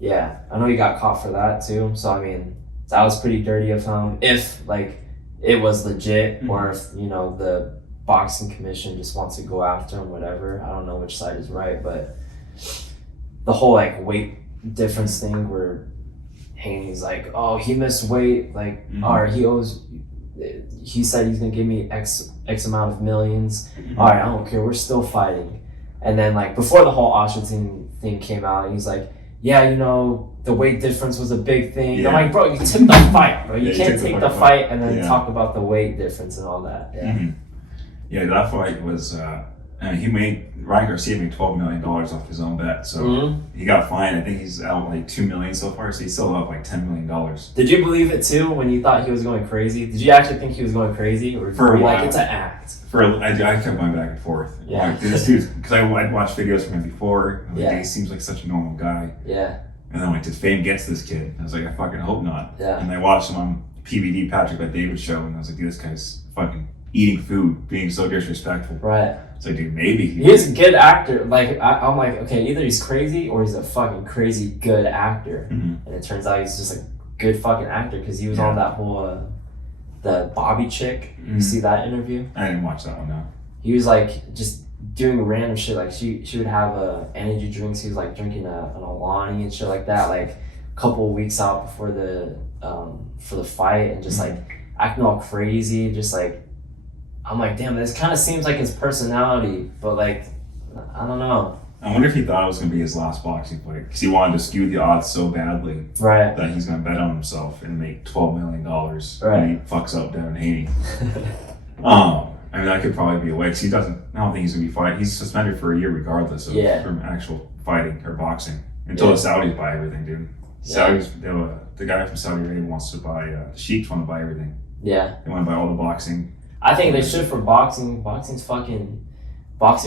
Yeah, I know he got caught for that too. So I mean, that was pretty dirty of him. If like it was legit, or if the boxing commission just wants to go after him, whatever. I don't know which side is right, but the whole like weight difference thing where Haney's like, oh, he missed weight, like, or he said he's gonna give me X amount of millions. All right, I don't care. We're still fighting. And then like before the whole Washington thing came out, he's like, yeah, the weight difference was a big thing. Yeah. I'm like, bro, you took the fight, bro. You can't take the fight and then talk about the weight difference and all that. Yeah. Yeah, that fight was. Ryan Garcia made $12 million off his own bet, so he got fined. I think he's out like $2 million so far, so he's still up like $10 million. Did you believe it too when you thought he was going crazy? Did you actually think he was going crazy, or for a while? Like it's an act? I kept going back and forth. Yeah, like, this dude, because I'd watched videos from him before. Like, he seems like such a normal guy. Yeah. And then like, did fame gets this kid? I was like, I fucking hope not. Yeah. And I watched him on PBD Patrick Bet-David show, and I was like, dude, this guy's fucking eating food, being so disrespectful. Right. It's like, dude, maybe he's a good actor. Like I'm like, okay, either he's crazy or he's a fucking crazy good actor. And it turns out he's just a good fucking actor because he was on that whole the Bobby chick. You see that interview? I didn't watch that one. No. He was like just doing random shit. Like she would have energy drinks. He was like drinking an Alani and shit like that. Like a couple of weeks out before for the fight, and just like acting all crazy, just like. I'm like, damn, this kind of seems like his personality, but like, I don't know. I wonder if he thought it was going to be his last boxing fight, because he wanted to skew the odds so badly that he's going to bet on himself and make $12 million when he fucks up Devin Haney. I mean, that could probably be a way, because I don't think he's going to be fighting. He's suspended for a year regardless from actual fighting or boxing, until the Saudis buy everything, dude. Saudis, the guy from Saudi Arabia wants to buy, the Sheiks want to buy everything. Yeah. They want to buy all the boxing. I think they should for boxing. Boxing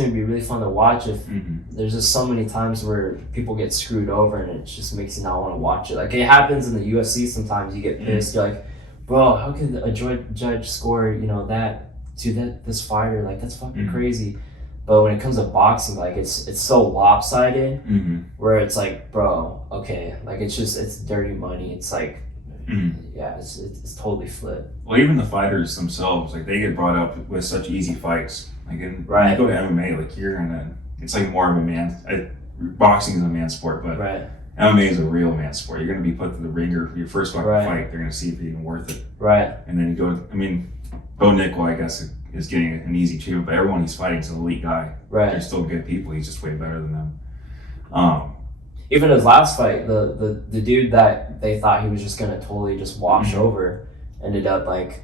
would be really fun to watch if there's just so many times where people get screwed over and it just makes you not want to watch it. Like it happens in the UFC sometimes. You get pissed. You're like, bro, how could a judge score, that to this fighter? Like that's fucking crazy. But when it comes to boxing, like it's so lopsided Mm-hmm. where it's like, bro, okay, like it's dirty money. It's like, yeah, it's totally flipped. Well, even the fighters themselves, like they get brought up with such easy fights. Like when Right. you go to MMA, like it's like more of a man. Boxing is a man sport, but Right, MMA is a real man sport. You're gonna be put to the ringer. Your first fucking Right. fight, they're gonna see if you're even worth it. right, And then you go. I mean, Bo Nickel, I guess, is getting an easy treatment, but everyone he's fighting is an elite guy. They're right. still good people. He's just way better than them. Even his last fight, the dude that they thought he was just gonna totally just wash over, ended up like,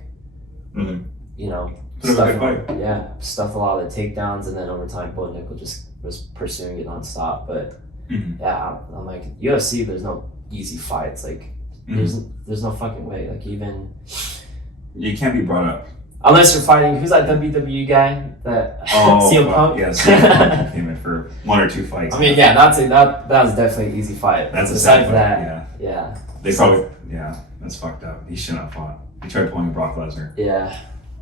Mhm. you know, Put up a good stuffed a lot of the takedowns, and then over time, Bo Nickel just was pursuing it nonstop. But Mhm. yeah, I'm like, UFC, there's no easy fights. Like, there's no fucking way. Like, even You can't be brought up. unless you're fighting, who's that WWE guy that Oh, CM fuck. Punk? Yeah, CM Punk came in for 1 or 2 fights. I mean, yeah, that was definitely an easy fight. That's a Besides sad fight, that, yeah. yeah, They probably, yeah, that's fucked up. He shouldn't have fought. He tried pulling a Brock Lesnar. yeah.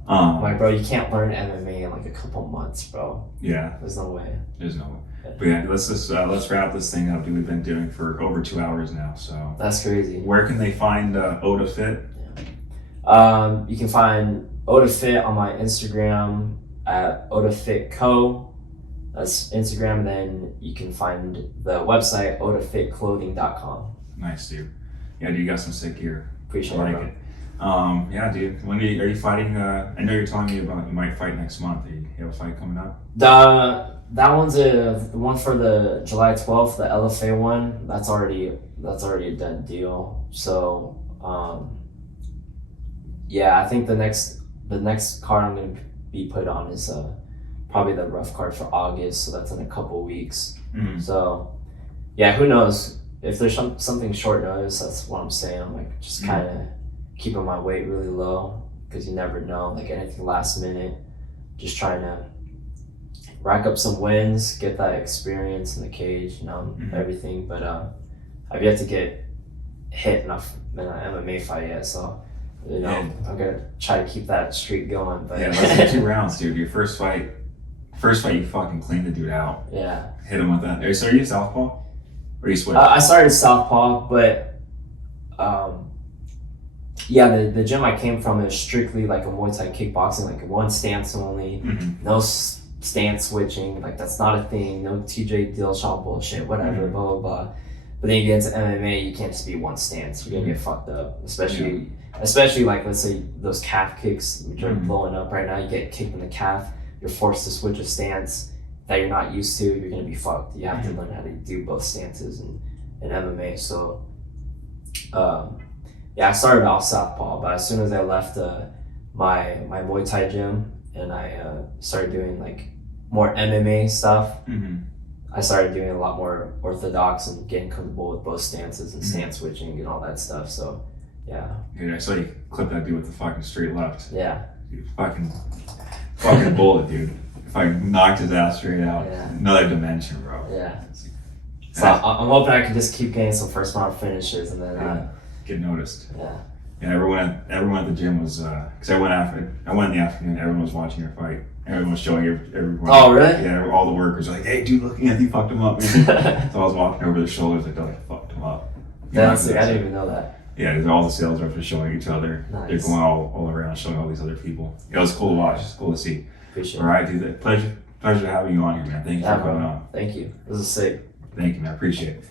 Like, bro, you can't learn MMA in like a couple months, bro. Yeah, There's no way. there's no way. But yeah, let's wrap this thing up. We've been doing for over 2 hours now. So That's crazy. where can they find Oda Fit? You can find Oda Fit on my Instagram at Oda Fit Co. That's Instagram. Then you can find the website odafitclothing.com. Nice, dude. Yeah, dude, you got some sick gear. Appreciate I like it. it. Yeah, dude. When are you fighting? I know you're telling me about you might fight next month. You have a fight coming up? That one's the one for the July 12th, the LFA one. That's already a done deal. So yeah, I think the next card I'm gonna be put on is probably the rough card for August. So that's in a couple weeks. Mm-hmm. So yeah, who knows if there's something short notice. That's what I'm saying. I'm like just kind of keeping my weight really low because you never know. Like anything last minute, just trying to rack up some wins, get that experience in the cage, everything. But I've yet to get hit enough in an MMA fight yet, so I'm gonna try to keep that streak going. But Yeah, less than 2 rounds, dude. Your first fight, you fucking cleaned the dude out. Yeah. Hit him with that. So are you southpaw? Or you switch? I started southpaw, but yeah, the gym I came from is strictly like a Muay Thai kickboxing, like one stance only, no stance switching, like that's not a thing, no TJ Dillashaw bullshit, whatever, blah, blah, blah. But then you get into MMA, you can't just be one stance, you're gonna get fucked up, especially like, let's say those calf kicks, which are blowing up right now, you get kicked in the calf, you're forced to switch a stance that you're not used to, you're gonna be fucked. You have to learn how to do both stances in MMA. So yeah, I started off southpaw, but as soon as I left my Muay Thai gym and I started doing like more MMA stuff, I started doing a lot more orthodox and getting comfortable with both stances and stance switching and all that stuff. So yeah. Dude, I saw you clip that dude with the fucking straight left. Yeah. Dude, fucking bullet, dude. If I knocked his ass straight out, another dimension, bro. Yeah. So I'm hoping I can just keep getting some first round finishes and then get noticed. Yeah. Yeah, everyone at the gym was because I went in the afternoon. Everyone was watching your fight. Everyone was showing everyone. Oh, really? Yeah, all the workers were like, "Hey, dude, look, Anthony fucked him up." Man. So I was walking over their shoulders like, "I fucked him up." Yeah, I didn't even know that. Yeah, all the sales reps were showing each other. Nice. They're going all around showing all these other people. Yeah, it was cool to watch. It's cool to see. Appreciate it. All right, dude. Pleasure having you on here, man. Thank you for coming on. Thank you. This is sick. Thank you, man. I appreciate it.